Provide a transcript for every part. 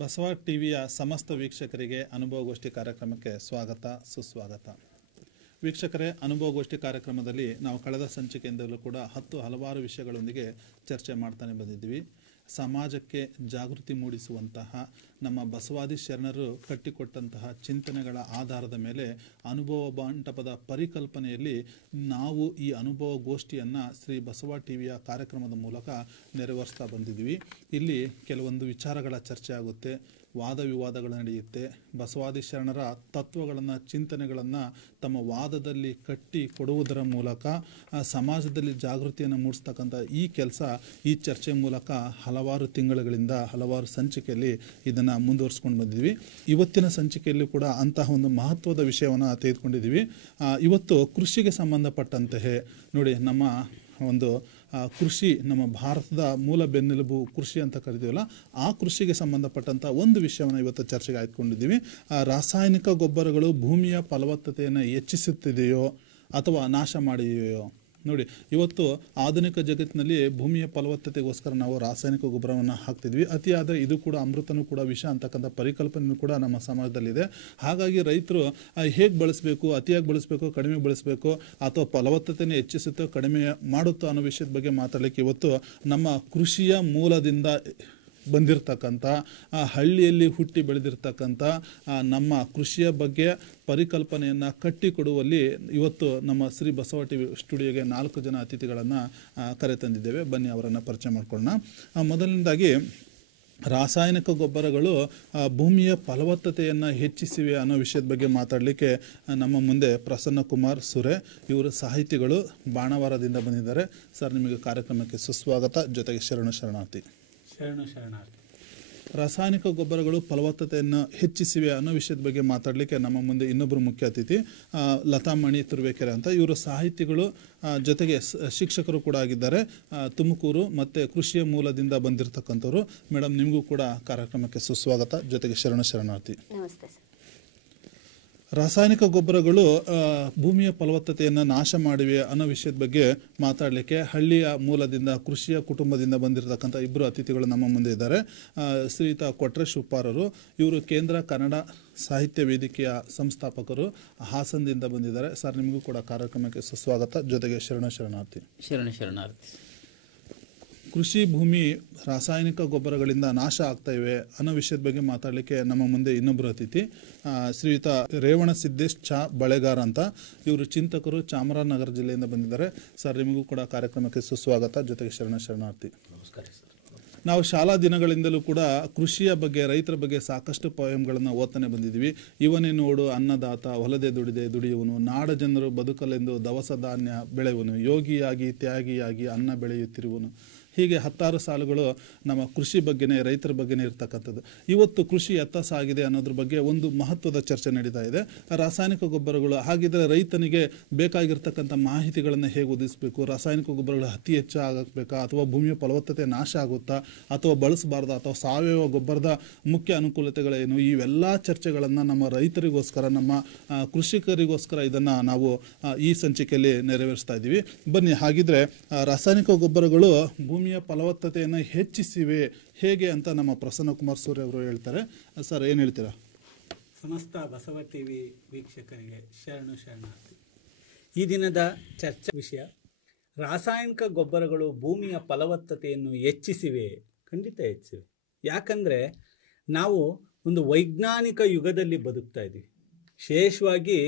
ಬಸವ ಟಿವಿಯ ಸಮಸ್ತ ವೀಕ್ಷಕರಿಗೆ ಅನುಭವಗೋಷ್ಠಿ ಕಾರ್ಯಕ್ರಮಕ್ಕೆ ಸ್ವಾಗತ ಸುಸ್ವಾಗತ. ವೀಕ್ಷಕರೇ, ಅನುಭವಗೋಷ್ಠಿ ಕಾರ್ಯಕ್ರಮದಲ್ಲಿ ನಾವು ಕಳೆದ ಸಂಚಿಕೆಯಿಂದಲೂ ಕೂಡ ಹಲವಾರು ವಿಷಯಗಳೊಂದಿಗೆ ಚರ್ಚೆ ಮಾಡ್ತಾನೆ ಬಂದಿದ್ದೀವಿ. ಸಮಾಜಕ್ಕೆ ಜಾಗೃತಿ ಮೂಡಿಸುವಂತಹ ನಮ್ಮ ಬಸವಾದಿ ಶರಣರು ಕಟ್ಟಿಕೊಟ್ಟಂತಹ ಚಿಂತನೆಗಳ ಆಧಾರದ ಮೇಲೆ ಅನುಭವ ಮಂಟಪದ ಪರಿಕಲ್ಪನೆಯಲ್ಲಿ ನಾವು ಈ ಅನುಭವ ಗೋಷ್ಠಿಯನ್ನು ಶ್ರೀ ಬಸವ ಟಿವಿಯ ಕಾರ್ಯಕ್ರಮದ ಮೂಲಕ ನೆರವೇರಿಸ್ತಾ ಬಂದಿದ್ದೀವಿ. ಇಲ್ಲಿ ಕೆಲವೊಂದು ವಿಚಾರಗಳ ಚರ್ಚೆ ಆಗುತ್ತೆ, ವಾದ ವಿವಾದಗಳು ನಡೆಯುತ್ತೆ. ಬಸವಾದಿ ಶರಣರ ತತ್ವಗಳನ್ನು, ಚಿಂತನೆಗಳನ್ನು ತಮ್ಮ ವಾದದಲ್ಲಿ ಕಟ್ಟಿ ಕೊಡುವುದರ ಮೂಲಕ ಸಮಾಜದಲ್ಲಿ ಜಾಗೃತಿಯನ್ನು ಮೂಡಿಸ್ತಕ್ಕಂಥ ಈ ಕೆಲಸ, ಈ ಚರ್ಚೆ ಮೂಲಕ ಹಲವಾರು ತಿಂಗಳುಗಳಿಂದ ಹಲವಾರು ಸಂಚಿಕೆಯಲ್ಲಿ ಇದನ್ನು ಮುಂದುವರಿಸ್ಕೊಂಡು ಬಂದಿದ್ವಿ. ಇವತ್ತಿನ ಸಂಚಿಕೆಯಲ್ಲಿ ಕೂಡ ಅಂತಹ ಒಂದು ಮಹತ್ವದ ವಿಷಯವನ್ನು ತೆಗೆದುಕೊಂಡಿದ್ದೀವಿ. ಇವತ್ತು ಕೃಷಿಗೆ ಸಂಬಂಧಪಟ್ಟಂತೆ ನೋಡಿ, ನಮ್ಮ ಒಂದು ಕೃಷಿ, ನಮ್ಮ ಭಾರತದ ಮೂಲ ಬೆನ್ನೆಲುಬು ಕೃಷಿ ಅಂತ ಕರಿತೀವಲ್ಲ, ಆ ಕೃಷಿಗೆ ಸಂಬಂಧಪಟ್ಟಂಥ ಒಂದು ವಿಷಯವನ್ನು ಇವತ್ತು ಚರ್ಚೆಗೆ ಆಯ್ದುಕೊಂಡಿದ್ದೀವಿ. ರಾಸಾಯನಿಕ ಗೊಬ್ಬರಗಳು ಭೂಮಿಯ ಫಲವತ್ತತೆಯನ್ನು ಹೆಚ್ಚಿಸುತ್ತಿದೆಯೋ ಅಥವಾ ನಾಶ ಮಾಡಿದೆಯೋ? ನೋಡಿ, ಇವತ್ತು ಆಧುನಿಕ ಜಗತ್ತಿನಲ್ಲಿ ಭೂಮಿಯ ಫಲವತ್ತತೆಗೋಸ್ಕರ ನಾವು ರಾಸಾಯನಿಕ ಗೊಬ್ಬರವನ್ನು ಹಾಕ್ತಿದ್ವಿ. ಅತಿಯಾದರೆ ಇದು ಕೂಡ ಅಮೃತನೂ ಕೂಡ ವಿಷ ಅಂತಕ್ಕಂಥ ಪರಿಕಲ್ಪನೆಯೂ ಕೂಡ ನಮ್ಮ ಸಮಾಜದಲ್ಲಿದೆ. ಹಾಗಾಗಿ ರೈತರು ಹೇಗೆ ಬಳಸಬೇಕು, ಅತಿಯಾಗಿ ಬಳಸಬೇಕು, ಕಡಿಮೆ ಬಳಸಬೇಕು, ಅಥವಾ ಫಲವತ್ತತೆಯನ್ನು ಹೆಚ್ಚಿಸುತ್ತೋ ಕಡಿಮೆ ಮಾಡುತ್ತೋ ಅನ್ನೋ ವಿಷಯದ ಬಗ್ಗೆ ಮಾತಾಡಲಿಕ್ಕೆ ಇವತ್ತು ನಮ್ಮ ಕೃಷಿಯ ಮೂಲದಿಂದ ಬಂದಿರತಕ್ಕಂಥ, ಹಳ್ಳಿಯಲ್ಲಿ ಹುಟ್ಟಿ ಬೆಳೆದಿರ್ತಕ್ಕಂಥ ನಮ್ಮ ಕೃಷಿಯ ಬಗ್ಗೆ ಪರಿಕಲ್ಪನೆಯನ್ನು ಕಟ್ಟಿಕೊಡುವಲ್ಲಿ ಇವತ್ತು ನಮ್ಮ ಶ್ರೀ ಬಸವ ಟಿವಿ ಸ್ಟುಡಿಯೋಗೆ 4 ಜನ ಅತಿಥಿಗಳನ್ನು ಕರೆತಂದಿದ್ದೇವೆ. ಬನ್ನಿ ಅವರನ್ನು ಪರಿಚಯ ಮಾಡ್ಕೊಳ್ಳೋಣ. ಮೊದಲನೇದಾಗಿ, ರಾಸಾಯನಿಕ ಗೊಬ್ಬರಗಳು ಭೂಮಿಯ ಫಲವತ್ತತೆಯನ್ನು ಹೆಚ್ಚಿಸಿವೆ ಅನ್ನೋ ವಿಷಯದ ಬಗ್ಗೆ ಮಾತಾಡಲಿಕ್ಕೆ ನಮ್ಮ ಮುಂದೆ ಪ್ರಸನ್ನ ಕುಮಾರ್ ಸುರೆ, ಇವರು ಸಾಹಿತಿಗಳು, ಬಾಣಾವರದಿಂದ ಬಂದಿದ್ದಾರೆ. ಸರ್, ನಿಮಗೆ ಕಾರ್ಯಕ್ರಮಕ್ಕೆ ಸುಸ್ವಾಗತ, ಜೊತೆಗೆ ಶರಣಾರ್ಥಿ. ರಾಸಾಯನಿಕ ಗೊಬ್ಬರಗಳು ಫಲವತ್ತತೆಯನ್ನು ಹೆಚ್ಚಿಸಿವೆ ಅನ್ನೋ ವಿಷಯದ ಬಗ್ಗೆ ಮಾತಾಡಲಿಕ್ಕೆ ನಮ್ಮ ಮುಂದೆ ಇನ್ನೊಬ್ಬರು ಮುಖ್ಯ ಅತಿಥಿ ಲತಾಮಣಿ ತುರುವೇಕೆರೆ ಅಂತ. ಇವರು ಸಾಹಿತಿಗಳು, ಜೊತೆಗೆ ಶಿಕ್ಷಕರು ಕೂಡ ಆಗಿದ್ದಾರೆ. ತುಮಕೂರು ಮತ್ತು ಕೃಷಿಯ ಮೂಲದಿಂದ ಬಂದಿರತಕ್ಕಂಥವ್ರು. ಮೇಡಮ್, ನಿಮಗೂ ಕೂಡ ಕಾರ್ಯಕ್ರಮಕ್ಕೆ ಸುಸ್ವಾಗತ, ಜೊತೆಗೆ ಶರಣಾರ್ಥಿ. ನಮಸ್ತೆ ಸರ್. ರಾಸಾಯನಿಕ ಗೊಬ್ಬರಗಳು ಭೂಮಿಯ ಫಲವತ್ತತೆಯನ್ನು ನಾಶ ಮಾಡಿವೆ ಅನ್ನೋ ವಿಷಯದ ಬಗ್ಗೆ ಮಾತಾಡಲಿಕ್ಕೆ ಹಳ್ಳಿಯ ಮೂಲದಿಂದ, ಕೃಷಿಯ ಕುಟುಂಬದಿಂದ ಬಂದಿರತಕ್ಕಂಥ ಇಬ್ಬರು ಅತಿಥಿಗಳು ನಮ್ಮ ಮುಂದೆ ಇದ್ದಾರೆ. ಶ್ರೀಯುತ ಕೊಟ್ರೇಶ್ ಉಪ್ಪಾರರು, ಇವರು ಕೇಂದ್ರ ಕನ್ನಡ ಸಾಹಿತ್ಯ ವೇದಿಕೆಯ ಸಂಸ್ಥಾಪಕರು, ಹಾಸನದಿಂದ ಬಂದಿದ್ದಾರೆ. ಸರ್, ನಿಮಗೂ ಕೂಡ ಕಾರ್ಯಕ್ರಮಕ್ಕೆ ಸುಸ್ವಾಗತ, ಜೊತೆಗೆ ಶರಣಾರ್ಥಿ. ಕೃಷಿ ಭೂಮಿ ರಾಸಾಯನಿಕ ಗೊಬ್ಬರಗಳಿಂದ ನಾಶ ಆಗ್ತಾ ಇವೆ ಅನ್ನೋ ವಿಷಯದ ಬಗ್ಗೆ ಮಾತಾಡಲಿಕ್ಕೆ ನಮ್ಮ ಮುಂದೆ ಇನ್ನೊಬ್ಬರು ಅತಿಥಿ ಶ್ರೀಯುತ ರೇವಣ ಸಿದ್ದೇಶ್ ಚಾ ಬಳೆಗಾರ ಅಂತ. ಇವರು ಚಿಂತಕರು, ಚಾಮರಾಜನಗರ ಜಿಲ್ಲೆಯಿಂದ ಬಂದಿದ್ದಾರೆ. ಸರ್, ನಿಮಗೂ ಕೂಡ ಕಾರ್ಯಕ್ರಮಕ್ಕೆ ಸುಸ್ವಾಗತ, ಜೊತೆಗೆ ಶರಣಾರ್ಥಿ. ನಮಸ್ಕಾರ ಸರ್. ನಾವು ಶಾಲಾ ದಿನಗಳಿಂದಲೂ ಕೂಡ ಕೃಷಿಯ ಬಗ್ಗೆ, ರೈತರ ಬಗ್ಗೆ ಸಾಕಷ್ಟು ಪೋಯಂಗಳನ್ನು ಓದ್ತಾನೆ ಬಂದಿದ್ದೀವಿ. ಇವನೇ ನೋಡು ಅನ್ನದಾತ, ಹೊಲದೆ ದುಡಿದೆ ದುಡಿಯುವನು, ನಾಡ ಜನರು ಬದುಕಲೆಂದು ದವಸ ಧಾನ್ಯ ಬೆಳೆಯುವನು, ಯೋಗಿಯಾಗಿ ತ್ಯಾಗಿಯಾಗಿ ಅನ್ನ ಬೆಳೆಯುತ್ತಿರುವನು. ಹೀಗೆ 10 ಸಾಲುಗಳು ನಮ್ಮ ಕೃಷಿ ಬಗ್ಗೆನೇ, ರೈತರ ಬಗ್ಗೆನೇ ಇರ್ತಕ್ಕಂಥದ್ದು. ಇವತ್ತು ಕೃಷಿ ಎತ್ತ ಸಾಗಿದೆ ಅನ್ನೋದ್ರ ಬಗ್ಗೆ ಒಂದು ಮಹತ್ವದ ಚರ್ಚೆ ನಡೀತಾ ಇದೆ. ರಾಸಾಯನಿಕ ಗೊಬ್ಬರಗಳು, ಹಾಗಿದ್ರೆ ರೈತನಿಗೆ ಬೇಕಾಗಿರ್ತಕ್ಕಂಥ ಮಾಹಿತಿಗಳನ್ನು ಹೇಗೆ ಒದಗಿಸಬೇಕು? ರಾಸಾಯನಿಕ ಗೊಬ್ಬರಗಳು ಅತಿ ಹೆಚ್ಚು ಆಗಬೇಕಾ, ಅಥವಾ ಭೂಮಿಯ ಫಲವತ್ತತೆ ನಾಶ ಆಗುತ್ತಾ, ಅಥವಾ ಬಳಸಬಾರ್ದಾ, ಅಥವಾ ಸಾವಯವ ಗೊಬ್ಬರದ ಮುಖ್ಯ ಅನುಕೂಲತೆಗಳೇನು? ಇವೆಲ್ಲ ಚರ್ಚೆಗಳನ್ನು ನಮ್ಮ ರೈತರಿಗೋಸ್ಕರ, ನಮ್ಮ ಕೃಷಿಕರಿಗೋಸ್ಕರ ಇದನ್ನು ನಾವು ಈ ಸಂಚಿಕೆಯಲ್ಲಿ ನೆರವೇರಿಸ್ತಾ ಇದ್ದೀವಿ. ಬನ್ನಿ, ಹಾಗಿದ್ರೆ ರಾಸಾಯನಿಕ ಗೊಬ್ಬರಗಳು ಭೂಮಿಯ ಫಲವತ್ತತೆಯನ್ನು ಹೆಚ್ಚಿಸಿವೆ ಹೇಗೆ ಅಂತ ನಮ್ಮ ಪ್ರಸನ್ನ ಕುಮಾರ್ ಸೂರ್ಯ ಅವರು ಹೇಳ್ತಾರೆ. ಸರ್, ಏನು ಹೇಳ್ತೀರಾ? ಸಮಸ್ತ ಬಸವ ಟಿವಿ ವೀಕ್ಷಕರಿಗೆ ಶರಣಾರ್ಥಿ. ಈ ದಿನದ ಚರ್ಚಾ ವಿಷಯ, ರಾಸಾಯನಿಕ ಗೊಬ್ಬರಗಳು ಭೂಮಿಯ ಫಲವತ್ತತೆಯನ್ನು ಹೆಚ್ಚಿಸಿವೆ. ಖಂಡಿತ ಹೆಚ್ಚಿಸಿವೆ. ಯಾಕಂದರೆ ನಾವು ಒಂದು ವೈಜ್ಞಾನಿಕ ಯುಗದಲ್ಲಿ ಬದುಕ್ತಾ ಇದ್ದೀವಿ. ವಿಶೇಷವಾಗಿ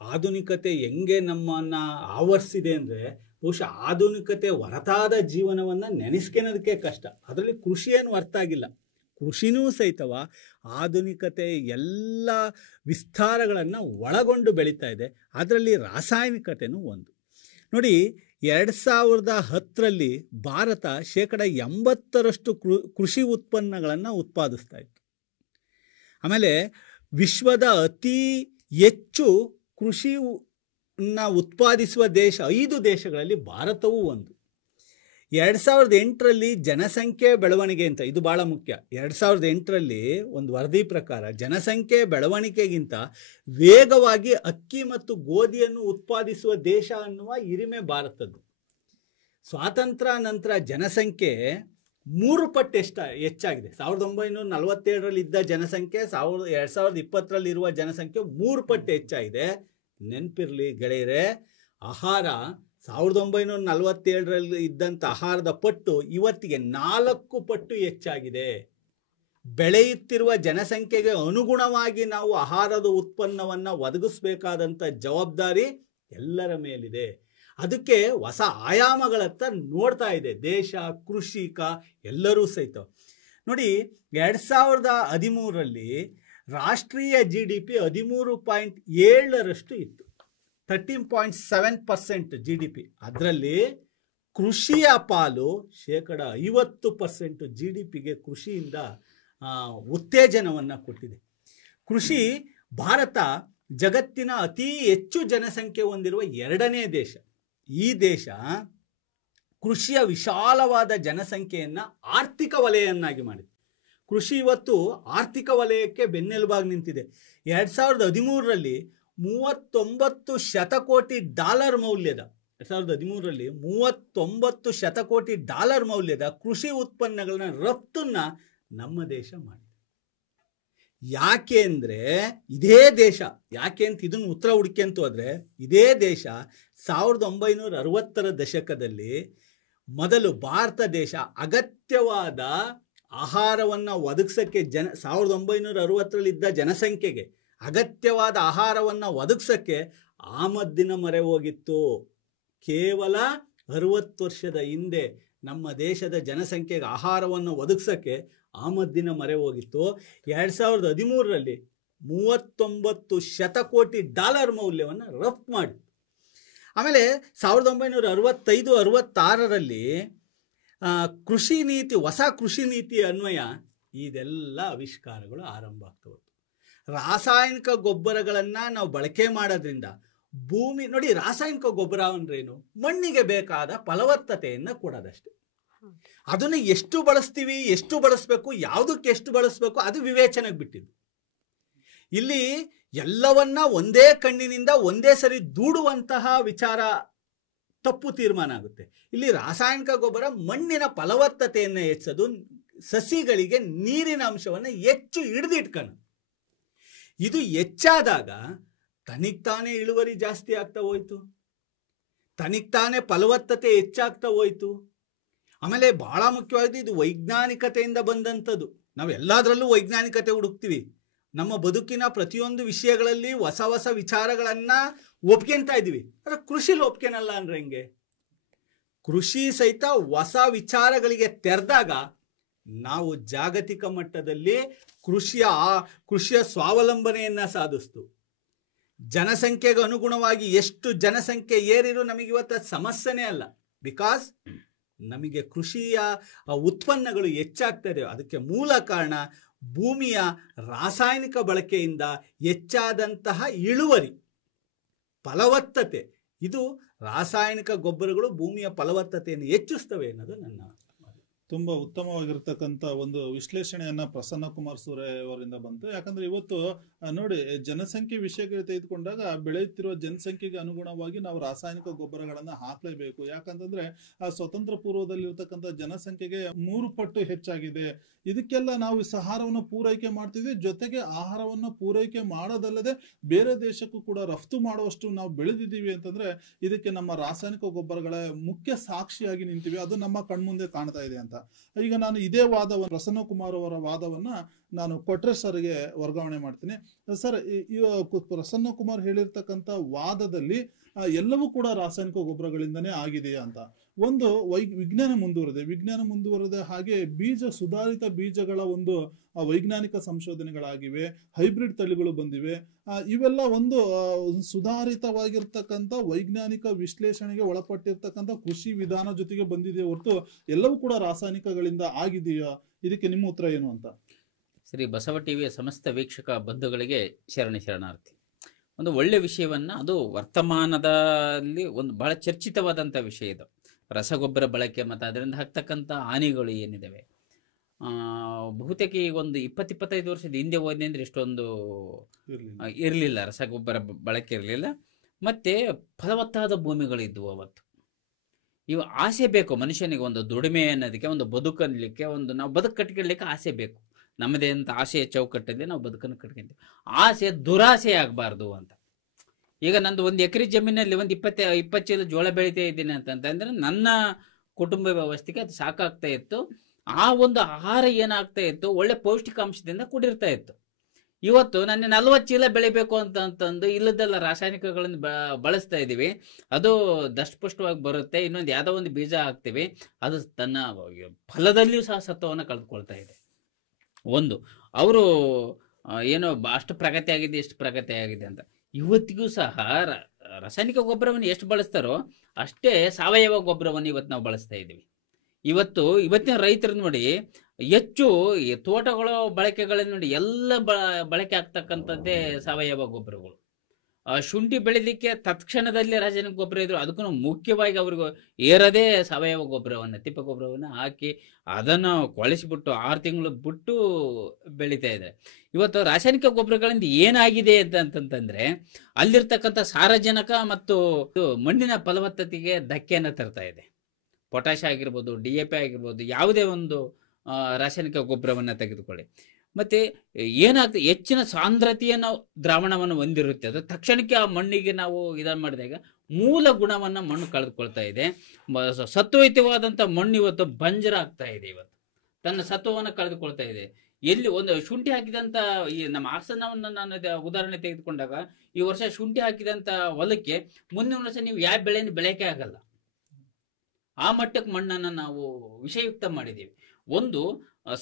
ಆಧುನಿಕತೆ ಹೆಂಗೆ ನಮ್ಮನ್ನು ಆವರಿಸಿದೆ ಅಂದರೆ, ಬಹುಶಃ ಆಧುನಿಕತೆ ಹೊರತಾದ ಜೀವನವನ್ನು ನೆನೆಸ್ಕೊಳ್ಳೋದಕ್ಕೆ ಕಷ್ಟ. ಅದರಲ್ಲಿ ಕೃಷಿ ಏನು ಅರ್ಥ ಆಗಿಲ್ಲ. ಕೃಷಿನೂ ಸಹಿತವ ಆಧುನಿಕತೆ ಎಲ್ಲ ವಿಸ್ತಾರಗಳನ್ನು ಒಳಗೊಂಡು ಬೆಳೀತಾ ಇದೆ. ಅದರಲ್ಲಿ ರಾಸಾಯನಿಕತೆನೂ ಒಂದು. ನೋಡಿ, 2010ರಲ್ಲಿ ಭಾರತ 80% ಕೃಷಿ ಉತ್ಪನ್ನಗಳನ್ನು ಉತ್ಪಾದಿಸ್ತಾ ಇತ್ತು. ಆಮೇಲೆ ವಿಶ್ವದ ಅತಿ ಹೆಚ್ಚು ಕೃಷಿ ಉತ್ಪಾದಿಸುವ ದೇಶ 5 ದೇಶಗಳಲ್ಲಿ ಭಾರತವೂ ಒಂದು. 2008ರಲ್ಲಿ ಜನಸಂಖ್ಯೆ ಬೆಳವಣಿಗೆ ಅಂತ, ಇದು ಭಾಳ ಮುಖ್ಯ. 2008ರಲ್ಲಿ ಒಂದು ವರದಿ ಪ್ರಕಾರ ಜನಸಂಖ್ಯೆ ಬೆಳವಣಿಗೆಗಿಂತ ವೇಗವಾಗಿ ಅಕ್ಕಿ ಮತ್ತು ಗೋಧಿಯನ್ನು ಉತ್ಪಾದಿಸುವ ದೇಶ ಅನ್ನುವ ಹಿರಿಮೆ ಭಾರತದ್ದು. ಸ್ವಾತಂತ್ರ್ಯ ನಂತರ ಜನಸಂಖ್ಯೆ 3 ಪಟ್ಟು ಹೆಚ್ಚಾಗಿದೆ. 1947ರಲ್ಲಿ ಇದ್ದ ಜನಸಂಖ್ಯೆ 2020ರಲ್ಲಿ ಇರುವ ಜನಸಂಖ್ಯೆ 3 ಪಟ್ಟು ಹೆಚ್ಚಾಗಿದೆ. ನೆನಪಿರ್ಲಿ ಗೆಳೆಯರೆ, ಆಹಾರ 1947ರಲ್ಲಿ ಇದ್ದಂಥ ಆಹಾರದ ಪಟ್ಟು ಇವತ್ತಿಗೆ 4 ಪಟ್ಟು ಹೆಚ್ಚಾಗಿದೆ. ಬೆಳೆಯುತ್ತಿರುವ ಜನಸಂಖ್ಯೆಗೆ ಅನುಗುಣವಾಗಿ ನಾವು ಆಹಾರದ ಉತ್ಪನ್ನವನ್ನು ಒದಗಿಸಬೇಕಾದಂಥ ಜವಾಬ್ದಾರಿ ಎಲ್ಲರ ಮೇಲಿದೆ. ಅದಕ್ಕೆ ಹೊಸ ಆಯಾಮಗಳತ್ತ ನೋಡ್ತಾ ಇದೆ ದೇಶ, ಕೃಷಿಕ ಎಲ್ಲರೂ ಸಹಿತ. ನೋಡಿ, 2013ರಲ್ಲಿ ರಾಷ್ಟ್ರೀಯ GDP 13.7ರಷ್ಟು ಇತ್ತು, 13.7% GDP. ಅದರಲ್ಲಿ ಕೃಷಿಯ ಪಾಲು 50% GDPಗೆ ಕೃಷಿಯಿಂದ ಉತ್ತೇಜನವನ್ನು ಕೊಟ್ಟಿದೆ. ಕೃಷಿ ಭಾರತ ಜಗತ್ತಿನ ಅತಿ ಹೆಚ್ಚು ಜನಸಂಖ್ಯೆ ಹೊಂದಿರುವ 2ನೇ ದೇಶ. ಈ ದೇಶ ಕೃಷಿಯ ವಿಶಾಲವಾದ ಜನಸಂಖ್ಯೆಯನ್ನು ಆರ್ಥಿಕ ವಲಯವನ್ನಾಗಿ ಮಾಡಿದೆ. ಕೃಷಿ ಇವತ್ತು ಆರ್ಥಿಕ ವಲಯಕ್ಕೆ ಬೆನ್ನೆಲುಬಾಗಿ ನಿಂತಿದೆ. 2013ರಲ್ಲಿ $39 ಶತಕೋಟಿ ಮೌಲ್ಯದ 2013ರಲ್ಲಿ $39 ಶತಕೋಟಿ ಮೌಲ್ಯದ ಕೃಷಿ ಉತ್ಪನ್ನಗಳನ್ನ ರಫ್ತನ್ನ ನಮ್ಮ ದೇಶ ಮಾಡಿದೆ. ಯಾಕೆ ಅಂದರೆ ಇದೇ ದೇಶ, ಯಾಕೆ ಅಂತ ಇದನ್ನು ಉತ್ತರ ಹುಡುಕ್ಯಂತ ಹೋದರೆ, ಇದೇ ದೇಶ 1960ರ ದಶಕದಲ್ಲಿ ಮೊದಲು ಭಾರತ ದೇಶ ಅಗತ್ಯವಾದ ಆಹಾರವನ್ನು ಒದಗಿಸೋಕ್ಕೆ 1960ರಲ್ಲಿ ಇದ್ದ ಜನಸಂಖ್ಯೆಗೆ ಅಗತ್ಯವಾದ ಆಹಾರವನ್ನು ಒದಗಿಸೋಕ್ಕೆ ಆಮದಿನ ಮೊರೆ ಹೋಗಿತ್ತು. ಕೇವಲ 60 ವರ್ಷದ ಹಿಂದೆ ನಮ್ಮ ದೇಶದ ಜನಸಂಖ್ಯೆಗೆ ಆಹಾರವನ್ನು ಒದಗಿಸೋಕ್ಕೆ ಆಮದಿನ ಮೊರೆ ಹೋಗಿತ್ತು. 2013ರಲ್ಲಿ $39 ಶತಕೋಟಿ ಮೌಲ್ಯವನ್ನು ರಫ್ತು ಮಾಡಿ, ಆಮೇಲೆ 1965-66ರಲ್ಲಿ ಕೃಷಿ ನೀತಿ, ಹೊಸ ಕೃಷಿ ನೀತಿ ಅನ್ವಯ ಇದೆಲ್ಲ ಆವಿಷ್ಕಾರಗಳು ಆರಂಭ ಆಗ್ತವೆ. ರಾಸಾಯನಿಕ ಗೊಬ್ಬರಗಳನ್ನು ನಾವು ಬಳಕೆ ಮಾಡೋದ್ರಿಂದ ಭೂಮಿ, ನೋಡಿ ರಾಸಾಯನಿಕ ಗೊಬ್ಬರ ಅಂದ್ರೇನು? ಮಣ್ಣಿಗೆ ಬೇಕಾದ ಫಲವತ್ತತೆಯನ್ನು ಕೊಡೋದಷ್ಟೇ. ಅದನ್ನು ಎಷ್ಟು ಬಳಸ್ತೀವಿ, ಎಷ್ಟು ಬಳಸಬೇಕು, ಯಾವುದಕ್ಕೆ ಎಷ್ಟು ಬಳಸಬೇಕು, ಅದು ವಿವೇಚನೆಗೆ ಬಿಟ್ಟಿದ್ದು. ಇಲ್ಲಿ ಎಲ್ಲವನ್ನ ಒಂದೇ ಕಣ್ಣಿನಿಂದ ಒಂದೇ ಸರಿ ದೂಡುವಂತಹ ವಿಚಾರ ತಪ್ಪು ತೀರ್ಮಾನ ಆಗುತ್ತೆ. ಇಲ್ಲಿ ರಾಸಾಯನಿಕ ಗೊಬ್ಬರ ಮಣ್ಣಿನ ಫಲವತ್ತತೆಯನ್ನು ಹೆಚ್ಚೋದು, ಸಸಿಗಳಿಗೆ ನೀರಿನ ಅಂಶವನ್ನು ಹೆಚ್ಚು ಹಿಡಿದಿಟ್ಕೊಳ್ಳೋದು. ಇದು ಹೆಚ್ಚಾದಾಗ ತನಿಗ್ತಾನೇ ಇಳುವರಿ ಜಾಸ್ತಿ ಆಗ್ತಾ ಹೋಯ್ತು, ತನಿಗ್ತಾನೇ ಫಲವತ್ತತೆ ಹೆಚ್ಚಾಗ್ತಾ ಹೋಯ್ತು. ಆಮೇಲೆ ಬಹಳ ಮುಖ್ಯವಾದ ಇದು ವೈಜ್ಞಾನಿಕತೆಯಿಂದ ಬಂದಂಥದ್ದು. ನಾವು ಎಲ್ಲದರಲ್ಲೂ ವೈಜ್ಞಾನಿಕತೆ ಹುಡುಕ್ತೀವಿ. ನಮ್ಮ ಬದುಕಿನ ಪ್ರತಿಯೊಂದು ವಿಷಯಗಳಲ್ಲಿ ಹೊಸ ಹೊಸ ವಿಚಾರಗಳನ್ನು ಒಪ್ಕೊಂತ ಇದ್ದೀವಿ. ಆದರೆ ಕೃಷಿಲಿ ಒಪ್ಕೊನಲ್ಲ ಅಂದ್ರೆ ಹೆಂಗೆ? ಕೃಷಿ ಸಹಿತ ಹೊಸ ವಿಚಾರಗಳಿಗೆ ತೆರೆದಾಗ ನಾವು ಜಾಗತಿಕ ಮಟ್ಟದಲ್ಲಿ ಕೃಷಿಯ ಸ್ವಾವಲಂಬನೆಯನ್ನು ಸಾಧಿಸ್ತು. ಜನಸಂಖ್ಯೆಗೆ ಅನುಗುಣವಾಗಿ ಎಷ್ಟು ಜನಸಂಖ್ಯೆ ಏರಿರು ನಮಗೆ ಇವತ್ತು ಸಮಸ್ಯೆನೇ ಅಲ್ಲ. ಬಿಕಾಸ್ ನಮಗೆ ಕೃಷಿಯ ಉತ್ಪನ್ನಗಳು ಹೆಚ್ಚಾಗ್ತದೆ. ಅದಕ್ಕೆ ಮೂಲ ಕಾರಣ ಭೂಮಿಯ ರಾಸಾಯನಿಕ ಬಳಕೆಯಿಂದ ಹೆಚ್ಚಾದಂತಹ ಇಳುವರಿ, ಫಲವತ್ತತೆ. ಇದು ರಾಸಾಯನಿಕ ಗೊಬ್ಬರಗಳು ಭೂಮಿಯ ಫಲವತ್ತತೆಯನ್ನು ಹೆಚ್ಚಿಸ್ತವೆ ಅನ್ನೋದು ನನ್ನ. ತುಂಬ ಉತ್ತಮವಾಗಿರ್ತಕ್ಕಂಥ ಒಂದು ವಿಶ್ಲೇಷಣೆಯನ್ನ ಪ್ರಸನ್ನ ಕುಮಾರ್ ಸೂರೆ ಅವರಿಂದ ಬಂತು. ಯಾಕಂದ್ರೆ ಇವತ್ತು ನೋಡಿ, ಜನಸಂಖ್ಯೆ ವಿಷಯಗಳು ತೆಗೆದುಕೊಂಡಾಗ ಬೆಳೆಯುತ್ತಿರುವ ಜನಸಂಖ್ಯೆಗೆ ಅನುಗುಣವಾಗಿ ನಾವು ರಾಸಾಯನಿಕ ಗೊಬ್ಬರಗಳನ್ನ ಹಾಕಲೇಬೇಕು. ಯಾಕಂತಂದ್ರೆ ಸ್ವತಂತ್ರ ಪೂರ್ವದಲ್ಲಿರ್ತಕ್ಕಂಥ ಜನಸಂಖ್ಯೆಗೆ 3 ಪಟ್ಟು ಹೆಚ್ಚಾಗಿದೆ. ಇದಕ್ಕೆಲ್ಲ ನಾವು ಆಹಾರವನ್ನು ಪೂರೈಕೆ ಮಾಡ್ತಿದ್ವಿ, ಜೊತೆಗೆ ಆಹಾರವನ್ನು ಪೂರೈಕೆ ಮಾಡೋದಲ್ಲದೆ ಬೇರೆ ದೇಶಕ್ಕೂ ಕೂಡ ರಫ್ತು ಮಾಡುವಷ್ಟು ನಾವು ಬೆಳೆದಿದ್ದೀವಿ ಅಂತಂದ್ರೆ ಇದಕ್ಕೆ ನಮ್ಮ ರಾಸಾಯನಿಕ ಗೊಬ್ಬರಗಳ ಮುಖ್ಯ ಸಾಕ್ಷಿಯಾಗಿ ನಿಂತಿವೆ. ಅದು ನಮ್ಮ ಕಣ್ಮುಂದೆ ಕಾಣ್ತಾ ಇದೆ ಅಂತ. ಈಗ ನಾನು ಇದೇ ವಾದವನ್ನು, ಪ್ರಸನ್ನ ಕುಮಾರ್ ಅವರ ವಾದವನ್ನ ನಾನು ಕೊಟ್ರೆ ಸರ್ಗೆ ವರ್ಗಾವಣೆ ಮಾಡ್ತೀನಿ. ಸರ್, ಪ್ರಸನ್ನ ಕುಮಾರ್ ಹೇಳಿರ್ತಕ್ಕಂಥ ವಾದದಲ್ಲಿ ಎಲ್ಲವೂ ಕೂಡ ರಾಸಾಯನಿಕ ಗೊಬ್ಬರಗಳಿಂದನೇ ಆಗಿದೆಯಾ ಅಂತ. ಒಂದು ವಿಜ್ಞಾನ ಮುಂದುವರೆದೆ, ಹಾಗೆ ಸುಧಾರಿತ ಬೀಜಗಳ ಒಂದು ವೈಜ್ಞಾನಿಕ ಸಂಶೋಧನೆಗಳಾಗಿವೆ, ಹೈಬ್ರಿಡ್ ತಳಿಗಳು ಬಂದಿವೆ. ಇವೆಲ್ಲ ಒಂದು ಸುಧಾರಿತವಾಗಿರ್ತಕ್ಕಂಥ ವೈಜ್ಞಾನಿಕ ವಿಶ್ಲೇಷಣೆಗೆ ಒಳಪಟ್ಟಿರ್ತಕ್ಕಂಥ ಕೃಷಿ ವಿಧಾನ ಜೊತೆಗೆ ಬಂದಿದೆ ಹೊರತು ಎಲ್ಲವೂ ಕೂಡ ರಾಸಾಯನಿಕಗಳಿಂದ ಆಗಿದೆಯಾ? ಇದಕ್ಕೆ ನಿಮ್ಮ ಉತ್ತರ ಏನು ಅಂತ. ಶ್ರೀ ಬಸವ ಟಿವಿಯ ಸಮಸ್ತ ವೀಕ್ಷಕ ಬಂಧುಗಳಿಗೆ ಶರಣಾರ್ಥಿ. ಒಂದು ಒಳ್ಳೆ ವಿಷಯವನ್ನ, ಅದು ವರ್ತಮಾನದಲ್ಲಿ ಒಂದು ಬಹಳ ಚರ್ಚಿತವಾದಂಥ ವಿಷಯ ಇದು, ರಸಗೊಬ್ಬರ ಬಳಕೆ ಮತ್ತು ಅದರಿಂದ ಆಗ್ತಕ್ಕಂಥ ಹಾನಿಗಳು ಏನಿದ್ದಾವೆ. ಬಹುತೇಕ ಈಗ ಒಂದು 20-25 ವರ್ಷದ ಹಿಂದೆ ಹೋದ್ನೆ ಅಂದರೆ ಇಷ್ಟೊಂದು ಇರಲಿಲ್ಲ, ರಸಗೊಬ್ಬರ ಬಳಕೆ ಇರಲಿಲ್ಲ. ಮತ್ತು ಫಲವತ್ತಾದ ಭೂಮಿಗಳಿದ್ವು ಅವತ್ತು. ಇವು ಆಸೆ ಬೇಕು ಮನುಷ್ಯನಿಗೆ, ಒಂದು ದುಡಿಮೆ ಅನ್ನೋದಕ್ಕೆ, ಒಂದು ಬದುಕಲಿಕ್ಕೆ, ಒಂದು ನಾವು ಬದುಕು ಕಟ್ಕೊಳ್ಳಿಕ್ಕೆ ಆಸೆ ಬೇಕು. ನಮ್ಮದೇ ಅಂತ ಆಸೆಯ ಚೌಕಟ್ಟಲ್ಲಿ ನಾವು ಬದುಕನ್ನು ಕಟ್ಕೊಂತೀವಿ. ಆಸೆ ದುರಾಸೆ ಆಗಬಾರ್ದು ಅಂತ. ಈಗ ನಂದು 1 ಎಕರೆ ಜಮೀನಲ್ಲಿ ಒಂದು 20 ಚೀಲ ಜೋಳ ಬೆಳಿತಾ ಇದ್ದೀನಿ ಅಂತಂದ್ರೆ ನನ್ನ ಕುಟುಂಬ ವ್ಯವಸ್ಥೆಗೆ ಅದು ಸಾಕಾಗ್ತಾ ಇತ್ತು. ಆ ಒಂದು ಆಹಾರ ಏನಾಗ್ತಾ ಇತ್ತು, ಒಳ್ಳೆ ಪೌಷ್ಟಿಕಾಂಶದಿಂದ ಕೂಡಿರ್ತಾ ಇತ್ತು. ಇವತ್ತು ನನ್ನ 40 ಚೀಲ ಬೆಳಿಬೇಕು ಅಂತಂದು ಇಲ್ಲದೆಲ್ಲ ರಾಸಾಯನಿಕಗಳನ್ನು ಬಳಸ್ತಾ ಇದ್ದೀವಿ. ಅದು ದಷ್ಟಪುಷ್ಟವಾಗಿ ಬರುತ್ತೆ, ಇನ್ನೊಂದು ಯಾವುದೋ ಒಂದು ಬೀಜ ಹಾಕ್ತೀವಿ, ಅದು ತನ್ನ ಫಲದಲ್ಲಿಯೂ ಸಹ ಸತ್ವವನ್ನು ಕಳೆದುಕೊಳ್ತಾ ಇದೆ. ಒಂದು ಅವರು ಏನೋ ಅಷ್ಟು ಪ್ರಗತಿ ಆಗಿದೆ, ಇಷ್ಟು ಪ್ರಗತಿ ಆಗಿದೆ ಅಂತ. ಇವತ್ತಿಗೂ ಸಹ ರಾಸಾಯನಿಕ ಗೊಬ್ಬರವನ್ನು ಎಷ್ಟು ಬಳಸ್ತಾರೋ ಅಷ್ಟೇ ಸಾವಯವ ಗೊಬ್ಬರವನ್ನು ಇವತ್ತು ನಾವು ಬಳಸ್ತಾ ಇದ್ದೀವಿ. ಇವತ್ತಿನ ರೈತರು ನೋಡಿ, ಹೆಚ್ಚು ತೋಟಗಳ ಬಳಕೆಗಳನ್ನು ನೋಡಿ ಎಲ್ಲ ಬಳಕೆ ಆಗ್ತಕ್ಕಂಥದ್ದೇ ಸಾವಯವ ಗೊಬ್ಬರಗಳು. ಶುಂಠಿ ಬೆಳಿಲಿಕ್ಕೆ ತತ್ಕ್ಷಣದಲ್ಲಿ ರಾಸಾಯನಿಕ ಗೊಬ್ಬರ ಇದ್ರು, ಅದಕ್ಕೂ ಮುಖ್ಯವಾಗಿ ಅವ್ರಿಗೆ ಏರದೇ ಸಾವಯವ ಗೊಬ್ಬರವನ್ನು, ತಿಪ್ಪೆ ಗೊಬ್ಬರವನ್ನು ಹಾಕಿ ಅದನ್ನು ಕೊಳಿಸಿಬಿಟ್ಟು 6 ತಿಂಗಳು ಬಿಟ್ಟು ಬೆಳೀತಾ ಇದೆ. ಇವತ್ತು ರಾಸಾಯನಿಕ ಗೊಬ್ಬರಗಳಿಂದ ಏನಾಗಿದೆ ಅಂತಂತಂದ್ರೆ ಅಲ್ಲಿರ್ತಕ್ಕಂಥ ಸಾರಜನಕ ಮತ್ತು ಮಣ್ಣಿನ ಫಲವತ್ತತೆಗೆ ಧಕ್ಕೆಯನ್ನು ತರ್ತಾ ಇದೆ. ಪೊಟ್ಯಾಷ್ ಆಗಿರ್ಬೋದು, DAP ಆಗಿರ್ಬೋದು, ಯಾವುದೇ ಒಂದು ರಾಸಾಯನಿಕ ಗೊಬ್ಬರವನ್ನು ತೆಗೆದುಕೊಳ್ಳಿ, ಮತ್ತೆ ಏನಾಗ್ತದೆ, ಹೆಚ್ಚಿನ ಸಾಂದ್ರತೆಯನ್ನು ದ್ರಾವಣವನ್ನು ಹೊಂದಿರುತ್ತೆ. ಅದು ತಕ್ಷಣಕ್ಕೆ ಆ ಮಣ್ಣಿಗೆ ನಾವು ಇದನ್ನು ಮಾಡಿದಾಗ ಮೂಲ ಗುಣವನ್ನು ಮಣ್ಣು ಕಳೆದುಕೊಳ್ತಾ ಇದೆ. ಸತ್ವಯುತವಾದಂಥ ಮಣ್ಣು ಇವತ್ತು ಬಂಜರ ಆಗ್ತಾ ಇದೆ, ಇವತ್ತು ತನ್ನ ಸತ್ವವನ್ನು ಕಳೆದುಕೊಳ್ತಾ ಇದೆ. ಎಲ್ಲಿ ಒಂದು ಶುಂಠಿ ಹಾಕಿದಂಥ ಈ ನಮ್ಮ ಹಾಸನವನ್ನು ನಾನು ಉದಾಹರಣೆ ತೆಗೆದುಕೊಂಡಾಗ, ಈ ವರ್ಷ ಶುಂಠಿ ಹಾಕಿದಂಥ ಹೊಲಕ್ಕೆ ಮುಂದಿನ ವರ್ಷ ನೀವು ಯಾವ ಬೆಳೆಯನ್ನು ಬೆಳೆಯೋಕೆ ಆಗಲ್ಲ. ಆ ಮಟ್ಟಕ್ಕೆ ಮಣ್ಣನ್ನು ನಾವು ವಿಷಯುಕ್ತ ಮಾಡಿದ್ದೀವಿ. ಒಂದು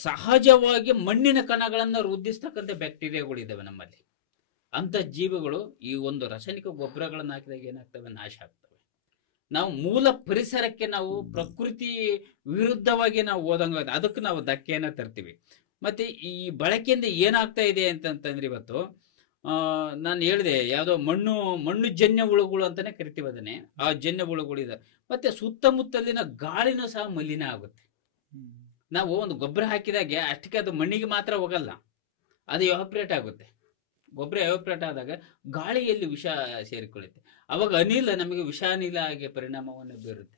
ಸಹಜವಾಗಿ ಮಣ್ಣಿನ ಕಣಗಳನ್ನು ವೃದ್ಧಿಸ್ತಕ್ಕಂಥ ಬ್ಯಾಕ್ಟೀರಿಯಾಗಳಿದ್ದಾವೆ ನಮ್ಮಲ್ಲಿ. ಅಂಥ ಜೀವಿಗಳು ಈ ಒಂದು ರಾಸಾಯನಿಕ ಗೊಬ್ಬರಗಳನ್ನು ಹಾಕಿದಾಗ ಏನಾಗ್ತವೆ, ನಾಶ ಆಗ್ತವೆ. ನಾವು ಮೂಲ ಪರಿಸರಕ್ಕೆ, ನಾವು ಪ್ರಕೃತಿ ವಿರುದ್ಧವಾಗಿ ನಾವು ಹೋದಂಗ ಅದಕ್ಕೆ ನಾವು ಧಕ್ಕೆಯನ್ನು ತರ್ತೀವಿ. ಮತ್ತೆ ಈ ಬಳಕೆಯಿಂದ ಏನಾಗ್ತಾ ಇದೆ ಅಂತಂದ್ರೆ, ಇವತ್ತು ನಾನು ಹೇಳಿದೆ, ಯಾವುದೋ ಮಣ್ಣು ಜನ್ಯ ಹುಳುಗಳು ಅಂತಾನೆ ಕರಿತೀವಿ ಅದನ್ನೇ. ಆ ಜನ್ಯ ಹುಳುಗಳಿದೆ. ಮತ್ತೆ ಸುತ್ತಮುತ್ತಲಿನ ಗಾಳಿನೂ ಸಹ ಮಲಿನ ಆಗುತ್ತೆ. ನಾವು ಒಂದು ಗೊಬ್ಬರ ಹಾಕಿದಾಗೆ ಅಷ್ಟಕ್ಕೆ ಅದು ಮಣ್ಣಿಗೆ ಮಾತ್ರ ಹೋಗಲ್ಲ, ಅದು ಎವಾಪ್ರೇಟ್ ಆಗುತ್ತೆ. ಗೊಬ್ಬರ ಎವಾಪ್ರೇಟ್ ಆದಾಗ ಗಾಳಿಯಲ್ಲಿ ವಿಷ ಸೇರಿಕೊಳ್ಳುತ್ತೆ. ಅವಾಗ ಅನಿಲ ನಮಗೆ ವಿಷಾನಿಲ ಆಗಿ ಪರಿಣಾಮವನ್ನು ಬೀರುತ್ತೆ.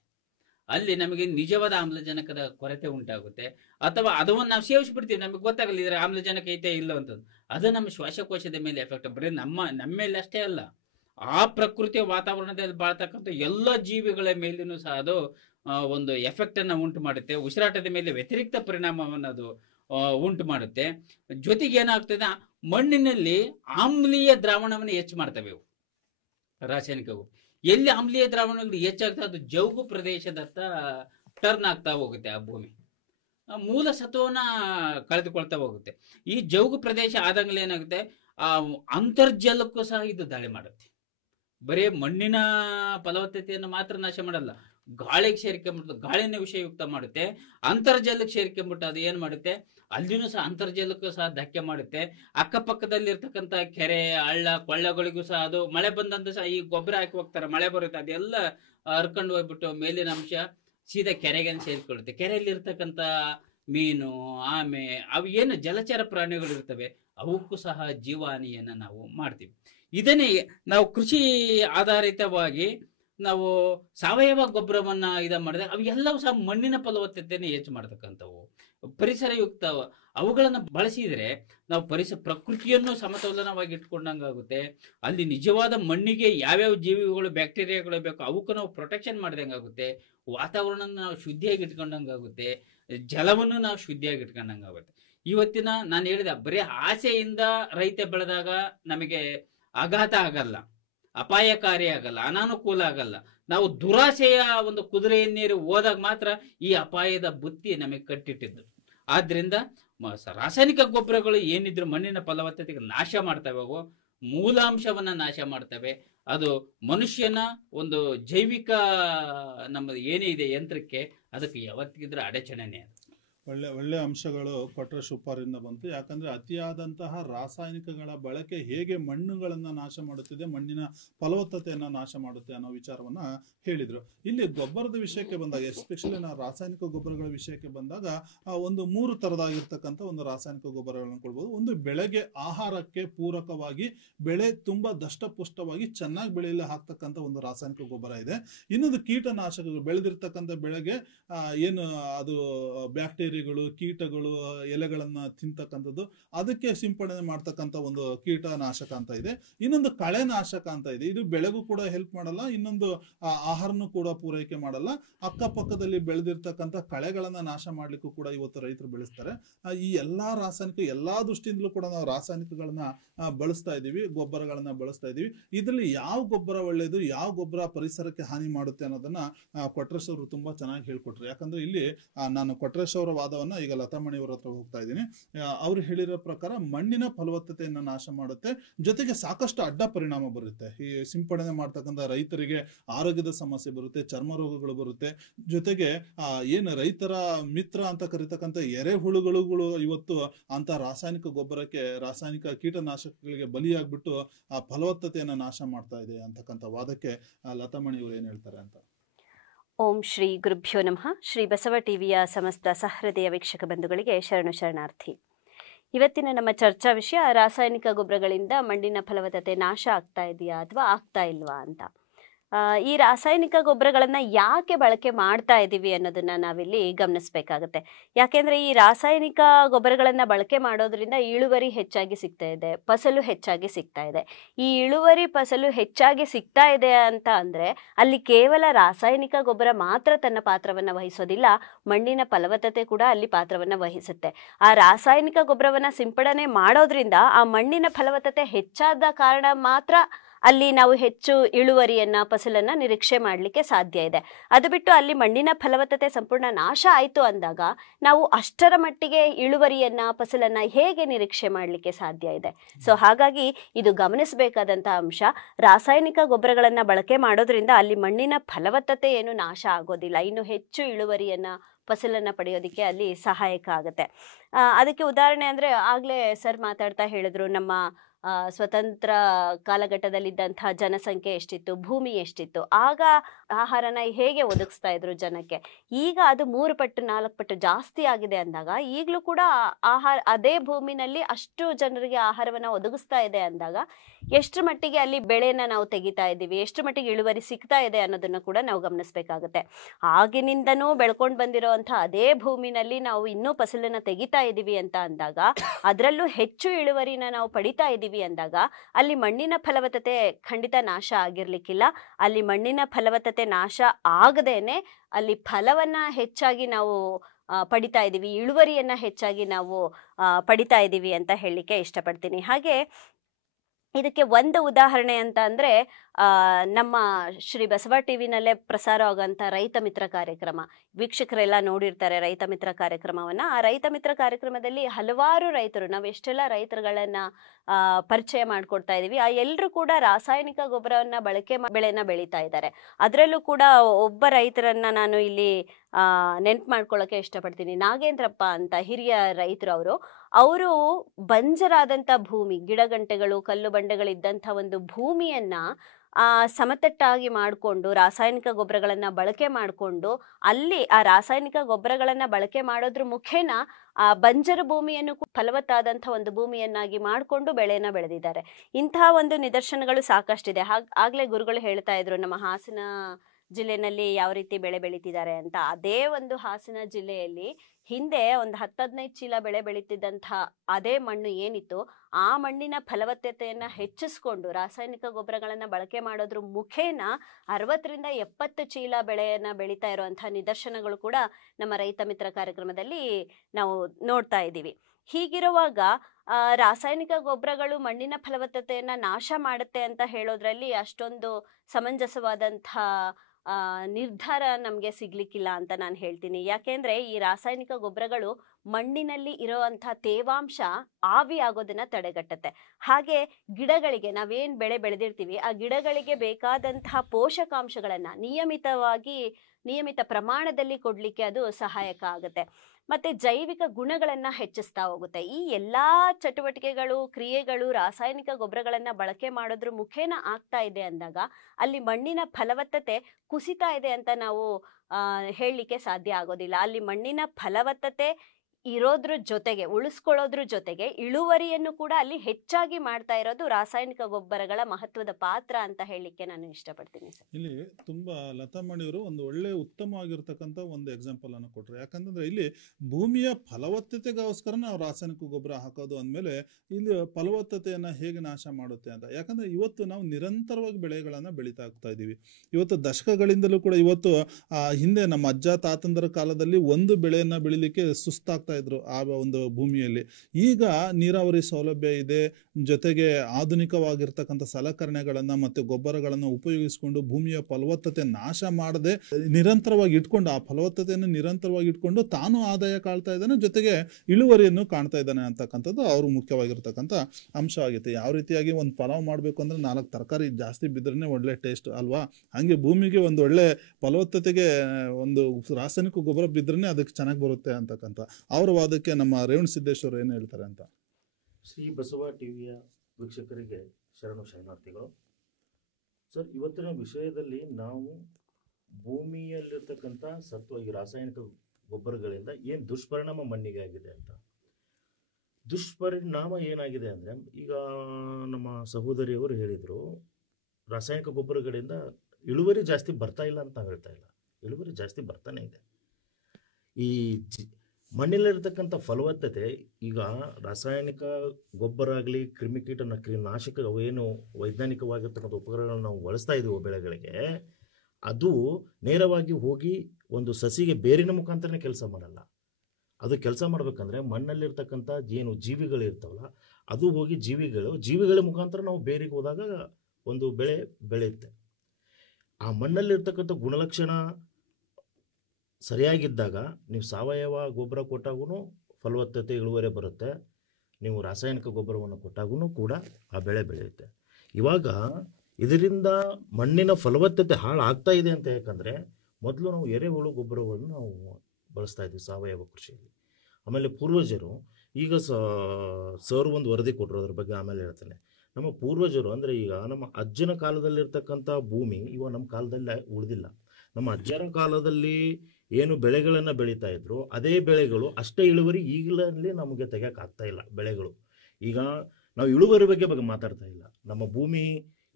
ಅಲ್ಲಿ ನಮಗೆ ನಿಜವಾದ ಆಮ್ಲಜನಕದ ಕೊರತೆ ಉಂಟಾಗುತ್ತೆ. ಅಥವಾ ಅದನ್ನು ನಾವು ಸೇವಿಸ್ಬಿಡ್ತೀವಿ, ನಮಗೆ ಗೊತ್ತಾಗಲ್ಲ ಇದ್ರೆ ಆಮ್ಲಜನಕ ಐತೆ ಇಲ್ಲ ಅಂತದ್ದು. ಅದು ನಮ್ಮ ಶ್ವಾಸಕೋಶದ ಮೇಲೆ ಎಫೆಕ್ಟ್. ಬರೀ ನಮ್ಮ ಮೇಲೆ ಅಷ್ಟೇ ಅಲ್ಲ, ಆ ಪ್ರಕೃತಿಯ ವಾತಾವರಣದಲ್ಲಿ ಬಾಳ್ತಕ್ಕಂಥ ಎಲ್ಲ ಜೀವಿಗಳ ಮೇಲೂ ಸಹ ಅದು ಒಂದು ಎಫೆಕ್ಟ್ ಅನ್ನು ಉಂಟು ಮಾಡುತ್ತೆ. ಉಸಿರಾಟದ ಮೇಲೆ ವ್ಯತಿರಿಕ್ತ ಪರಿಣಾಮವನ್ನು ಅದು ಉಂಟು ಮಾಡುತ್ತೆ. ಜೊತೆಗೆ ಏನಾಗ್ತದೆ, ಮಣ್ಣಿನಲ್ಲಿ ಆಮ್ಲೀಯ ದ್ರಾವಣವನ್ನು ಹೆಚ್ಚು ಮಾಡ್ತವೆ ಇವು ರಾಸಾಯನಿಕ ಗೊಬ್ಬರ. ಎಲ್ಲಿ ಆಮ್ಲೀಯ ದ್ರಾವಣಗಳು ಹೆಚ್ಚಾಗ್ತದೆ ಅದು ಜೌಗು ಪ್ರದೇಶದತ್ತ ಟರ್ನ್ ಆಗ್ತಾ ಹೋಗುತ್ತೆ. ಆ ಭೂಮಿ ಮೂಲ ಸತ್ವವನ್ನ ಕಳೆದುಕೊಳ್ತಾ ಹೋಗುತ್ತೆ. ಈ ಜೌಗು ಪ್ರದೇಶ ಆದಂಗಲೇ ಏನಾಗುತ್ತೆ, ಆ ಅಂತರ್ಜಲಕ್ಕೂ ಸಹ ಇದು ದಾಳಿ ಮಾಡುತ್ತೆ. ಬರೀ ಮಣ್ಣಿನ ಫಲವತ್ತತೆಯನ್ನು ಮಾತ್ರ ನಾಶ ಮಾಡಲ್ಲ, ಗಾಳಿಗೆ ಸೇರಿಕೊಂಡ್ಬಿಟ್ಟು ಗಾಳಿನ ವಿಷಯುಕ್ತ ಮಾಡುತ್ತೆ. ಅಂತರ್ಜಲಕ್ಕೆ ಸೇರಿಕೊಂಡ್ಬಿಟ್ಟು ಅದು ಏನು ಮಾಡುತ್ತೆ, ಅಲ್ಲಿನೂ ಸಹ ಅಂತರ್ಜಲಕ್ಕೂ ಸಹ ಧಕ್ಕೆ ಮಾಡುತ್ತೆ. ಅಕ್ಕಪಕ್ಕದಲ್ಲಿ ಇರ್ತಕ್ಕಂಥ ಕೆರೆ, ಹಳ್ಳ, ಕೊಳ್ಳಗಳಿಗೂ ಸಹ ಅದು ಮಳೆ ಬಂದಂತ ಸಹ ಈ ಗೊಬ್ಬರ ಹಾಕಿ ಹೋಗ್ತಾರೆ, ಮಳೆ ಬರುತ್ತೆ, ಅದೆಲ್ಲ ಹರ್ಕೊಂಡು ಹೋಗ್ಬಿಟ್ಟು ಮೇಲಿನ ಅಂಶ ಸೀದಾ ಕೆರೆಗೆ ಸೇರಿಕೊಳ್ಳುತ್ತೆ. ಕೆರೆಯಲ್ಲಿ ಇರ್ತಕ್ಕಂಥ ಮೀನು, ಆಮೆ, ಅವು ಏನು ಜಲಚರ ಪ್ರಾಣಿಗಳು ಇರ್ತವೆ ಅವಕ್ಕೂ ಸಹ ಜೀವಹಾನಿಯನ್ನು ನಾವು ಮಾಡ್ತೀವಿ. ಇದನ್ನೇ ನಾವು ಕೃಷಿ ಆಧಾರಿತವಾಗಿ ನಾವು ಸಾವಯವ ಗೊಬ್ಬರವನ್ನ ಮಾಡಿದಾಗ ಅವೆಲ್ಲವೂ ಸಹ ಮಣ್ಣಿನ ಫಲವತ್ತತೆಯನ್ನು ಹೆಚ್ಚು ಮಾಡ್ತಕ್ಕಂಥವು, ಪರಿಸರಯುಕ್ತ. ಅವುಗಳನ್ನು ಬಳಸಿದರೆ ನಾವು ಪ್ರಕೃತಿಯನ್ನು ಸಮತೋಲನವಾಗಿ ಇಟ್ಕೊಂಡಂಗಾಗುತ್ತೆ. ಅಲ್ಲಿ ನಿಜವಾದ ಮಣ್ಣಿಗೆ ಯಾವ್ಯಾವ ಜೀವಿಗಳು, ಬ್ಯಾಕ್ಟೀರಿಯಾಗಳು ಬೇಕು ಅವಕ್ಕೂ ನಾವು ಪ್ರೊಟೆಕ್ಷನ್ ಮಾಡಿದಂಗಾಗುತ್ತೆ. ವಾತಾವರಣ ನಾವು ಶುದ್ಧಿಯಾಗಿ ಇಟ್ಕೊಂಡಂಗಾಗುತ್ತೆ, ಜಲವನ್ನು ನಾವು ಶುದ್ಧಿಯಾಗಿ ಇಟ್ಕೊಂಡಂಗಾಗುತ್ತೆ. ಇವತ್ತಿನ ನಾನು ಹೇಳಿದ ಬರೀ ಆಸೆಯಿಂದ ರೈತ ಬೆಳೆದಾಗ ನಮಗೆ ಆಘಾತ ಆಗಲ್ಲ, ಅಪಾಯಕಾರಿ ಆಗಲ್ಲ, ಅನಾನುಕೂಲ ಆಗಲ್ಲ. ನಾವು ದುರಾಸೆಯ ಒಂದು ಕುದುರೆಯನ್ನೇರಿ ಹೋದಾಗ ಮಾತ್ರ ಈ ಅಪಾಯದ ಬುತ್ತಿ ನಮಗೆ ಕಟ್ಟಿಟ್ಟಿದ್ದು. ಆದ್ರಿಂದ ರಾಸಾಯನಿಕ ಗೊಬ್ಬರಗಳು ಏನಿದ್ರು ಮಣ್ಣಿನ ಫಲವತ್ತತೆಗೆ ನಾಶ ಮಾಡ್ತವೆ, ಅವು ಮೂಲಾಂಶವನ್ನ ನಾಶ ಮಾಡ್ತವೆ. ಅದು ಮನುಷ್ಯನ ಒಂದು ಜೈವಿಕ ನಮ್ಮದು ಏನೇ ಇದೆ ಯಂತ್ರಕ್ಕೆ ಅದಕ್ಕೆ ಯಾವತ್ತಿಗಿದ್ರೆ ಅಡಚಣೆನೇ ಅದು. ಒಳ್ಳೆ ಅಂಶಗಳು ಕೊಟ್ರೇಶ್ ಉಪ್ಪಾರಿಂದ ಬಂತು. ಯಾಕಂದ್ರೆ ಅತಿಯಾದಂತಹ ರಾಸಾಯನಿಕಗಳ ಬಳಕೆ ಹೇಗೆ ಮಣ್ಣುಗಳನ್ನ ನಾಶ ಮಾಡುತ್ತಿದೆ, ಮಣ್ಣಿನ ಫಲವತ್ತತೆಯನ್ನ ನಾಶ ಮಾಡುತ್ತೆ ಅನ್ನೋ ವಿಚಾರವನ್ನ ಹೇಳಿದ್ರು. ಇಲ್ಲಿ ಗೊಬ್ಬರದ ವಿಷಯಕ್ಕೆ ಬಂದಾಗ, ಎಸ್ಪೆಷಲಿ ನಾವು ರಾಸಾಯನಿಕ ಗೊಬ್ಬರಗಳ ವಿಷಯಕ್ಕೆ ಬಂದಾಗ ಒಂದು 3 ತರದಾಗಿರ್ತಕ್ಕಂಥ ಒಂದು ರಾಸಾಯನಿಕ ಗೊಬ್ಬರಗಳನ್ನು ಕೊಡ್ಬೋದು. ಒಂದು ಬೆಳೆಗೆ ಆಹಾರಕ್ಕೆ ಪೂರಕವಾಗಿ ಬೆಳೆ ತುಂಬಾ ದಷ್ಟಪುಷ್ಟವಾಗಿ ಚೆನ್ನಾಗಿ ಬೆಳೆಯಲು ಹಾಕ್ತಕ್ಕಂಥ ಒಂದು ರಾಸಾಯನಿಕ ಗೊಬ್ಬರ ಇದೆ. ಇನ್ನೊಂದು ಕೀಟನಾಶಕಗಳು, ಬೆಳೆದಿರ್ತಕ್ಕಂಥ ಬೆಳೆಗೆ ಏನು ಅದು ಬ್ಯಾಕ್ಟೀರಿಯಾಗಳು, ಕೀಟಗಳು, ಎಲೆಗಳನ್ನ ತಿಂತಕ್ಕಂಥದ್ದು, ಅದಕ್ಕೆ ಸಿಂಪಡಣೆ ಮಾಡ್ತಕ್ಕಂಥ ಒಂದು ಕೀಟನಾಶಕ ಅಂತ ಇದೆ. ಇನ್ನೊಂದು ಕಳೆನಾಶಕ ಅಂತ ಇದೆ. ಇದು ಬೆಳೆಗೂ ಕೂಡ ಹೆಲ್ಪ್ ಮಾಡಲ್ಲ, ಇನ್ನೊಂದು ಆಹಾರನೂ ಕೂಡ ಪೂರೈಕೆ ಮಾಡಲ್ಲ. ಅಕ್ಕಪಕ್ಕದಲ್ಲಿ ಬೆಳೆದಿರ್ತಕ್ಕಂಥ ಕಳೆಗಳನ್ನ ನಾಶ ಮಾಡ್ಲಿಕ್ಕೂ ಕೂಡ ಇವತ್ತು ರೈತರು ಬೆಳೆಸ್ತಾರೆ. ಈ ಎಲ್ಲಾ ರಾಸಾಯನಿಕ, ಎಲ್ಲಾ ದೃಷ್ಟಿಯಿಂದಲೂ ಕೂಡ ನಾವು ರಾಸಾಯನಿಕಗಳನ್ನ ಬಳಸ್ತಾ ಇದೀವಿ, ಗೊಬ್ಬರಗಳನ್ನ ಬಳಸ್ತಾ ಇದೀವಿ. ಇದರಲ್ಲಿ ಯಾವ ಗೊಬ್ಬರ ಒಳ್ಳೆಯದು, ಯಾವ ಗೊಬ್ಬರ ಪರಿಸರಕ್ಕೆ ಹಾನಿ ಮಾಡುತ್ತೆ ಅನ್ನೋದನ್ನ ಕೊಟ್ರೇಶ್ ಅವರು ತುಂಬಾ ಚೆನ್ನಾಗಿ ಹೇಳ್ಕೊಟ್ರು. ಯಾಕಂದ್ರೆ ಇಲ್ಲಿ ನಾನು ಕೊಟ್ರೇಶ್ ಅವರ ವಾದವನ್ನ ಈಗ ಲತಾಮಣಿ ಅವರ ಹತ್ರ ಹೋಗ್ತಾ ಇದ್ದೀನಿ. ಅವ್ರು ಹೇಳಿರೋ ಪ್ರಕಾರ ಮಣ್ಣಿನ ಫಲವತ್ತತೆಯನ್ನ ನಾಶ ಮಾಡುತ್ತೆ, ಜೊತೆಗೆ ಸಾಕಷ್ಟು ಅಡ್ಡ ಪರಿಣಾಮ ಬರುತ್ತೆ. ಈ ಸಿಂಪಡಣೆ ಮಾಡ್ತಕ್ಕಂಥ ರೈತರಿಗೆ ಆರೋಗ್ಯದ ಸಮಸ್ಯೆ ಬರುತ್ತೆ, ಚರ್ಮ ರೋಗಗಳು ಬರುತ್ತೆ. ಜೊತೆಗೆ ಏನು ರೈತರ ಮಿತ್ರ ಅಂತ ಕರೀತಕ್ಕಂಥ ಎರೆಹುಳುಗಳು ಇವತ್ತು ಅಂತ ರಾಸಾಯನಿಕ ಗೊಬ್ಬರಕ್ಕೆ, ರಾಸಾಯನಿಕ ಕೀಟನಾಶಕಗಳಿಗೆ ಬಲಿಯಾಗ್ಬಿಟ್ಟು ಆ ಫಲವತ್ತತೆಯನ್ನ ನಾಶ ಮಾಡ್ತಾ ಇದೆ ಅಂತಕ್ಕಂಥ ವಾದಕ್ಕೆ ಲತಾಮಣಿ ಅವರು ಏನ್ ಹೇಳ್ತಾರೆ ಅಂತ. ಓಂ ಶ್ರೀ ಗುರುಭ್ಯೋ ನಮಃ. ಶ್ರೀ ಬಸವ ಟಿವಿಯ ಸಮಸ್ತ ಸಹೃದಯ ವೀಕ್ಷಕ ಬಂಧುಗಳಿಗೆ ಶರಣಾರ್ಥಿ. ಇವತ್ತಿನ ನಮ್ಮ ಚರ್ಚಾ ವಿಷಯ ರಾಸಾಯನಿಕ ಗೊಬ್ಬರಗಳಿಂದ ಮಣ್ಣಿನ ಫಲವತ್ತತೆ ನಾಶ ಆಗ್ತಾ ಇದೆಯಾ ಅಥವಾ ಆಗ್ತಾ ಇಲ್ವಾ ಅಂತ. ಈ ರಾಸಾಯನಿಕ ಗೊಬ್ಬರಗಳನ್ನು ಯಾಕೆ ಬಳಕೆ ಮಾಡ್ತಾ ಇದ್ದೀವಿ ಅನ್ನೋದನ್ನ ನಾವಿಲ್ಲಿ ಗಮನಿಸಬೇಕಾಗುತ್ತೆ. ಯಾಕೆಂದರೆ ಈ ರಾಸಾಯನಿಕ ಗೊಬ್ಬರಗಳನ್ನು ಬಳಕೆ ಮಾಡೋದ್ರಿಂದ ಇಳುವರಿ ಹೆಚ್ಚಾಗಿ ಸಿಗ್ತಾ ಇದೆ, ಫಸಲು ಹೆಚ್ಚಾಗಿ ಸಿಗ್ತಾ ಇದೆ. ಈ ಇಳುವರಿ ಫಸಲು ಹೆಚ್ಚಾಗಿ ಸಿಗ್ತಾ ಇದೆ ಅಂತ ಅಂದರೆ ಅಲ್ಲಿ ಕೇವಲ ರಾಸಾಯನಿಕ ಗೊಬ್ಬರ ಮಾತ್ರ ತನ್ನ ಪಾತ್ರವನ್ನು ವಹಿಸೋದಿಲ್ಲ, ಮಣ್ಣಿನ ಫಲವತ್ತತೆ ಕೂಡ ಅಲ್ಲಿ ಪಾತ್ರವನ್ನು ವಹಿಸುತ್ತೆ. ಆ ರಾಸಾಯನಿಕ ಗೊಬ್ಬರವನ್ನು ಸಿಂಪಡಣೆ ಮಾಡೋದ್ರಿಂದ ಆ ಮಣ್ಣಿನ ಫಲವತ್ತತೆ ಹೆಚ್ಚಾದ ಕಾರಣ ಮಾತ್ರ ಅಲ್ಲಿ ನಾವು ಹೆಚ್ಚು ಇಳುವರಿಯನ್ನು, ಫಸಲನ್ನು ನಿರೀಕ್ಷೆ ಮಾಡಲಿಕ್ಕೆ ಸಾಧ್ಯ ಇದೆ. ಅದು ಬಿಟ್ಟು ಅಲ್ಲಿ ಮಣ್ಣಿನ ಫಲವತ್ತತೆ ಸಂಪೂರ್ಣ ನಾಶ ಆಯಿತು ಅಂದಾಗ ನಾವು ಅಷ್ಟರ ಮಟ್ಟಿಗೆ ಇಳುವರಿಯನ್ನು, ಫಸಲನ್ನು ಹೇಗೆ ನಿರೀಕ್ಷೆ ಮಾಡಲಿಕ್ಕೆ ಸಾಧ್ಯ ಇದೆ? ಸೊ ಹಾಗಾಗಿ ಇದು ಗಮನಿಸಬೇಕಾದಂಥ ಅಂಶ. ರಾಸಾಯನಿಕ ಗೊಬ್ಬರಗಳನ್ನು ಬಳಕೆ ಮಾಡೋದ್ರಿಂದ ಅಲ್ಲಿ ಮಣ್ಣಿನ ಫಲವತ್ತತೆ ಏನು ನಾಶ ಆಗೋದಿಲ್ಲ, ಇನ್ನು ಹೆಚ್ಚು ಇಳುವರಿಯನ್ನು, ಫಸಲನ್ನು ಪಡೆಯೋದಕ್ಕೆ ಅಲ್ಲಿ ಸಹಾಯಕ ಆಗುತ್ತೆ. ಅದಕ್ಕೆ ಉದಾಹರಣೆ ಅಂದರೆ ಆಗಲೇ ಸರ್ ಮಾತಾಡ್ತಾ ಹೇಳಿದ್ರು, ನಮ್ಮ ಸ್ವತಂತ್ರ ಕಾಲಘಟ್ಟದಲ್ಲಿದ್ದಂಥ ಜನಸಂಖ್ಯೆ ಎಷ್ಟಿತ್ತು, ಭೂಮಿ ಎಷ್ಟಿತ್ತು, ಆಗ ಆಹಾರನ ಹೇಗೆ ಒದಗಿಸ್ತಾ ಇದ್ರು ಜನಕ್ಕೆ. ಈಗ ಅದು 3 ಪಟ್ಟು 4 ಪಟ್ಟು ಜಾಸ್ತಿ ಆಗಿದೆ ಅಂದಾಗ ಈಗಲೂ ಕೂಡ ಅದೇ ಭೂಮಿನಲ್ಲಿ ಅಷ್ಟು ಜನರಿಗೆ ಆಹಾರವನ್ನು ಒದಗಿಸ್ತಾ ಇದೆ ಅಂದಾಗ ಎಷ್ಟು ಮಟ್ಟಿಗೆ ಅಲ್ಲಿ ಬೆಳೆನ ನಾವು ತೆಗಿತಾ ಇದ್ದೀವಿ, ಎಷ್ಟು ಮಟ್ಟಿಗೆ ಇಳುವರಿ ಸಿಗ್ತಾ ಇದೆ ಅನ್ನೋದನ್ನು ಕೂಡ ನಾವು ಗಮನಿಸಬೇಕಾಗುತ್ತೆ. ಆಗಿನಿಂದನೂ ಬೆಳ್ಕೊಂಡು ಬಂದಿರೋವಂಥ ಅದೇ ಭೂಮಿನಲ್ಲಿ ನಾವು ಇನ್ನೂ ಫಸಲನ್ನು ತೆಗಿತಾ ಇದ್ದೀವಿ ಅಂತ ಅಂದಾಗ, ಅದರಲ್ಲೂ ಹೆಚ್ಚು ಇಳುವರಿನ ನಾವು ಪಡಿತಾ ಇದ್ದೀವಿ ಅಂದಾಗ ಅಲ್ಲಿ ಮಣ್ಣಿನ ಫಲವತ್ತತೆ ಖಂಡಿತ ನಾಶ ಆಗಿರ್ಲಿಕ್ಕಿಲ್ಲ. ಅಲ್ಲಿ ಮಣ್ಣಿನ ಫಲವತ್ತತೆ ನಾಶ ಆಗದೇನೆ ಅಲ್ಲಿ ಫಲವನ್ನ ಹೆಚ್ಚಾಗಿ ನಾವು ಪಡಿತಾ ಇದ್ದೀವಿ, ಇಳುವರಿಯನ್ನ ಹೆಚ್ಚಾಗಿ ನಾವು ಪಡಿತಾ ಇದ್ದೀವಿ ಅಂತ ಹೇಳಲಿಕ್ಕೆ ಇಷ್ಟಪಡ್ತೀನಿ. ಹಾಗೆ ಇದಕ್ಕೆ ಒಂದು ಉದಾಹರಣೆ ಅಂತ ಅಂದರೆ ನಮ್ಮ ಶ್ರೀ ಬಸವ ಟಿವಿನಲ್ಲೇ ಪ್ರಸಾರ ಆಗೋಂಥ ರೈತ ಮಿತ್ರ ಕಾರ್ಯಕ್ರಮ, ವೀಕ್ಷಕರೆಲ್ಲ ನೋಡಿರ್ತಾರೆ ರೈತ ಮಿತ್ರ ಕಾರ್ಯಕ್ರಮವನ್ನು. ಆ ರೈತ ಮಿತ್ರ ಕಾರ್ಯಕ್ರಮದಲ್ಲಿ ಹಲವಾರು ರೈತರು, ನಾವು ಎಷ್ಟೆಲ್ಲ ರೈತರುಗಳನ್ನು ಪರಿಚಯ ಮಾಡಿಕೊಡ್ತಾ ಇದ್ದೀವಿ, ಆ ಎಲ್ಲರೂ ಕೂಡ ರಾಸಾಯನಿಕ ಗೊಬ್ಬರವನ್ನು ಬಳಕೆ ಬೆಳೆನ ಬೆಳೀತಾ ಇದ್ದಾರೆ. ಅದರಲ್ಲೂ ಕೂಡ ಒಬ್ಬ ರೈತರನ್ನು ನಾನು ಇಲ್ಲಿ ನೆನ್ಪು ಮಾಡ್ಕೊಳ್ಳೋಕ್ಕೆ ಇಷ್ಟಪಡ್ತೀನಿ. ನಾಗೇಂದ್ರಪ್ಪ ಅಂತ ಹಿರಿಯ ರೈತರು. ಅವರು ಬಂಜರಾದಂಥ ಭೂಮಿ, ಗಿಡಗಂಟೆಗಳು, ಕಲ್ಲು ಬಂಡೆಗಳಿದ್ದಂಥ ಒಂದು ಭೂಮಿಯನ್ನು ಸಮತಟ್ಟಾಗಿ ಮಾಡಿಕೊಂಡು ರಾಸಾಯನಿಕ ಗೊಬ್ಬರಗಳನ್ನು ಬಳಕೆ ಮಾಡಿಕೊಂಡು ಅಲ್ಲಿ ಆ ರಾಸಾಯನಿಕ ಗೊಬ್ಬರಗಳನ್ನು ಬಳಕೆ ಮಾಡೋದ್ರ ಮುಖೇನ ಆ ಬಂಜರು ಭೂಮಿಯನ್ನು ಫಲವತ್ತಾದಂಥ ಒಂದು ಭೂಮಿಯನ್ನಾಗಿ ಮಾಡಿಕೊಂಡು ಬೆಳೆನ ಬೆಳೆದಿದ್ದಾರೆ. ಇಂತಹ ಒಂದು ನಿದರ್ಶನಗಳು ಸಾಕಷ್ಟಿದೆ. ಆಗಲೇ ಗುರುಗಳು ಹೇಳ್ತಾ ಇದ್ರು ನಮ್ಮ ಹಾಸನ ಜಿಲ್ಲೆನಲ್ಲಿ ಯಾವ ರೀತಿ ಬೆಳೆ ಬೆಳೀತಿದ್ದಾರೆ ಅಂತ. ಅದೇ ಒಂದು ಹಾಸನ ಜಿಲ್ಲೆಯಲ್ಲಿ ಹಿಂದೆ ಒಂದು 10-15 ಚೀಲ ಬೆಳೆ ಬೆಳೀತಿದ್ದಂಥ ಅದೇ ಮಣ್ಣು ಏನಿತ್ತು, ಆ ಮಣ್ಣಿನ ಫಲವತ್ತತೆಯನ್ನು ಹೆಚ್ಚಿಸ್ಕೊಂಡು ರಾಸಾಯನಿಕ ಗೊಬ್ಬರಗಳನ್ನು ಬಳಕೆ ಮಾಡೋದ್ರ ಮುಖೇನ 60-70 ಚೀಲ ಬೆಳೆಯನ್ನು ಬೆಳೀತಾ ಇರುವಂಥ ನಿದರ್ಶನಗಳು ಕೂಡ ನಮ್ಮ ರೈತ ಮಿತ್ರ ಕಾರ್ಯಕ್ರಮದಲ್ಲಿ ನಾವು ನೋಡ್ತಾ ಇದ್ದೀವಿ. ಹೀಗಿರುವಾಗ ರಾಸಾಯನಿಕ ಗೊಬ್ಬರಗಳು ಮಣ್ಣಿನ ಫಲವತ್ತತೆಯನ್ನು ನಾಶ ಮಾಡುತ್ತೆ ಅಂತ ಹೇಳೋದ್ರಲ್ಲಿ ಅಷ್ಟೊಂದು ಸಮಂಜಸವಾದಂಥ ನಿರ್ಧಾರ ನಮಗೆ ಸಿಗ್ಲಿಕ್ಕಿಲ್ಲ ಅಂತ ನಾನು ಹೇಳ್ತೀನಿ. ಯಾಕೆಂದರೆ ಈ ರಾಸಾಯನಿಕ ಗೊಬ್ಬರಗಳು ಮಣ್ಣಿನಲ್ಲಿ ಇರುವಂತಹ ತೇವಾಂಶ ಆವಿ ಆಗೋದನ್ನ ತಡೆಗಟ್ಟುತ್ತೆ. ಹಾಗೆ ಗಿಡಗಳಿಗೆ ನಾವೇನ್ ಬೆಳೆ ಬೆಳೆದಿರ್ತೀವಿ ಆ ಗಿಡಗಳಿಗೆ ಬೇಕಾದಂತಹ ಪೋಷಕಾಂಶಗಳನ್ನ ನಿಯಮಿತ ಪ್ರಮಾಣದಲ್ಲಿ ಕೊಡ್ಲಿಕ್ಕೆ ಅದು ಸಹಾಯಕ ಆಗುತ್ತೆ. ಮತ್ತೆ ಜೈವಿಕ ಗುಣಗಳನ್ನ ಹೆಚ್ಚಿಸ್ತಾ ಹೋಗುತ್ತೆ. ಈ ಎಲ್ಲಾ ಚಟುವಟಿಕೆಗಳು, ಕ್ರಿಯೆಗಳು ರಾಸಾಯನಿಕ ಗೊಬ್ಬರಗಳನ್ನ ಬಳಕೆ ಮಾಡೋದ್ರ ಮುಖೇನ ಆಗ್ತಾ ಇದೆ ಅಂದಾಗ ಅಲ್ಲಿ ಮಣ್ಣಿನ ಫಲವತ್ತತೆ ಕುಸಿತಾ ಇದೆ ಅಂತ ನಾವು ಹೇಳಲಿಕ್ಕೆ ಸಾಧ್ಯ ಆಗೋದಿಲ್ಲ. ಅಲ್ಲಿ ಮಣ್ಣಿನ ಫಲವತ್ತತೆ ಇರೋದ್ರ ಜೊತೆಗೆ, ಉಳಿಸ್ಕೊಳ್ಳೋದ್ರ ಜೊತೆಗೆ ಇಳುವರಿಯನ್ನು ಕೂಡ ಅಲ್ಲಿ ಹೆಚ್ಚಾಗಿ ಮಾಡ್ತಾ ಇರೋದು ರಾಸಾಯನಿಕ ಗೊಬ್ಬರಗಳ ಮಹತ್ವದ ಪಾತ್ರ ಅಂತ ಹೇಳಲಿಕ್ಕೆ ನಾನು ಇಷ್ಟಪಡ್ತೀನಿ ಸರ್. ಇಲ್ಲಿ ತುಂಬಾ ಲತಾ ಮಣಿಯವರು ಒಂದು ಒಳ್ಳೆ ಉತ್ತಮವಾಗಿರ್ತಕ್ಕಂಥ ಒಂದು ಎಕ್ಸಾಂಪಲ್ ಅನ್ನು ಕೊಟ್ಟರು. ಯಾಕಂತಂದ್ರೆ ಇಲ್ಲಿ ಭೂಮಿಯ ಫಲವತ್ತತೆಗೋಸ್ಕರ ನಾವು ರಾಸಾಯನಿಕ ಗೊಬ್ಬರ ಹಾಕೋದು ಅಂದಮೇಲೆ ಇಲ್ಲಿ ಫಲವತ್ತತೆಯನ್ನ ಹೇಗೆ ನಾಶ ಮಾಡುತ್ತೆ ಅಂತ. ಯಾಕಂದ್ರೆ ಇವತ್ತು ನಾವು ನಿರಂತರವಾಗಿ ಬೆಳೆಗಳನ್ನ ಬೆಳೀತಾ ಹೋಗ್ತಾ ಇದ್ದೀವಿ. ಇವತ್ತು ದಶಕಗಳಿಂದಲೂ ಕೂಡ ಇವತ್ತು ಹಿಂದೆ ನಮ್ಮ ಅಜ್ಜ ತಾತಂದರ ಕಾಲದಲ್ಲಿ ಒಂದು ಬೆಳೆಯನ್ನ ಬೆಳಿಲಿಕ್ಕೆ ಸುಸ್ತಾಗ್ತಾ ಇದ್ರು ಆ ಒಂದು ಭೂಮಿಯಲ್ಲಿ. ಈಗ ನೀರಾವರಿ ಸೌಲಭ್ಯ ಇದೆ, ಜೊತೆಗೆ ಆಧುನಿಕವಾಗಿರ್ತಕ್ಕಂಥ ಸಲಕರಣೆಗಳನ್ನ ಮತ್ತೆ ಗೊಬ್ಬರಗಳನ್ನ ಉಪಯೋಗಿಸಿಕೊಂಡು ಭೂಮಿಯ ಫಲವತ್ತತೆ ನಾಶ ಮಾಡದೆ ನಿರಂತರವಾಗಿ ಇಟ್ಕೊಂಡು, ಆ ಫಲವತ್ತತೆಯನ್ನು ನಿರಂತರವಾಗಿ ಇಟ್ಕೊಂಡು ತಾನು ಆದಾಯ ಕಾಳ್ತಾ ಇದ್ದಾನೆ, ಜೊತೆಗೆ ಇಳುವರಿಯನ್ನು ಕಾಣ್ತಾ ಇದ್ದಾನೆ ಅಂತಕ್ಕಂಥದ್ದು ಅವರು ಮುಖ್ಯವಾಗಿರ್ತಕ್ಕಂಥ ಅಂಶ ಆಗಿತ್ತು. ಯಾವ ರೀತಿಯಾಗಿ ಒಂದು ಪಲಾವ್ ಮಾಡಬೇಕು ಅಂದ್ರೆ 4 ತರಕಾರಿ ಜಾಸ್ತಿ ಬಿದ್ರೇ ಒಳ್ಳೆ ಟೇಸ್ಟ್ ಅಲ್ವಾ, ಹಂಗೆ ಭೂಮಿಗೆ ಒಂದು ಒಳ್ಳೆ ಫಲವತ್ತತೆಗೆ ಒಂದು ರಾಸಾಯನಿಕ ಗೊಬ್ಬರ ಬಿದ್ರೇ ಅದಕ್ಕೆ ಚೆನ್ನಾಗಿ ಬರುತ್ತೆ ಅಂತಕ್ಕಂಥ ಅವರ ವಾದಕ್ಕೆ ನಮ್ಮ ರೇವಣ ಸಿದ್ದೇಶ್ವರ ಏನು ಹೇಳ್ತಾರೆ ಅಂತ. ಶ್ರೀ ಬಸವ ಟಿವಿಯ ವೀಕ್ಷಕರಿಗೆ ಶರಣಾರ್ಥಿಗಳು. ಸರ್, ಇವತ್ತಿನ ವಿಷಯದಲ್ಲಿ ನಾವು ಭೂಮಿಯಲ್ಲಿರ್ತಕ್ಕಂಥ ಸತ್ವ ಈ ರಾಸಾಯನಿಕ ಗೊಬ್ಬರಗಳಿಂದ ಏನು ದುಷ್ಪರಿಣಾಮ ಮಣ್ಣಿಗೆ ಆಗಿದೆ ಅಂತ. ದುಷ್ಪರಿಣಾಮ ಏನಾಗಿದೆ ಅಂದರೆ, ಈಗ ನಮ್ಮ ಸಹೋದರಿಯವರು ಹೇಳಿದರು ರಾಸಾಯನಿಕ ಗೊಬ್ಬರಗಳಿಂದ ಇಳುವರಿ ಜಾಸ್ತಿ ಬರ್ತಾ ಇಲ್ಲ ಅಂತ ಹೇಳ್ತಾ ಇಲ್ಲ, ಇಳುವರಿ ಜಾಸ್ತಿ ಬರ್ತಾನೆ ಇದೆ. ಈ ಮಣ್ಣಿನಲ್ಲಿರ್ತಕ್ಕಂಥ ಫಲವತ್ತತೆ, ಈಗ ರಾಸಾಯನಿಕ ಗೊಬ್ಬರ ಆಗಲಿ ಕ್ರಿಮಿಕೀಟ ನಾಶಕ ಅವೇನು ವೈಜ್ಞಾನಿಕವಾಗಿರ್ತಕ್ಕಂಥ ಉಪಕರಣಗಳನ್ನು ನಾವು ಬಳಸ್ತಾ ಇದ್ದೀವಿ ಬೆಳೆಗಳಿಗೆ, ಅದು ನೇರವಾಗಿ ಹೋಗಿ ಒಂದು ಸಸಿಗೆ ಬೇರಿನ ಮುಖಾಂತರನೇ ಕೆಲಸ ಮಾಡಲ್ಲ. ಅದು ಕೆಲಸ ಮಾಡಬೇಕಂದ್ರೆ ಮಣ್ಣಲ್ಲಿರ್ತಕ್ಕಂಥ ಏನು ಜೀವಿಗಳಿರ್ತಾವಲ್ಲ ಅದು ಹೋಗಿ ಜೀವಿಗಳ ಮುಖಾಂತರ ನಾವು ಬೇರಿಗೆ ಹೋದಾಗ ಒಂದು ಬೆಳೆ ಬೆಳೆಯುತ್ತೆ. ಆ ಮಣ್ಣಲ್ಲಿರ್ತಕ್ಕಂಥ ಗುಣಲಕ್ಷಣ ಸರಿಯಾಗಿದ್ದಾಗ ನೀವು ಸಾವಯವ ಗೊಬ್ಬರ ಕೊಟ್ಟಾಗೂ ಫಲವತ್ತತೆ ಇಳುವರಿ ಬರುತ್ತೆ, ನೀವು ರಾಸಾಯನಿಕ ಗೊಬ್ಬರವನ್ನು ಕೊಟ್ಟಾಗೂ ಕೂಡ ಆ ಬೆಳೆ ಬೆಳೆಯುತ್ತೆ. ಇವಾಗ ಇದರಿಂದ ಮಣ್ಣಿನ ಫಲವತ್ತತೆ ಹಾಳಾಗ್ತಾ ಇದೆ ಅಂತ. ಯಾಕಂದರೆ ಮೊದಲು ನಾವು ಎರೆಹುಳು ಗೊಬ್ಬರವನ್ನು ನಾವು ಬಳಸ್ತಾ ಇದ್ವಿ ಸಾವಯವ ಕೃಷಿಯಲ್ಲಿ. ಆಮೇಲೆ ಪೂರ್ವಜರು, ಈಗ ಸರ್ ಒಂದು ವರದಿ ಕೊಟ್ಟರು ಅದ್ರ ಬಗ್ಗೆ ಆಮೇಲೆ ಹೇಳ್ತೇನೆ. ನಮ್ಮ ಪೂರ್ವಜರು ಅಂದರೆ ಈಗ ನಮ್ಮ ಅಜ್ಜನ ಕಾಲದಲ್ಲಿರ್ತಕ್ಕಂಥ ಭೂಮಿ ಇವಾಗ ನಮ್ಮ ಕಾಲದಲ್ಲಿ ಉಳಿದಿಲ್ಲ. ನಮ್ಮ ಅಜ್ಜರ ಕಾಲದಲ್ಲಿ ಏನು ಬೆಳೆಗಳನ್ನು ಬೆಳೀತಾ ಇದ್ರು ಅದೇ ಬೆಳೆಗಳು ಅಷ್ಟೇ ಇಳುವರಿ ಈಗಲೇ ನಮಗೆ ತೆಗೆಯೋಕ್ಕಾಗ್ತಾ ಇಲ್ಲ ಬೆಳೆಗಳು. ಈಗ ನಾವು ಇಳುವರಿ ಬಗ್ಗೆ ಮಾತಾಡ್ತಾ ಇಲ್ಲ, ನಮ್ಮ ಭೂಮಿ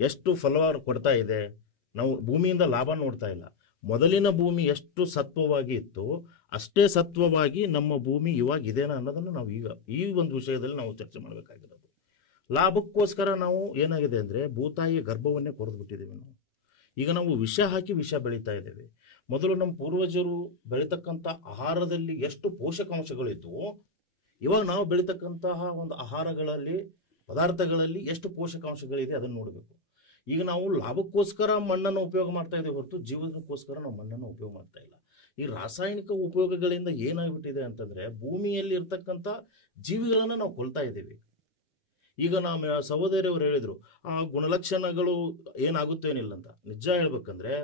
ಎಷ್ಟು ಫಲವಾರು ಕೊಡ್ತಾ ಇದೆ, ನಾವು ಭೂಮಿಯಿಂದ ಲಾಭ ನೋಡ್ತಾ ಇಲ್ಲ. ಮೊದಲಿನ ಭೂಮಿ ಎಷ್ಟು ಸತ್ವವಾಗಿ ಇತ್ತು ಅಷ್ಟೇ ಸತ್ವವಾಗಿ ನಮ್ಮ ಭೂಮಿ ಇವಾಗ ಇದೇನಾ ಅನ್ನೋದನ್ನು ನಾವು ಈಗ ಈ ಒಂದು ವಿಷಯದಲ್ಲಿ ನಾವು ಚರ್ಚೆ ಮಾಡಬೇಕಾಗಿರೋದು. ಲಾಭಕ್ಕೋಸ್ಕರ ನಾವು ಏನಾಗಿದೆ ಅಂದರೆ ಭೂತಾಯಿಯ ಗರ್ಭವನ್ನೇ ಕೊರೆದುಬಿಟ್ಟಿದ್ದೀವಿ ನಾವು. ಈಗ ನಾವು ವಿಷ ಹಾಕಿ ವಿಷ ಬೆಳೀತಾ ಇದ್ದೇವೆ. ಮೊದಲು ನಮ್ಮ ಪೂರ್ವಜರು ಬೆಳೀತಕ್ಕಂಥ ಆಹಾರದಲ್ಲಿ ಎಷ್ಟು ಪೋಷಕಾಂಶಗಳಿದ್ವು, ಇವಾಗ ನಾವು ಬೆಳೀತಕ್ಕಂತಹ ಒಂದು ಆಹಾರಗಳಲ್ಲಿ ಪದಾರ್ಥಗಳಲ್ಲಿ ಎಷ್ಟು ಪೋಷಕಾಂಶಗಳಿದೆ ಅದನ್ನು ನೋಡಬೇಕು. ಈಗ ನಾವು ಲಾಭಕ್ಕೋಸ್ಕರ ಮಣ್ಣನ್ನು ಉಪಯೋಗ ಮಾಡ್ತಾ ಇದ್ದೇವೆ ಹೊರತು ಜೀವನಕ್ಕೋಸ್ಕರ ನಾವು ಮಣ್ಣನ್ನು ಉಪಯೋಗ ಮಾಡ್ತಾ ಇಲ್ಲ. ಈ ರಾಸಾಯನಿಕ ಉಪಯೋಗಗಳಿಂದ ಏನಾಗ್ಬಿಟ್ಟಿದೆ ಅಂತಂದ್ರೆ ಭೂಮಿಯಲ್ಲಿ ಇರ್ತಕ್ಕಂಥ ಜೀವಿಗಳನ್ನು ನಾವು ಕೊಲ್ತಾ ಇದ್ದೀವಿ. ಈಗ ನಮ್ಮ ಸಹೋದರಿಯವರು ಹೇಳಿದ್ರು ಆ ಗುಣಲಕ್ಷಣಗಳು ಏನಾಗುತ್ತೇನಿಲ್ಲ ಅಂತ. ನಿಜ ಹೇಳ್ಬೇಕಂದ್ರೆ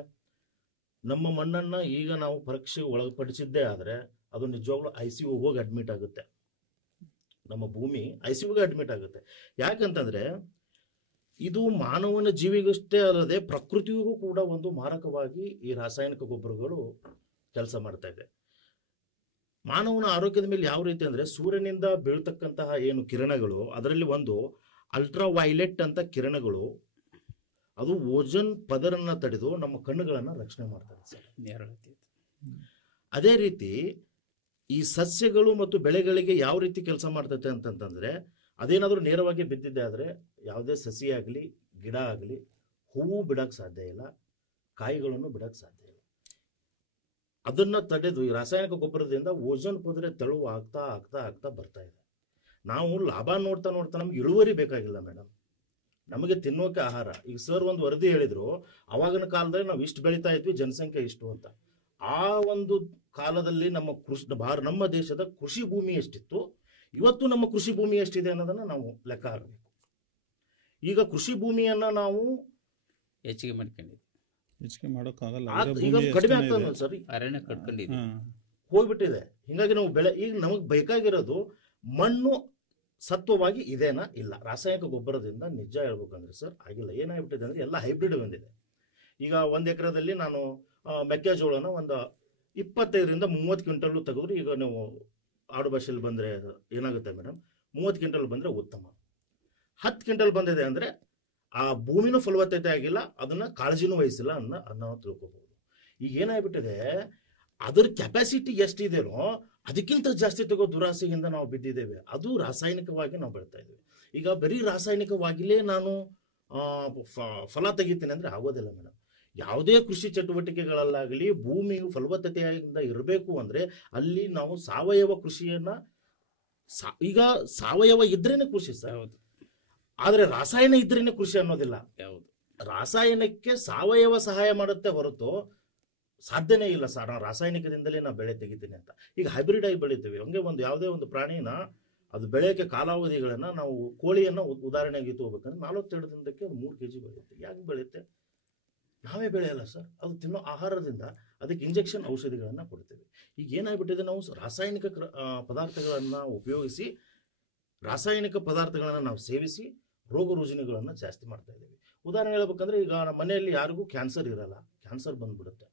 ನಮ್ಮ ಮಣ್ಣನ್ನ ಈಗ ನಾವು ಪರೀಕ್ಷೆಗೆ ಒಳಪಡಿಸಿದ್ದೇ ಆದ್ರೆ ಅದು ನಿಜವಾಗ್ಲೂ ICU ಹೋಗಿ ಅಡ್ಮಿಟ್ ಆಗುತ್ತೆ. ನಮ್ಮ ಭೂಮಿ ICUಗೆ ಅಡ್ಮಿಟ್ ಆಗುತ್ತೆ. ಯಾಕಂತಂದ್ರೆ ಇದು ಮಾನವನ ಜೀವಿಗಷ್ಟೇ ಅಲ್ಲದೆ ಪ್ರಕೃತಿಗೂ ಕೂಡ ಒಂದು ಮಾರಕವಾಗಿ ಈ ರಾಸಾಯನಿಕ ಗೊಬ್ಬರಗಳು ಕೆಲಸ ಮಾಡ್ತಾ ಇದೆ. ಮಾನವನ ಆರೋಗ್ಯದ ಮೇಲೆ ಯಾವ ರೀತಿ ಅಂದ್ರೆ ಸೂರ್ಯನಿಂದ ಬೀಳ್ತಕ್ಕಂತಹ ಏನು ಕಿರಣಗಳು, ಅದರಲ್ಲಿ ಒಂದು ಅಲ್ಟ್ರಾ ವೈಲೆಟ್ ಅಂತ ಕಿರಣಗಳು, ಅದು ಓಜೋನ್ ಪದರನ್ನ ತಡೆದು ನಮ್ಮ ಕಣ್ಣುಗಳನ್ನ ರಕ್ಷಣೆ ಮಾಡ್ತಾರೆ ಸರ್. ಅದೇ ರೀತಿ ಈ ಸಸ್ಯಗಳು ಮತ್ತು ಬೆಳೆಗಳಿಗೆ ಯಾವ ರೀತಿ ಕೆಲಸ ಮಾಡ್ತೈತೆ ಅಂತಂತಂದ್ರೆ ಅದೇನಾದ್ರೂ ನೇರವಾಗಿ ಬಿದ್ದಿದ್ದೆ ಆದ್ರೆ ಯಾವುದೇ ಸಸಿ ಆಗಲಿ ಗಿಡ ಆಗಲಿ ಹೂವು ಬಿಡಕ್ ಸಾಧ್ಯ ಇಲ್ಲ, ಕಾಯಿಗಳನ್ನು ಬಿಡಕ್ ಸಾಧ್ಯ ಇಲ್ಲ. ಅದನ್ನ ತಡೆದು ಈ ರಾಸಾಯನಿಕ ಗೊಬ್ಬರದಿಂದ ಓಜೋನ್ ಪದರ ತೆಳುವು ಆಗ್ತಾ ಆಗ್ತಾ ಆಗ್ತಾ ಬರ್ತಾ ಇದೆ. ನಾವು ಲಾಭ ನೋಡ್ತಾ ನೋಡ್ತಾ ನಮ್ಗೆ ಇಳುವರಿ ಬೇಕಾಗಿಲ್ಲ ಮೇಡಮ್, ನಮಗೆ ತಿನ್ನೋಕೆ ಆಹಾರ. ಈಗ ಸರ್ ಒಂದು ವರದಿ ಹೇಳಿದ್ರು, ಅವಾಗಿನ ಕಾಲದಲ್ಲಿ ನಾವು ಇಷ್ಟು ಬೆಳೀತಾ ಇದ್ವಿ, ಜನಸಂಖ್ಯೆ ಇಷ್ಟು ಅಂತ. ಆ ಒಂದು ಕಾಲದಲ್ಲಿ ನಮ್ಮ ದೇಶದ ಕೃಷಿ ಭೂಮಿ ಎಷ್ಟಿತ್ತು, ಇವತ್ತು ನಮ್ಮ ಕೃಷಿ ಭೂಮಿ ಎಷ್ಟಿದೆ ಅನ್ನೋದನ್ನ ನಾವು ಲೆಕ್ಕ ಹಾಕಬೇಕು. ಈಗ ಕೃಷಿ ಭೂಮಿಯನ್ನ ನಾವು ಹೆಚ್ಚಿಗೆ ಮಾಡ್ಕೊಂಡಿದ್ವಿ, ಹೆಚ್ಚಿಗೆ ಮಾಡೋಕ್ಕಾಗಲ್ಲ, ಈಗ ಕಡಿಮೆ ಆಗ್ತದೆ ಸರ್, ಅರಣ್ಯ ಕಟ್ಕೊಂಡಿದ್ವಿ, ಹೋಗ್ಬಿಟ್ಟಿದೆ. ಹಿಂಗಾಗಿ ನಾವು ಈಗ ನಮಗೆ ಬೇಕಾಗಿರೋದು ಮಣ್ಣು ಸತ್ವವಾಗಿ ಇದೇನಾ ಇಲ್ಲ. ರಾಸಾಯನಿಕ ಗೊಬ್ಬರದಿಂದ ನಿಜ ಹೇಳ್ಬೇಕಂದ್ರೆ ಸರ್ ಆಗಿಲ್ಲ. ಏನಾಗ್ಬಿಟ್ಟಿದೆ ಅಂದ್ರೆ ಎಲ್ಲ ಹೈಬ್ರಿಡ್ ಬಂದಿದೆ. ಈಗ 1 ಎಕರೆದಲ್ಲಿ ನಾನು ಮೆಕ್ಕೆಜೋಳನ ಒಂದು 25-30 ಕ್ವಿಂಟಲ್ ತೆಗೆದ್ರು. ಈಗ ನೀವು ಆಡು ಭಾಷೆಯಲ್ಲಿ ಬಂದ್ರೆ ಏನಾಗುತ್ತೆ ಮೇಡಮ್, 30 ಕ್ವಿಂಟಲ್ ಬಂದ್ರೆ ಉತ್ತಮ. 10 ಕ್ವಿಂಟಲ್ ಬಂದಿದೆ ಅಂದ್ರೆ ಆ ಭೂಮಿನೂ ಫಲವತ್ತತೆ ಆಗಿಲ್ಲ, ಅದನ್ನ ಕಾಳಜಿನೂ ವಹಿಸಿಲ್ಲ ಅನ್ನೋ ತಿಳ್ಕೊಬಹುದು. ಈಗ ಏನಾಗ್ಬಿಟ್ಟಿದೆ, ಅದರ ಕೆಪಾಸಿಟಿ ಎಷ್ಟಿದೆಯೋ ಅದಕ್ಕಿಂತ ಜಾಸ್ತಿ ತಗೋ ದುರಾಸೆಯಿಂದ ನಾವು ಬಿದ್ದಿದ್ದೇವೆ. ಅದು ರಾಸಾಯನಿಕವಾಗಿ ನಾವು ಬೆಳ್ತಾ ಇದ್ದೇವೆ. ಈಗ ಬರೀ ರಾಸಾಯನಿಕವಾಗಿಲೇ ನಾನು ಫಲ ತೆಗಿತೀನಿ ಅಂದ್ರೆ ಆಗೋದಿಲ್ಲ ಮೇಡಮ್. ಯಾವುದೇ ಕೃಷಿ ಚಟುವಟಿಕೆಗಳಲ್ಲಾಗಲಿ ಭೂಮಿಯು ಫಲವತ್ತತೆಯಿಂದ ಇರಬೇಕು ಅಂದ್ರೆ ಅಲ್ಲಿ ನಾವು ಸಾವಯವ ಕೃಷಿಯನ್ನ ಈಗ ಸಾವಯವ ಇದ್ರೇನೆ ಕೃಷಿ ಸರ್, ಆದ್ರೆ ರಾಸಾಯನ ಇದ್ರೇನೆ ಕೃಷಿ ಅನ್ನೋದಿಲ್ಲ. ರಾಸಾಯನಕ್ಕೆ ಸಾವಯವ ಸಹಾಯ ಮಾಡುತ್ತೆ ಹೊರತು ಸಾಧ್ಯನೇ ಇಲ್ಲ ಸರ್. ನಾನು ರಾಸಾಯನಿಕದಿಂದಲೇ ನಾ ಬೆಳೆ ತೆಗಿತೀನಿ ಅಂತ. ಈಗ ಹೈಬ್ರಿಡ್ ಆಗಿ ಬೆಳಿತೀವಿ. ಹಂಗೆ ಯಾವುದೇ ಒಂದು ಪ್ರಾಣಿನ ಅದು ಬೆಳೆಯೋಕೆ ಕಾಲಾವಧಿಗಳನ್ನ ನಾವು ಕೋಳಿಯನ್ನ ಉದಾಹರಣೆಗೆ ತಗೋಬೇಕಂದ್ರೆ 42 ದಿನಕ್ಕೆ 3 kg ಬೆಳೆಯುತ್ತೆ. ಯಾಕೆ ಬೆಳೆಯುತ್ತೆ? ನಾವೇ ಬೆಳೆಯಲ್ಲ ಸರ್. ಅದು ತಿನ್ನೋ ಆಹಾರದಿಂದ ಅದಕ್ಕೆ ಇಂಜೆಕ್ಷನ್ ಔಷಧಿಗಳನ್ನ ಕೊಡ್ತೇವೆ. ಈಗ ಏನಾಗ್ಬಿಟ್ಟಿದೆ, ನಾವು ರಾಸಾಯನಿಕ ಪದಾರ್ಥಗಳನ್ನ ಉಪಯೋಗಿಸಿ, ರಾಸಾಯನಿಕ ಪದಾರ್ಥಗಳನ್ನ ನಾವು ಸೇವಿಸಿ ರೋಗ ರುಜಿನಗಳನ್ನ ಜಾಸ್ತಿ ಮಾಡ್ತಾ ಇದ್ದೀವಿ. ಉದಾಹರಣೆ ಹೇಳ್ಬೇಕಂದ್ರೆ ಈಗ ನಮ್ಮ ಮನೆಯಲ್ಲಿ ಯಾರಿಗೂ ಕ್ಯಾನ್ಸರ್ ಇರಲ್ಲ, ಕ್ಯಾನ್ಸರ್ ಬಂದ್ಬಿಡುತ್ತೆ.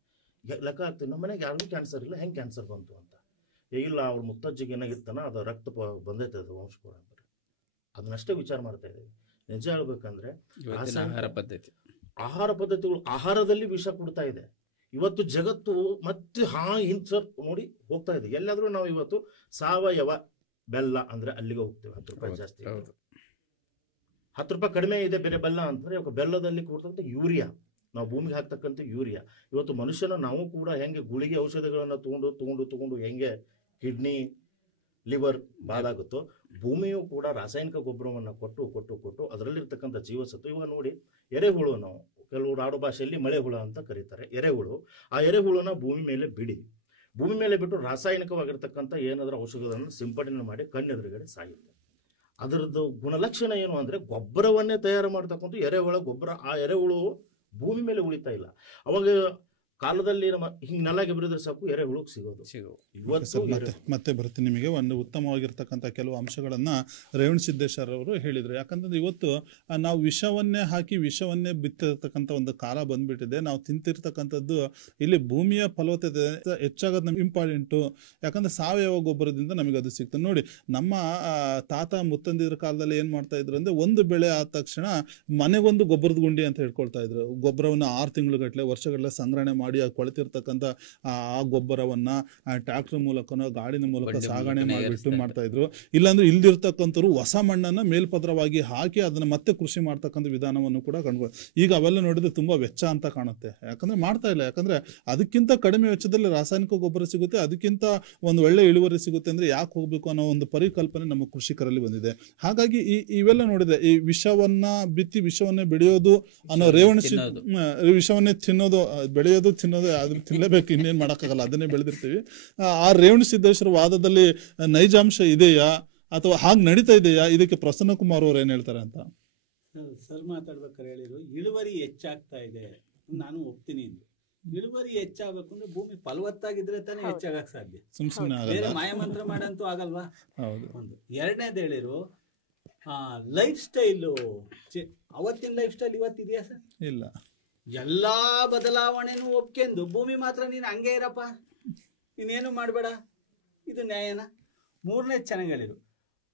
ಲೆಕ್ಕ ಆಗ್ತದೆ, ನಮ್ಮ ಮನೆಗೆ ಯಾರಿಗೂ ಕ್ಯಾನ್ಸರ್ ಇಲ್ಲ, ಹೆಂಗೆ ಕ್ಯಾನ್ಸರ್ ಬಂತು ಅಂತ. ಇಲ್ಲ ಅವ್ರ ಮುತ್ತಜ್ಜಿಗೆ ಏನಾಗಿತ್ತಾನ ಅದು ರಕ್ತ ಬಂದೈತೆ, ಅದು ವಂಶಪರ ಅಂತ. ಅದನ್ನಷ್ಟೇ ವಿಚಾರ ಮಾಡ್ತಾ ಇದ್ದೀವಿ. ನಿಜ ಹೇಳ್ಬೇಕಂದ್ರೆ ಆಹಾರ ಪದ್ಧತಿಗಳು, ಆಹಾರದಲ್ಲಿ ವಿಷ ಕೊಡ್ತಾ ಇದೆ ಇವತ್ತು ಜಗತ್ತು. ಮತ್ತೆ ಸರ್ ನೋಡಿ ಹೋಗ್ತಾ ಇದೆ. ಎಲ್ಲಾದ್ರೂ ನಾವು ಇವತ್ತು ಸಾವಯವ ಬೆಲ್ಲ ಅಂದ್ರೆ ಅಲ್ಲಿಗೆ ಹೋಗ್ತೇವೆ. 10 ರೂಪಾಯಿ ಜಾಸ್ತಿ, 10 ರೂಪಾಯಿ ಕಡಿಮೆ ಇದೆ ಬೇರೆ ಬೆಲ್ಲ ಅಂತಂದ್ರೆ ಬೆಲ್ಲದಲ್ಲಿ ಕೊಡ್ತಕ್ಕಂಥ ಯೂರಿಯಾ, ನಾವು ಭೂಮಿಗೆ ಹಾಕ್ತಕ್ಕಂಥ ಯೂರಿಯಾ. ಇವತ್ತು ಮನುಷ್ಯನ ನಾವು ಕೂಡ ಹೆಂಗೆ ಗುಳಿಗೆ ಔಷಧಿಗಳನ್ನ ತಗೊಂಡು ಹೆಂಗೆ ಕಿಡ್ನಿ ಲಿವರ್ ಬಾದಾಗುತ್ತೋ, ಭೂಮಿಯು ಕೂಡ ರಾಸಾಯನಿಕ ಗೊಬ್ಬರವನ್ನು ಕೊಟ್ಟು ಅದರಲ್ಲಿರ್ತಕ್ಕಂಥ ಜೀವಸತ್ವ. ಇವಾಗ ನೋಡಿ ಎರೆಹುಳು, ನಾವು ಕೆಲವರು ಆಡು ಭಾಷೆಯಲ್ಲಿ ಮಳೆ ಹುಳ ಅಂತ ಕರೀತಾರೆ, ಎರೆಹುಳು. ಆ ಎರೆಹುಳನ ಭೂಮಿ ಮೇಲೆ ಬಿಟ್ಟು ರಾಸಾಯನಿಕವಾಗಿರ್ತಕ್ಕಂಥ ಏನಾದರೂ ಔಷಧಗಳನ್ನು ಸಿಂಪಡಣೆ ಮಾಡಿ ಕಣ್ಣೆದುರುಗಡೆ ಸಾಯುತ್ತೆ. ಅದರದ್ದು ಗುಣಲಕ್ಷಣ ಏನು ಅಂದ್ರೆ ಗೊಬ್ಬರವನ್ನೇ ತಯಾರು ಮಾಡ್ತಕ್ಕಂಥ ಎರೆಹುಳ ಗೊಬ್ಬರ. ಆ ಎರೆಹುಳು ಭೂಮಿ ಮೇಲೆ ಉಳಿತಾ ಇಲ್ಲ. ಅವಾಗ ಕಾಲದಲ್ಲಿ ನಮ್ಮ ಹಿಂಗೆ ನೆಲಗೆ ಬಿರಿದ್ರೆ ಸಾಕು ಎರೆಹುಳುಕ್ ಸಿಗೋದು. ಮತ್ತೆ ಬರ್ತೀನಿ ನಿಮಗೆ ಒಂದು ಉತ್ತಮವಾಗಿರ್ತಕ್ಕಂಥ ಕೆಲವು ಅಂಶಗಳನ್ನ ರೇವಣ ಸಿದ್ದೇಶ್ವರ ಅವರು ಹೇಳಿದ್ರು. ಯಾಕಂತಂದ್ರೆ ಇವತ್ತು ನಾವು ವಿಷವನ್ನೇ ಹಾಕಿ ವಿಷವನ್ನೇ ಬಿತ್ತಿರ್ತಕ್ಕಂಥ ಒಂದು ಕಾಲ ಬಂದ್ಬಿಟ್ಟಿದೆ. ನಾವು ತಿಂತಿರ್ತಕ್ಕಂಥದ್ದು ಇಲ್ಲಿ ಭೂಮಿಯ ಫಲವತ್ತತೆ ಹೆಚ್ಚಾಗೋದು ನಮ್ಗೆ ಇಂಪಾರ್ಟೆಂಟು. ಯಾಕಂದ್ರೆ ಸಾವಯವ ಗೊಬ್ಬರದಿಂದ ನಮಗೆ ಅದು ಸಿಗ್ತದೆ. ನೋಡಿ ನಮ್ಮ ತಾತ ಮುತ್ತಂದಿರ ಕಾಲದಲ್ಲಿ ಏನ್ ಮಾಡ್ತಾ ಇದ್ರು ಅಂದ್ರೆ, ಒಂದು ಬೆಳೆ ಆದ ತಕ್ಷಣ ಮನೆಗೊಂದು ಗೊಬ್ಬರದ ಗುಂಡಿ ಅಂತ ಹೇಳ್ಕೊಳ್ತಾ ಇದ್ರು. ಗೊಬ್ಬರವನ್ನು 6 ತಿಂಗಳುಗಟ್ಟಲೆ ವರ್ಷಗಟ್ಟಲೆ ಸಂಗ್ರಹಣೆ ಮಾಡಿ ಕೊಳೆತಿರ್ತಕ್ಕಂಥ ಆ ಗೊಬ್ಬರವನ್ನ ಟ್ರ್ಯಾಕ್ಟರ್ ಮೂಲಕನೋ ಗಾಡಿನ ಮೂಲಕ ಸಾಗಣೆ ಮಾಡಿಬಿಟ್ಟು ಮಾಡ್ತಾ ಇದ್ರು. ಇಲ್ಲಾಂದ್ರೆ ಇಲ್ದಿರ್ತಕ್ಕಂಥವ್ರು ಹೊಸ ಮಣ್ಣನ್ನ ಮೇಲ್ಪದ್ರವಾಗಿ ಹಾಕಿ ಅದನ್ನ ಮತ್ತೆ ಕೃಷಿ ಮಾಡ್ತಕ್ಕಂಥ ವಿಧಾನವನ್ನು ಕೂಡ ಕಂಡು. ಈಗ ಅವೆಲ್ಲ ನೋಡಿದ್ರೆ ತುಂಬಾ ವೆಚ್ಚ ಅಂತ ಕಾಣುತ್ತೆ. ಯಾಕಂದ್ರೆ ಮಾಡ್ತಾ ಇಲ್ಲ. ಯಾಕಂದ್ರೆ ಅದಕ್ಕಿಂತ ಕಡಿಮೆ ವೆಚ್ಚದಲ್ಲಿ ರಾಸಾಯನಿಕ ಗೊಬ್ಬರ ಸಿಗುತ್ತೆ, ಅದಕ್ಕಿಂತ ಒಂದು ಒಳ್ಳೆ ಇಳುವರಿ ಸಿಗುತ್ತೆ. ಅಂದ್ರೆ ಯಾಕೆ ಹೋಗ್ಬೇಕು ಅನ್ನೋ ಒಂದು ಪರಿಕಲ್ಪನೆ ನಮ್ಮ ಕೃಷಿಕರಲ್ಲಿ ಬಂದಿದೆ. ಹಾಗಾಗಿ ಇವೆಲ್ಲ ನೋಡಿದ್ರೆ ಈ ವಿಷವನ್ನ ಬಿತ್ತಿ ವಿಷವನ್ನೇ ಬೆಳೆಯೋದು ಅನ್ನೋ ವಿಷವನ್ನೇ ತಿನ್ನೋದು, ಬೆಳೆಯೋದು ತಿನ್ನೋದು, ಅದ್ರ ತಿನ್ನಲೇಬೇಕು, ಇನ್ನೇನ್ ಮಾಡಕ್ಕಾಗಲ್ಲ, ಅದನ್ನೇ ಬೆಳೆದಿರ್ತೀವಿ. ಆ ರೇವಣ ಸಿದ್ದೇಶ್ವರ ವಾದದಲ್ಲಿ ನೈಜಾಂಶ ಇದೆಯಾ ಅಥವಾ ಹಾಗೆ ನಡೀತಾ ಇದೆಯಾ? ಇದಕ್ಕೆ ಪ್ರಸನ್ನ ಕುಮಾರ್ ಅವ್ರು ಏನ್ ಹೇಳ್ತಾರೆ ಅಂತ ಸರ್ ಮಾತಾಡ್ಬೇಕಾರೆ ಹೇಳಿದ್ರು. ಇಳುವರಿ ಹೆಚ್ಚಾಗ್ತಾ ಇದೆ, ನಾನು ಒಪ್ತೀನಿ. ಇಳುವರಿ ಹೆಚ್ಚಾಗಬೇಕು ಅಂದ್ರೆ ಭೂಮಿ ಫಲವತ್ತಾಗಿದ್ರೆ ತಾನೇ ಹೆಚ್ಚಾಗಕ್ ಸಾಧ್ಯ. ಬೇರೆ ಮಾಯಮಂತ್ರ ಮಾಡಂತೂ ಆಗಲ್ವಾ? ಒಂದು. ಎರಡನೇದು ಹೇಳಿರು, ಲೈಫ್ ಸ್ಟೈಲು, ಅವತ್ತಿನ ಲೈಫ್ ಸ್ಟೈಲ್ ಇವತ್ತಿದೆಯಾ ಸರ್? ಇಲ್ಲ. ಎಲ್ಲಾ ಬದಲಾವಣೆನೂ ಒಪ್ಕೊಂಡು ಭೂಮಿ ಮಾತ್ರ ನೀನು ಹಂಗೆ ಇರಪ್ಪ, ನೀನೇನು ಮಾಡಬೇಡ, ಇದು ನ್ಯಾಯನ? ಮೂರನೇ ಚೆನ್ನಾಗಿ ಹೇಳಿರು,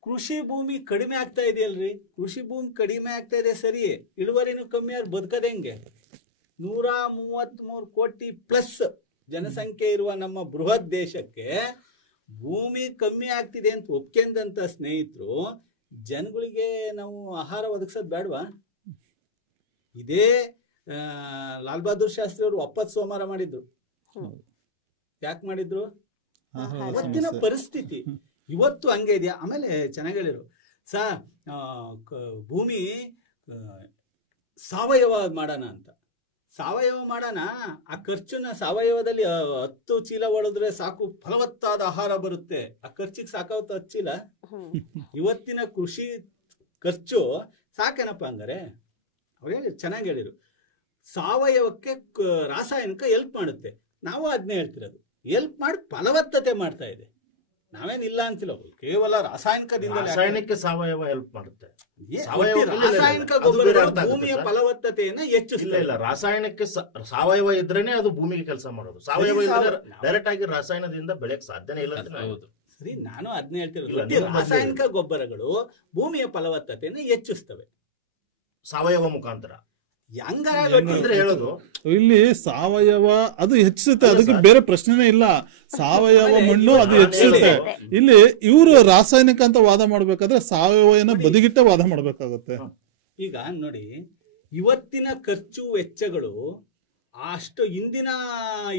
ಕೃಷಿ ಭೂಮಿ ಕಡಿಮೆ ಆಗ್ತಾ ಇದೆಯಲ್ರಿ. ಕೃಷಿ ಭೂಮಿ ಕಡಿಮೆ ಆಗ್ತಾ ಇದೆ ಸರಿ, ಇಳುವರಿನೂ ಕಮ್ಮಿ ಆದ್ರೆ ಬದುಕದೆಂಗೆ? 133 ಕೋಟಿ ಪ್ಲಸ್ ಜನಸಂಖ್ಯೆ ಇರುವ ನಮ್ಮ ಬೃಹತ್ ದೇಶಕ್ಕೆ ಭೂಮಿ ಕಮ್ಮಿ ಆಗ್ತಿದೆ ಅಂತ ಒಪ್ಕೊಂಡಂತ ಸ್ನೇಹಿತರು, ಜನಗಳಿಗೆ ನಾವು ಆಹಾರ ಒದಗಿಸೋದು ಬೇಡವಾ? ಇದೇ ಲಾಲ್ ಬಹದ್ದೂರ್ ಶಾಸ್ತ್ರಿ ಅವರು 70 ಸೋಮವಾರ ಮಾಡಿದ್ರು. ಯಾಕೆ ಮಾಡಿದ್ರು? ಅವತ್ತಿನ ಪರಿಸ್ಥಿತಿ. ಇವತ್ತು ಹಂಗೆ ಇದೆಯಾ? ಆಮೇಲೆ ಚೆನ್ನಾಗಿ ಹೇಳಿರು ಭೂಮಿ ಸಾವಯವ ಮಾಡೋಣ ಅಂತ. ಸಾವಯವ ಮಾಡೋಣ, ಆ ಖರ್ಚನ್ನ ಸಾವಯವದಲ್ಲಿ 10 ಚೀಲ ಹೊಡೆದ್ರೆ ಸಾಕು, ಫಲವತ್ತಾದ ಆಹಾರ ಬರುತ್ತೆ. ಆ ಖರ್ಚಿಗೆ ಸಾಕಾವತ್ತು 10 ಚೀಲ. ಇವತ್ತಿನ ಕೃಷಿ ಖರ್ಚು ಸಾಕೇನಪ್ಪ ಹಂಗಾರೆ? ಅವ್ರು ಹೇಳಿ ಚೆನ್ನಾಗಿ ಹೇಳಿರು, ಸಾವಯವಕ್ಕೆ ರಾಸಾಯನಿಕ ಹೆಲ್ಪ್ ಮಾಡುತ್ತೆ. ನಾವು ಅದನ್ನೇ ಹೇಳ್ತಿರೋದು, ಹೆಲ್ಪ್ ಮಾಡಿ ಫಲವತ್ತತೆ ಮಾಡ್ತಾ ಇದೆ. ನಾವೇನಿಲ್ಲ ಅಂತಿಲ್ಲ, ಕೇವಲ ರಾಸಾಯನಿಕ ಸಾವಯವ ಹೆಲ್ಪ್ ಮಾಡುತ್ತೆ. ರಾಸಾಯನಿಕ ಗೊಬ್ಬರ ಭೂಮಿಯ ಫಲವತ್ತತೆಯನ್ನ ಹೆಚ್ಚಿಸ್ತಾ ಇಲ್ಲ. ರಾಸಾಯನಿಕ ಸಾವಯವ ಇದ್ರೇನೆ ಅದು ಭೂಮಿಗೆ ಕೆಲಸ ಮಾಡೋದು. ಸಾವಯವ ಇದ್ರೆ ಡೈರೆಕ್ಟ್ ಆಗಿ ರಾಸಾಯನದಿಂದ ಬೆಳೆಯಕ್ ಸಾಧ್ಯನೇ ಇಲ್ಲ. ಸರಿ, ನಾನು ಅದನ್ನೇ ಹೇಳ್ತಿರೋದು, ರಾಸಾಯನಿಕ ಗೊಬ್ಬರಗಳು ಭೂಮಿಯ ಫಲವತ್ತತೆಯನ್ನ ಹೆಚ್ಚಿಸ್ತವೆ ಸಾವಯವ ಮುಖಾಂತರ. ಅಂದ್ರೆ ಹೇಳೋದು ಇಲ್ಲಿ ಸಾವಯವ ಅದು ಹೆಚ್ಚಿಸುತ್ತೆ, ಅದಕ್ಕೆ ಬೇರೆ ಪ್ರಶ್ನೆನೇ ಇಲ್ಲ. ಸಾವಯವ ಮಣ್ಣು ಅದು ಹೆಚ್ಚಿಸುತ್ತೆ. ಇಲ್ಲಿ ಇವರು ರಾಸಾಯನಿಕ ಅಂತ ವಾದ ಮಾಡ್ಬೇಕಾದ್ರೆ ಸಾವಯವನ ಬದಿಗಿಟ್ಟ ವಾದ ಮಾಡ್ಬೇಕಾಗುತ್ತೆ. ಈಗ ನೋಡಿ, ಇವತ್ತಿನ ಖರ್ಚು ವೆಚ್ಚಗಳು ಅಷ್ಟು ಹಿಂದಿನ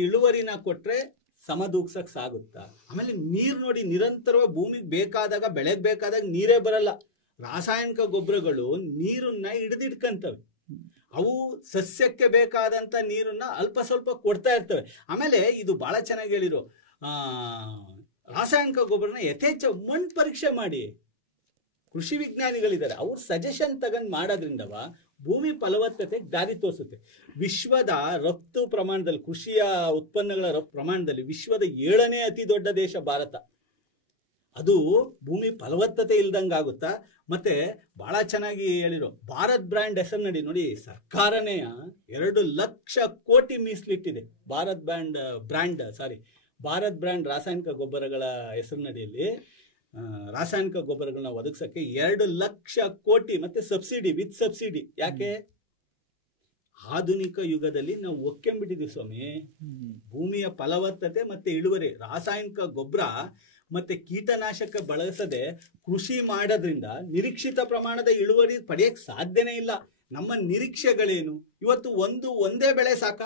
ಇಳುವರಿನ ಕೊಟ್ರೆ ಸಮದೂಗ್ಸಕ್ ಸಾಗುತ್ತಾ? ಆಮೇಲೆ ನೀರ್ ನೋಡಿ, ನಿರಂತರವಾಗಿ ಭೂಮಿಗೆ ಬೇಕಾದಾಗ, ಬೆಳೆಗ್ ಬೇಕಾದಾಗ ನೀರೇ ಬರಲ್ಲ. ರಾಸಾಯನಿಕ ಗೊಬ್ಬರಗಳು ನೀರನ್ನ ಹಿಡಿದಿಡ್ಕಂತವೆ. ಅವು ಸಸ್ಯಕ್ಕೆ ಬೇಕಾದಂತ ನೀರನ್ನ ಅಲ್ಪ ಸ್ವಲ್ಪ ಕೊಡ್ತಾ ಇರ್ತವೆ. ಆಮೇಲೆ ಇದು ಬಹಳ ಚೆನ್ನಾಗಿ ಹೇಳಿರು, ರಾಸಾಯನಿಕ ಗೊಬ್ಬರನ ಯಥೇಚ್ಛ ಮಣ್ಣು ಪರೀಕ್ಷೆ ಮಾಡಿ. ಕೃಷಿ ವಿಜ್ಞಾನಿಗಳಿದ್ದಾರೆ, ಅವ್ರ ಸಜೆಷನ್ ತಗೊಂಡ್ ಮಾಡೋದ್ರಿಂದವ ಭೂಮಿ ಫಲವತ್ತತೆ ದಾರಿ ತೋರಿಸುತ್ತೆ. ವಿಶ್ವದ ರಫ್ತು ಪ್ರಮಾಣದಲ್ಲಿ, ಕೃಷಿಯ ಉತ್ಪನ್ನಗಳ ರಫ್ತು ಪ್ರಮಾಣದಲ್ಲಿ ವಿಶ್ವದ 7ನೇ ಅತಿ ದೊಡ್ಡ ದೇಶ ಭಾರತ. ಅದು ಭೂಮಿ ಫಲವತ್ತತೆ ಇಲ್ದಂಗಾಗುತ್ತಾ? ಮತ್ತೆ ಬಹಳ ಚೆನ್ನಾಗಿ ಹೇಳಿರೋ, ಭಾರತ್ ಬ್ರ್ಯಾಂಡ್ ಹೆಸರು ನೋಡಿ, ಸರ್ಕಾರನೇ 2 ಲಕ್ಷ ಕೋಟಿ ಮೀಸಲಿಟ್ಟಿದೆ ಭಾರತ್ ಬ್ರ್ಯಾಂಡ್ ರಾಸಾಯನಿಕ ಗೊಬ್ಬರಗಳ ಹೆಸರಿನಡಿಯಲ್ಲಿ ರಾಸಾಯನಿಕ ಗೊಬ್ಬರಗಳನ್ನ ಒದಗಿಸಕ್ಕೆ 2 ಲಕ್ಷ ಕೋಟಿ, ಮತ್ತೆ ವಿತ್ ಸಬ್ಸಿಡಿ. ಯಾಕೆ? ಆಧುನಿಕ ಯುಗದಲ್ಲಿ ನಾವು ಒಕ್ಕೆಂಬಿಟ್ಟಿದ್ದೀವಿ ಸ್ವಾಮಿ. ಭೂಮಿಯ ಫಲವತ್ತತೆ ಮತ್ತೆ ಇಳುವರಿ, ರಾಸಾಯನಿಕ ಗೊಬ್ಬರ ಮತ್ತೆ ಕೀಟನಾಶಕ ಬಳಸದೆ ಕೃಷಿ ಮಾಡೋದ್ರಿಂದ ನಿರೀಕ್ಷಿತ ಪ್ರಮಾಣದ ಇಳುವರಿ ಪಡೆಯಕ್ ಸಾಧ್ಯನೇ ಇಲ್ಲ. ನಮ್ಮ ನಿರೀಕ್ಷೆಗಳೇನು? ಇವತ್ತು ಒಂದೇ ಬೆಳೆ ಸಾಕ?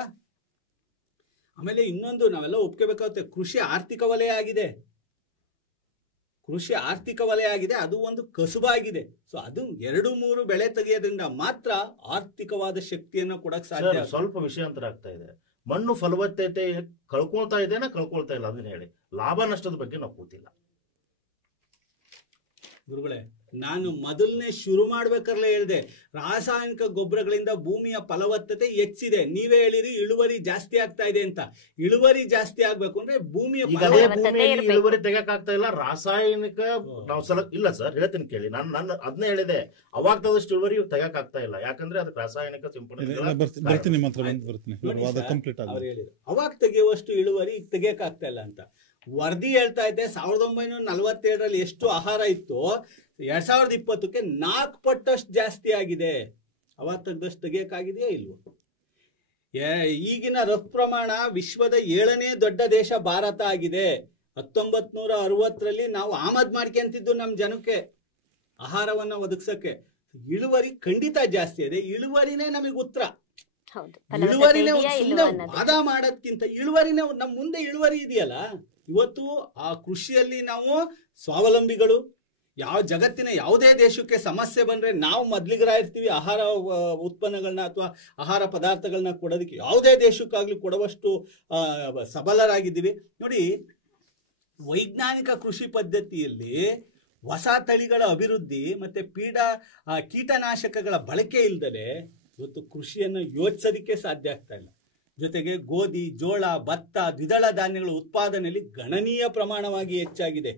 ಆಮೇಲೆ ಇನ್ನೊಂದು ನಾವೆಲ್ಲ ಒಪ್ಕೋಬೇಕಾಗುತ್ತೆ, ಕೃಷಿ ಆರ್ಥಿಕ ವಲಯ ಆಗಿದೆ. ಅದು ಒಂದು ಕಸುಬಾಗಿದೆ. ಸೊ ಅದು 2-3 ಬೆಳೆ ತೆಗೆಯೋದ್ರಿಂದ ಮಾತ್ರ ಆರ್ಥಿಕವಾದ ಶಕ್ತಿಯನ್ನ ಕೊಡಕ್ ಸಾಧ್ಯ. ಸ್ವಲ್ಪ ವಿಷಯಾಂತರ ಆಗ್ತಾ ಇದೆ. ಮಣ್ಣು ಫಲವತ್ತತೆ ಕಳ್ಕೊಳ್ತಾ ಇದೆನಾ ಕಳ್ಕೊಳ್ತಾ ಇಲ್ಲ ಅದನ್ನ ಹೇಳಿ. ಲಾಭ ನಷ್ಟದ ಬಗ್ಗೆ ನಾವು ಕೂತಿಲ್ಲ ಗುರುಗಳೇ. ನಾನು ಮೊದಲನೇ ಶುರು ಮಾಡ್ಬೇಕಾದ್ರೆ ಹೇಳಿದೆ, ರಾಸಾಯನಿಕ ಗೊಬ್ಬರಗಳಿಂದ ಭೂಮಿಯ ಫಲವತ್ತತೆ ಹೆಚ್ಚಿದೆ. ನೀವೇ ಹೇಳಿರಿ ಇಳುವರಿ ಜಾಸ್ತಿ ಆಗ್ತಾ ಇದೆ ಅಂತ. ಇಳುವರಿ ಜಾಸ್ತಿ ಆಗ್ಬೇಕು ಅಂದ್ರೆ ಭೂಮಿಯ ಇಳುವರಿ ತೆಗಕ್ ಆಗ್ತಾ ಇಲ್ಲ. ರಾಸಾಯನಿಕ ನಾವು ಇಲ್ಲ ಸರ್, ಹೇಳ್ತೀನಿ ಕೇಳಿ. ನಾನು ಅದನ್ನೇ ಹೇಳಿದೆ, ಅವಾಗ್ತದಷ್ಟು ಇಳುವರಿ ತೆಗಕ್ ಆಗ್ತಾ ಇಲ್ಲ. ಯಾಕಂದ್ರೆ ಅದಕ್ಕೆ ರಾಸಾಯನಿಕ ಸಿಂಪಡಣೆ. ಅವಾಗ ತೆಗೆಯುವಷ್ಟು ಇಳುವರಿ ತೆಗಿಯಕ್ ಆಗ್ತಾ ಇಲ್ಲ ಅಂತ ವರದಿ ಹೇಳ್ತಾ ಇದೆ. 1947ರಲ್ಲಿ ಎಷ್ಟು ಆಹಾರ ಇತ್ತು, 2020ಕ್ಕೆ 4 ಪಟ್ಟಷ್ಟು ಜಾಸ್ತಿ ಆಗಿದೆ. ಅವಾಗ ತೆಗ್ದಷ್ಟು ತೆಗಿಯಕ್ಕಾಗಿದೆಯಾ ಇಲ್ವೋ? ಈಗಿನ ರಫ್ತು ಪ್ರಮಾಣ ವಿಶ್ವದ 7ನೇ ದೊಡ್ಡ ದೇಶ ಭಾರತ ಆಗಿದೆ. 1960ರಲ್ಲಿ ನಾವು ಆಮದು ಮಾಡ್ಕೊಂತಿದ್ದು ನಮ್ಮ ಜನಕ್ಕೆ ಆಹಾರವನ್ನ ಒದಗಿಸಕ್ಕೆ. ಇಳುವರಿ ಖಂಡಿತ ಜಾಸ್ತಿ ಇದೆ. ಇಳುವರಿನೇ ನಮಗೆ ಉತ್ತರ. ಇಳುವರಿನೇ ವಾದ ಮಾಡೋದ್ಕಿಂತ ಇಳುವರಿನೇ ನಮ್ಮ ಮುಂದೆ ಇಳುವರಿ ಇದೆಯಲ್ಲ. ಇವತ್ತು ಆ ಕೃಷಿಯಲ್ಲಿ ನಾವು ಸ್ವಾವಲಂಬಿಗಳು. ಜಗತ್ತಿನ ಯಾವುದೇ ದೇಶಕ್ಕೆ ಸಮಸ್ಯೆ ಬಂದ್ರೆ ನಾವು ಮೊದ್ಲಿಗರಾಗಿರ್ತೀವಿ. ಆಹಾರ ಉತ್ಪನ್ನಗಳನ್ನ ಅಥವಾ ಆಹಾರ ಪದಾರ್ಥಗಳನ್ನ ಕೊಡೋದಕ್ಕೆ ಯಾವುದೇ ದೇಶಕ್ಕಾಗ್ಲಿ ಕೊಡುವಷ್ಟು ಸಬಲರಾಗಿದ್ದೀವಿ. ನೋಡಿ, ವೈಜ್ಞಾನಿಕ ಕೃಷಿ ಪದ್ಧತಿಯಲ್ಲಿ ಹೊಸ ತಳಿಗಳ ಅಭಿವೃದ್ಧಿ ಮತ್ತೆ ಕೀಟನಾಶಕಗಳ ಬಳಕೆ ಇಲ್ದಲೆ ಇವತ್ತು ಕೃಷಿಯನ್ನು ಯೋಚಿಸೋದಕ್ಕೆ ಸಾಧ್ಯ ಆಗ್ತಾ ಇಲ್ಲ. ಜೊತೆಗೆ ಗೋಧಿ, ಜೋಳ, ಭತ್ತ, ದ್ವಿದಳ ಧಾನ್ಯಗಳ ಉತ್ಪಾದನೆಯಲ್ಲಿ ಗಣನೀಯ ಪ್ರಮಾಣವಾಗಿ ಹೆಚ್ಚಾಗಿದೆ.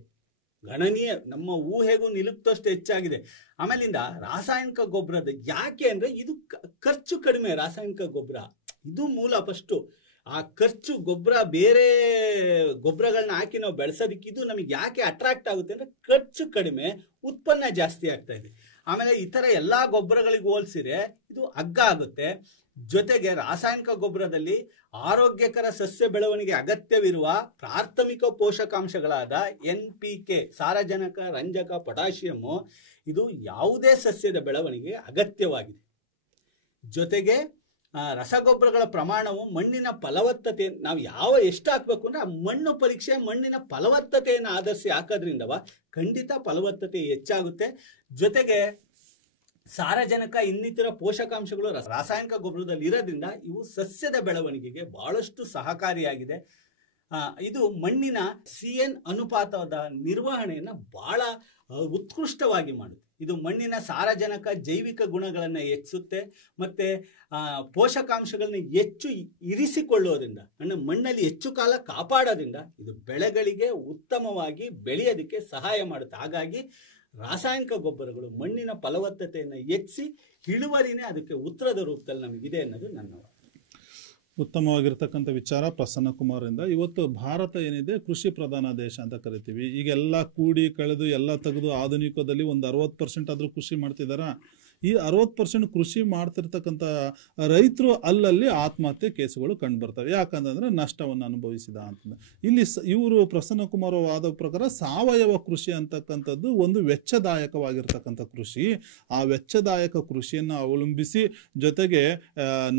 ನಮ್ಮ ಊಹೆಗೂ ನಿಲುಕ್ತಷ್ಟು ಹೆಚ್ಚಾಗಿದೆ. ಆಮೇಲಿಂದ ರಾಸಾಯನಿಕ ಗೊಬ್ಬರದ ಯಾಕೆ ಅಂದ್ರೆ ಇದು ಖರ್ಚು ಕಡಿಮೆ. ರಾಸಾಯನಿಕ ಗೊಬ್ಬರ ಇದು ಮೂಲ. ಫಸ್ಟು ಆ ಖರ್ಚು ಗೊಬ್ಬರ, ಬೇರೆ ಗೊಬ್ಬರಗಳನ್ನ ಹಾಕಿ ನಾವು ಬೆಳೆಸೋದಕ್ಕೆ ಇದು ನಮಗೆ ಯಾಕೆ ಅಟ್ರಾಕ್ಟ್ ಆಗುತ್ತೆ ಅಂದ್ರೆ ಖರ್ಚು ಕಡಿಮೆ, ಉತ್ಪನ್ನ ಜಾಸ್ತಿ ಆಗ್ತಾ ಇದೆ. ಆಮೇಲೆ ಇತರ ಎಲ್ಲಾ ಗೊಬ್ಬರಗಳಿಗೆ ಹೋಲಿಸಿದ್ರೆ ಇದು ಅಗ್ಗ ಆಗುತ್ತೆ. ಜೊತೆಗೆ ರಾಸಾಯನಿಕ ಗೊಬ್ಬರದಲ್ಲಿ ಆರೋಗ್ಯಕರ ಸಸ್ಯ ಬೆಳವಣಿಗೆ ಅಗತ್ಯವಿರುವ ಪ್ರಾಥಮಿಕ ಪೋಷಕಾಂಶಗಳಾದ NPK, ಸಾರಜನಕ, ರಂಜಕ, ಪೊಟ್ಯಾಷಿಯಂ ಇದು ಯಾವುದೇ ಸಸ್ಯದ ಬೆಳವಣಿಗೆ ಅಗತ್ಯವಾಗಿದೆ. ಜೊತೆಗೆ ರಸಗೊಬ್ಬರಗಳ ಪ್ರಮಾಣವು ಮಣ್ಣಿನ ಫಲವತ್ತತೆ, ನಾವು ಎಷ್ಟು ಹಾಕ್ಬೇಕು ಅಂದ್ರೆ ಆ ಮಣ್ಣು ಪರೀಕ್ಷೆ, ಮಣ್ಣಿನ ಫಲವತ್ತತೆಯನ್ನು ಆಧರಿಸಿ ಹಾಕೋದ್ರಿಂದವ ಖಂಡಿತ ಫಲವತ್ತತೆ ಹೆಚ್ಚಾಗುತ್ತೆ. ಜೊತೆಗೆ ಸಾರಜನಕ ಇನ್ನಿತರ ಪೋಷಕಾಂಶಗಳು ರಾಸಾಯನಿಕ ಗೊಬ್ಬರದಲ್ಲಿ ಇರೋದ್ರಿಂದ ಇವು ಸಸ್ಯದ ಬೆಳವಣಿಗೆಗೆ ಬಹಳಷ್ಟು ಸಹಕಾರಿಯಾಗಿದೆ. ಇದು ಮಣ್ಣಿನ CN ಅನುಪಾತದ ನಿರ್ವಹಣೆಯನ್ನು ಬಹಳ ಉತ್ಕೃಷ್ಟವಾಗಿ ಮಾಡುತ್ತೆ. ಇದು ಮಣ್ಣಿನ ಸಾರಜನಕ ಜೈವಿಕ ಗುಣಗಳನ್ನು ಹೆಚ್ಚಿಸುತ್ತೆ ಮತ್ತೆ ಪೋಷಕಾಂಶಗಳನ್ನ ಹೆಚ್ಚು ಇರಿಸಿಕೊಳ್ಳೋದ್ರಿಂದ ಮಣ್ಣಲ್ಲಿ ಹೆಚ್ಚು ಕಾಲ ಕಾಪಾಡೋದ್ರಿಂದ ಇದು ಬೆಳೆಗಳಿಗೆ ಉತ್ತಮವಾಗಿ ಬೆಳೆಯೋದಕ್ಕೆ ಸಹಾಯ ಮಾಡುತ್ತೆ. ಹಾಗಾಗಿ ರಾಸಾಯನಿಕ ಗೊಬ್ಬರಗಳು ಮಣ್ಣಿನ ಫಲವತ್ತತೆಯನ್ನು ಹೆಚ್ಚಿಸಿ ಇಳುವರಿನೇ ಅದಕ್ಕೆ ಉತ್ತರದ ರೂಪದಲ್ಲಿ ನಮಗಿದೆ ಅನ್ನೋದು ನನ್ನ ಉತ್ತಮವಾಗಿರ್ತಕ್ಕಂಥ ವಿಚಾರ ಪ್ರಸನ್ನ ಕುಮಾರಿಂದ. ಇವತ್ತು ಭಾರತ ಏನಿದೆ ಕೃಷಿ ಪ್ರಧಾನ ದೇಶ ಅಂತ ಕರಿತೀವಿ. ಈಗೆಲ್ಲ ಕೂಡಿ ಕಳೆದು ಎಲ್ಲ ತೆಗೆದು ಆಧುನಿಕದಲ್ಲಿ ಒಂದು 60% ಆದರೂ ಕೃಷಿ ಮಾಡ್ತಿದ್ದಾರಾ? ಈ 60% ಕೃಷಿ ಮಾಡ್ತಿರ್ತಕ್ಕಂಥ ರೈತರು ಅಲ್ಲಲ್ಲಿ ಆತ್ಮಹತ್ಯೆ ಕೇಸುಗಳು ಕಂಡು ಬರ್ತವೆ. ಯಾಕಂತಂದ್ರೆ ನಷ್ಟವನ್ನು ಅನುಭವಿಸಿದ ಅಂತಂದ್ರೆ ಇಲ್ಲಿ ಇವರು ಪ್ರಸನ್ನ ಕುಮಾರ್ ವಾದ ಪ್ರಕಾರ ಸಾವಯವ ಕೃಷಿ ಅಂತಕ್ಕಂಥದ್ದು ಒಂದು ವೆಚ್ಚದಾಯಕವಾಗಿರ್ತಕ್ಕಂಥ ಕೃಷಿ. ಆ ವೆಚ್ಚದಾಯಕ ಕೃಷಿಯನ್ನು ಅವಲಂಬಿಸಿ ಜೊತೆಗೆ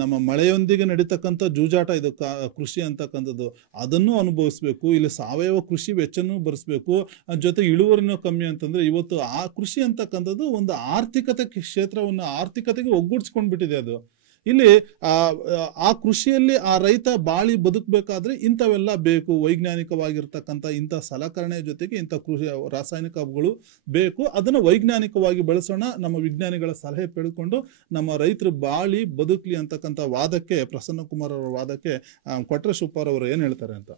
ನಮ್ಮ ಮಳೆಯೊಂದಿಗೆ ನಡೀತಕ್ಕಂಥ ಜೂಜಾಟ ಇದು ಕೃಷಿ ಅಂತಕ್ಕಂಥದ್ದು, ಅದನ್ನು ಅನುಭವಿಸ್ಬೇಕು. ಇಲ್ಲಿ ಸಾವಯವ ಕೃಷಿ ವೆಚ್ಚನೂ ಭರಿಸ್ಬೇಕು, ಜೊತೆಗೆ ಇಳುವರಿನೂ ಕಮ್ಮಿ ಅಂತಂದ್ರೆ ಇವತ್ತು ಆ ಕೃಷಿ ಅಂತಕ್ಕಂಥದ್ದು ಒಂದು ಆರ್ಥಿಕತೆ ಕ್ಷೇತ್ರವನ್ನು ಆರ್ಥಿಕತೆಗೆ ಒಗ್ಗೂಡಿಸ್ಕೊಂಡು ಬಿಟ್ಟಿದೆ. ಅದು ಇಲ್ಲಿ ಆ ಕೃಷಿಯಲ್ಲಿ ಆ ರೈತ ಬಾಳಿ ಬದುಕಬೇಕಾದ್ರೆ ಇಂಥವೆಲ್ಲ ಬೇಕು. ವೈಜ್ಞಾನಿಕವಾಗಿರ್ತಕ್ಕಂಥ ಇಂಥ ಸಲಕರಣೆ ಜೊತೆಗೆ ಇಂಥ ಕೃಷಿ ರಾಸಾಯನಿಕಗಳು ಬೇಕು. ಅದನ್ನು ವೈಜ್ಞಾನಿಕವಾಗಿ ಬಳಸೋಣ, ನಮ್ಮ ವಿಜ್ಞಾನಿಗಳ ಸಲಹೆ ಪಡೆದುಕೊಂಡು ನಮ್ಮ ರೈತರು ಬಾಳಿ ಬದುಕಲಿ ಅಂತಕ್ಕಂಥ ವಾದಕ್ಕೆ ಪ್ರಸನ್ನ ಕುಮಾರ್ ಅವರ ವಾದಕ್ಕೆ ಕೊಟ್ರೆ ಶಿವಪ್ಪ ಅವರು ಏನು ಹೇಳ್ತಾರೆ ಅಂತ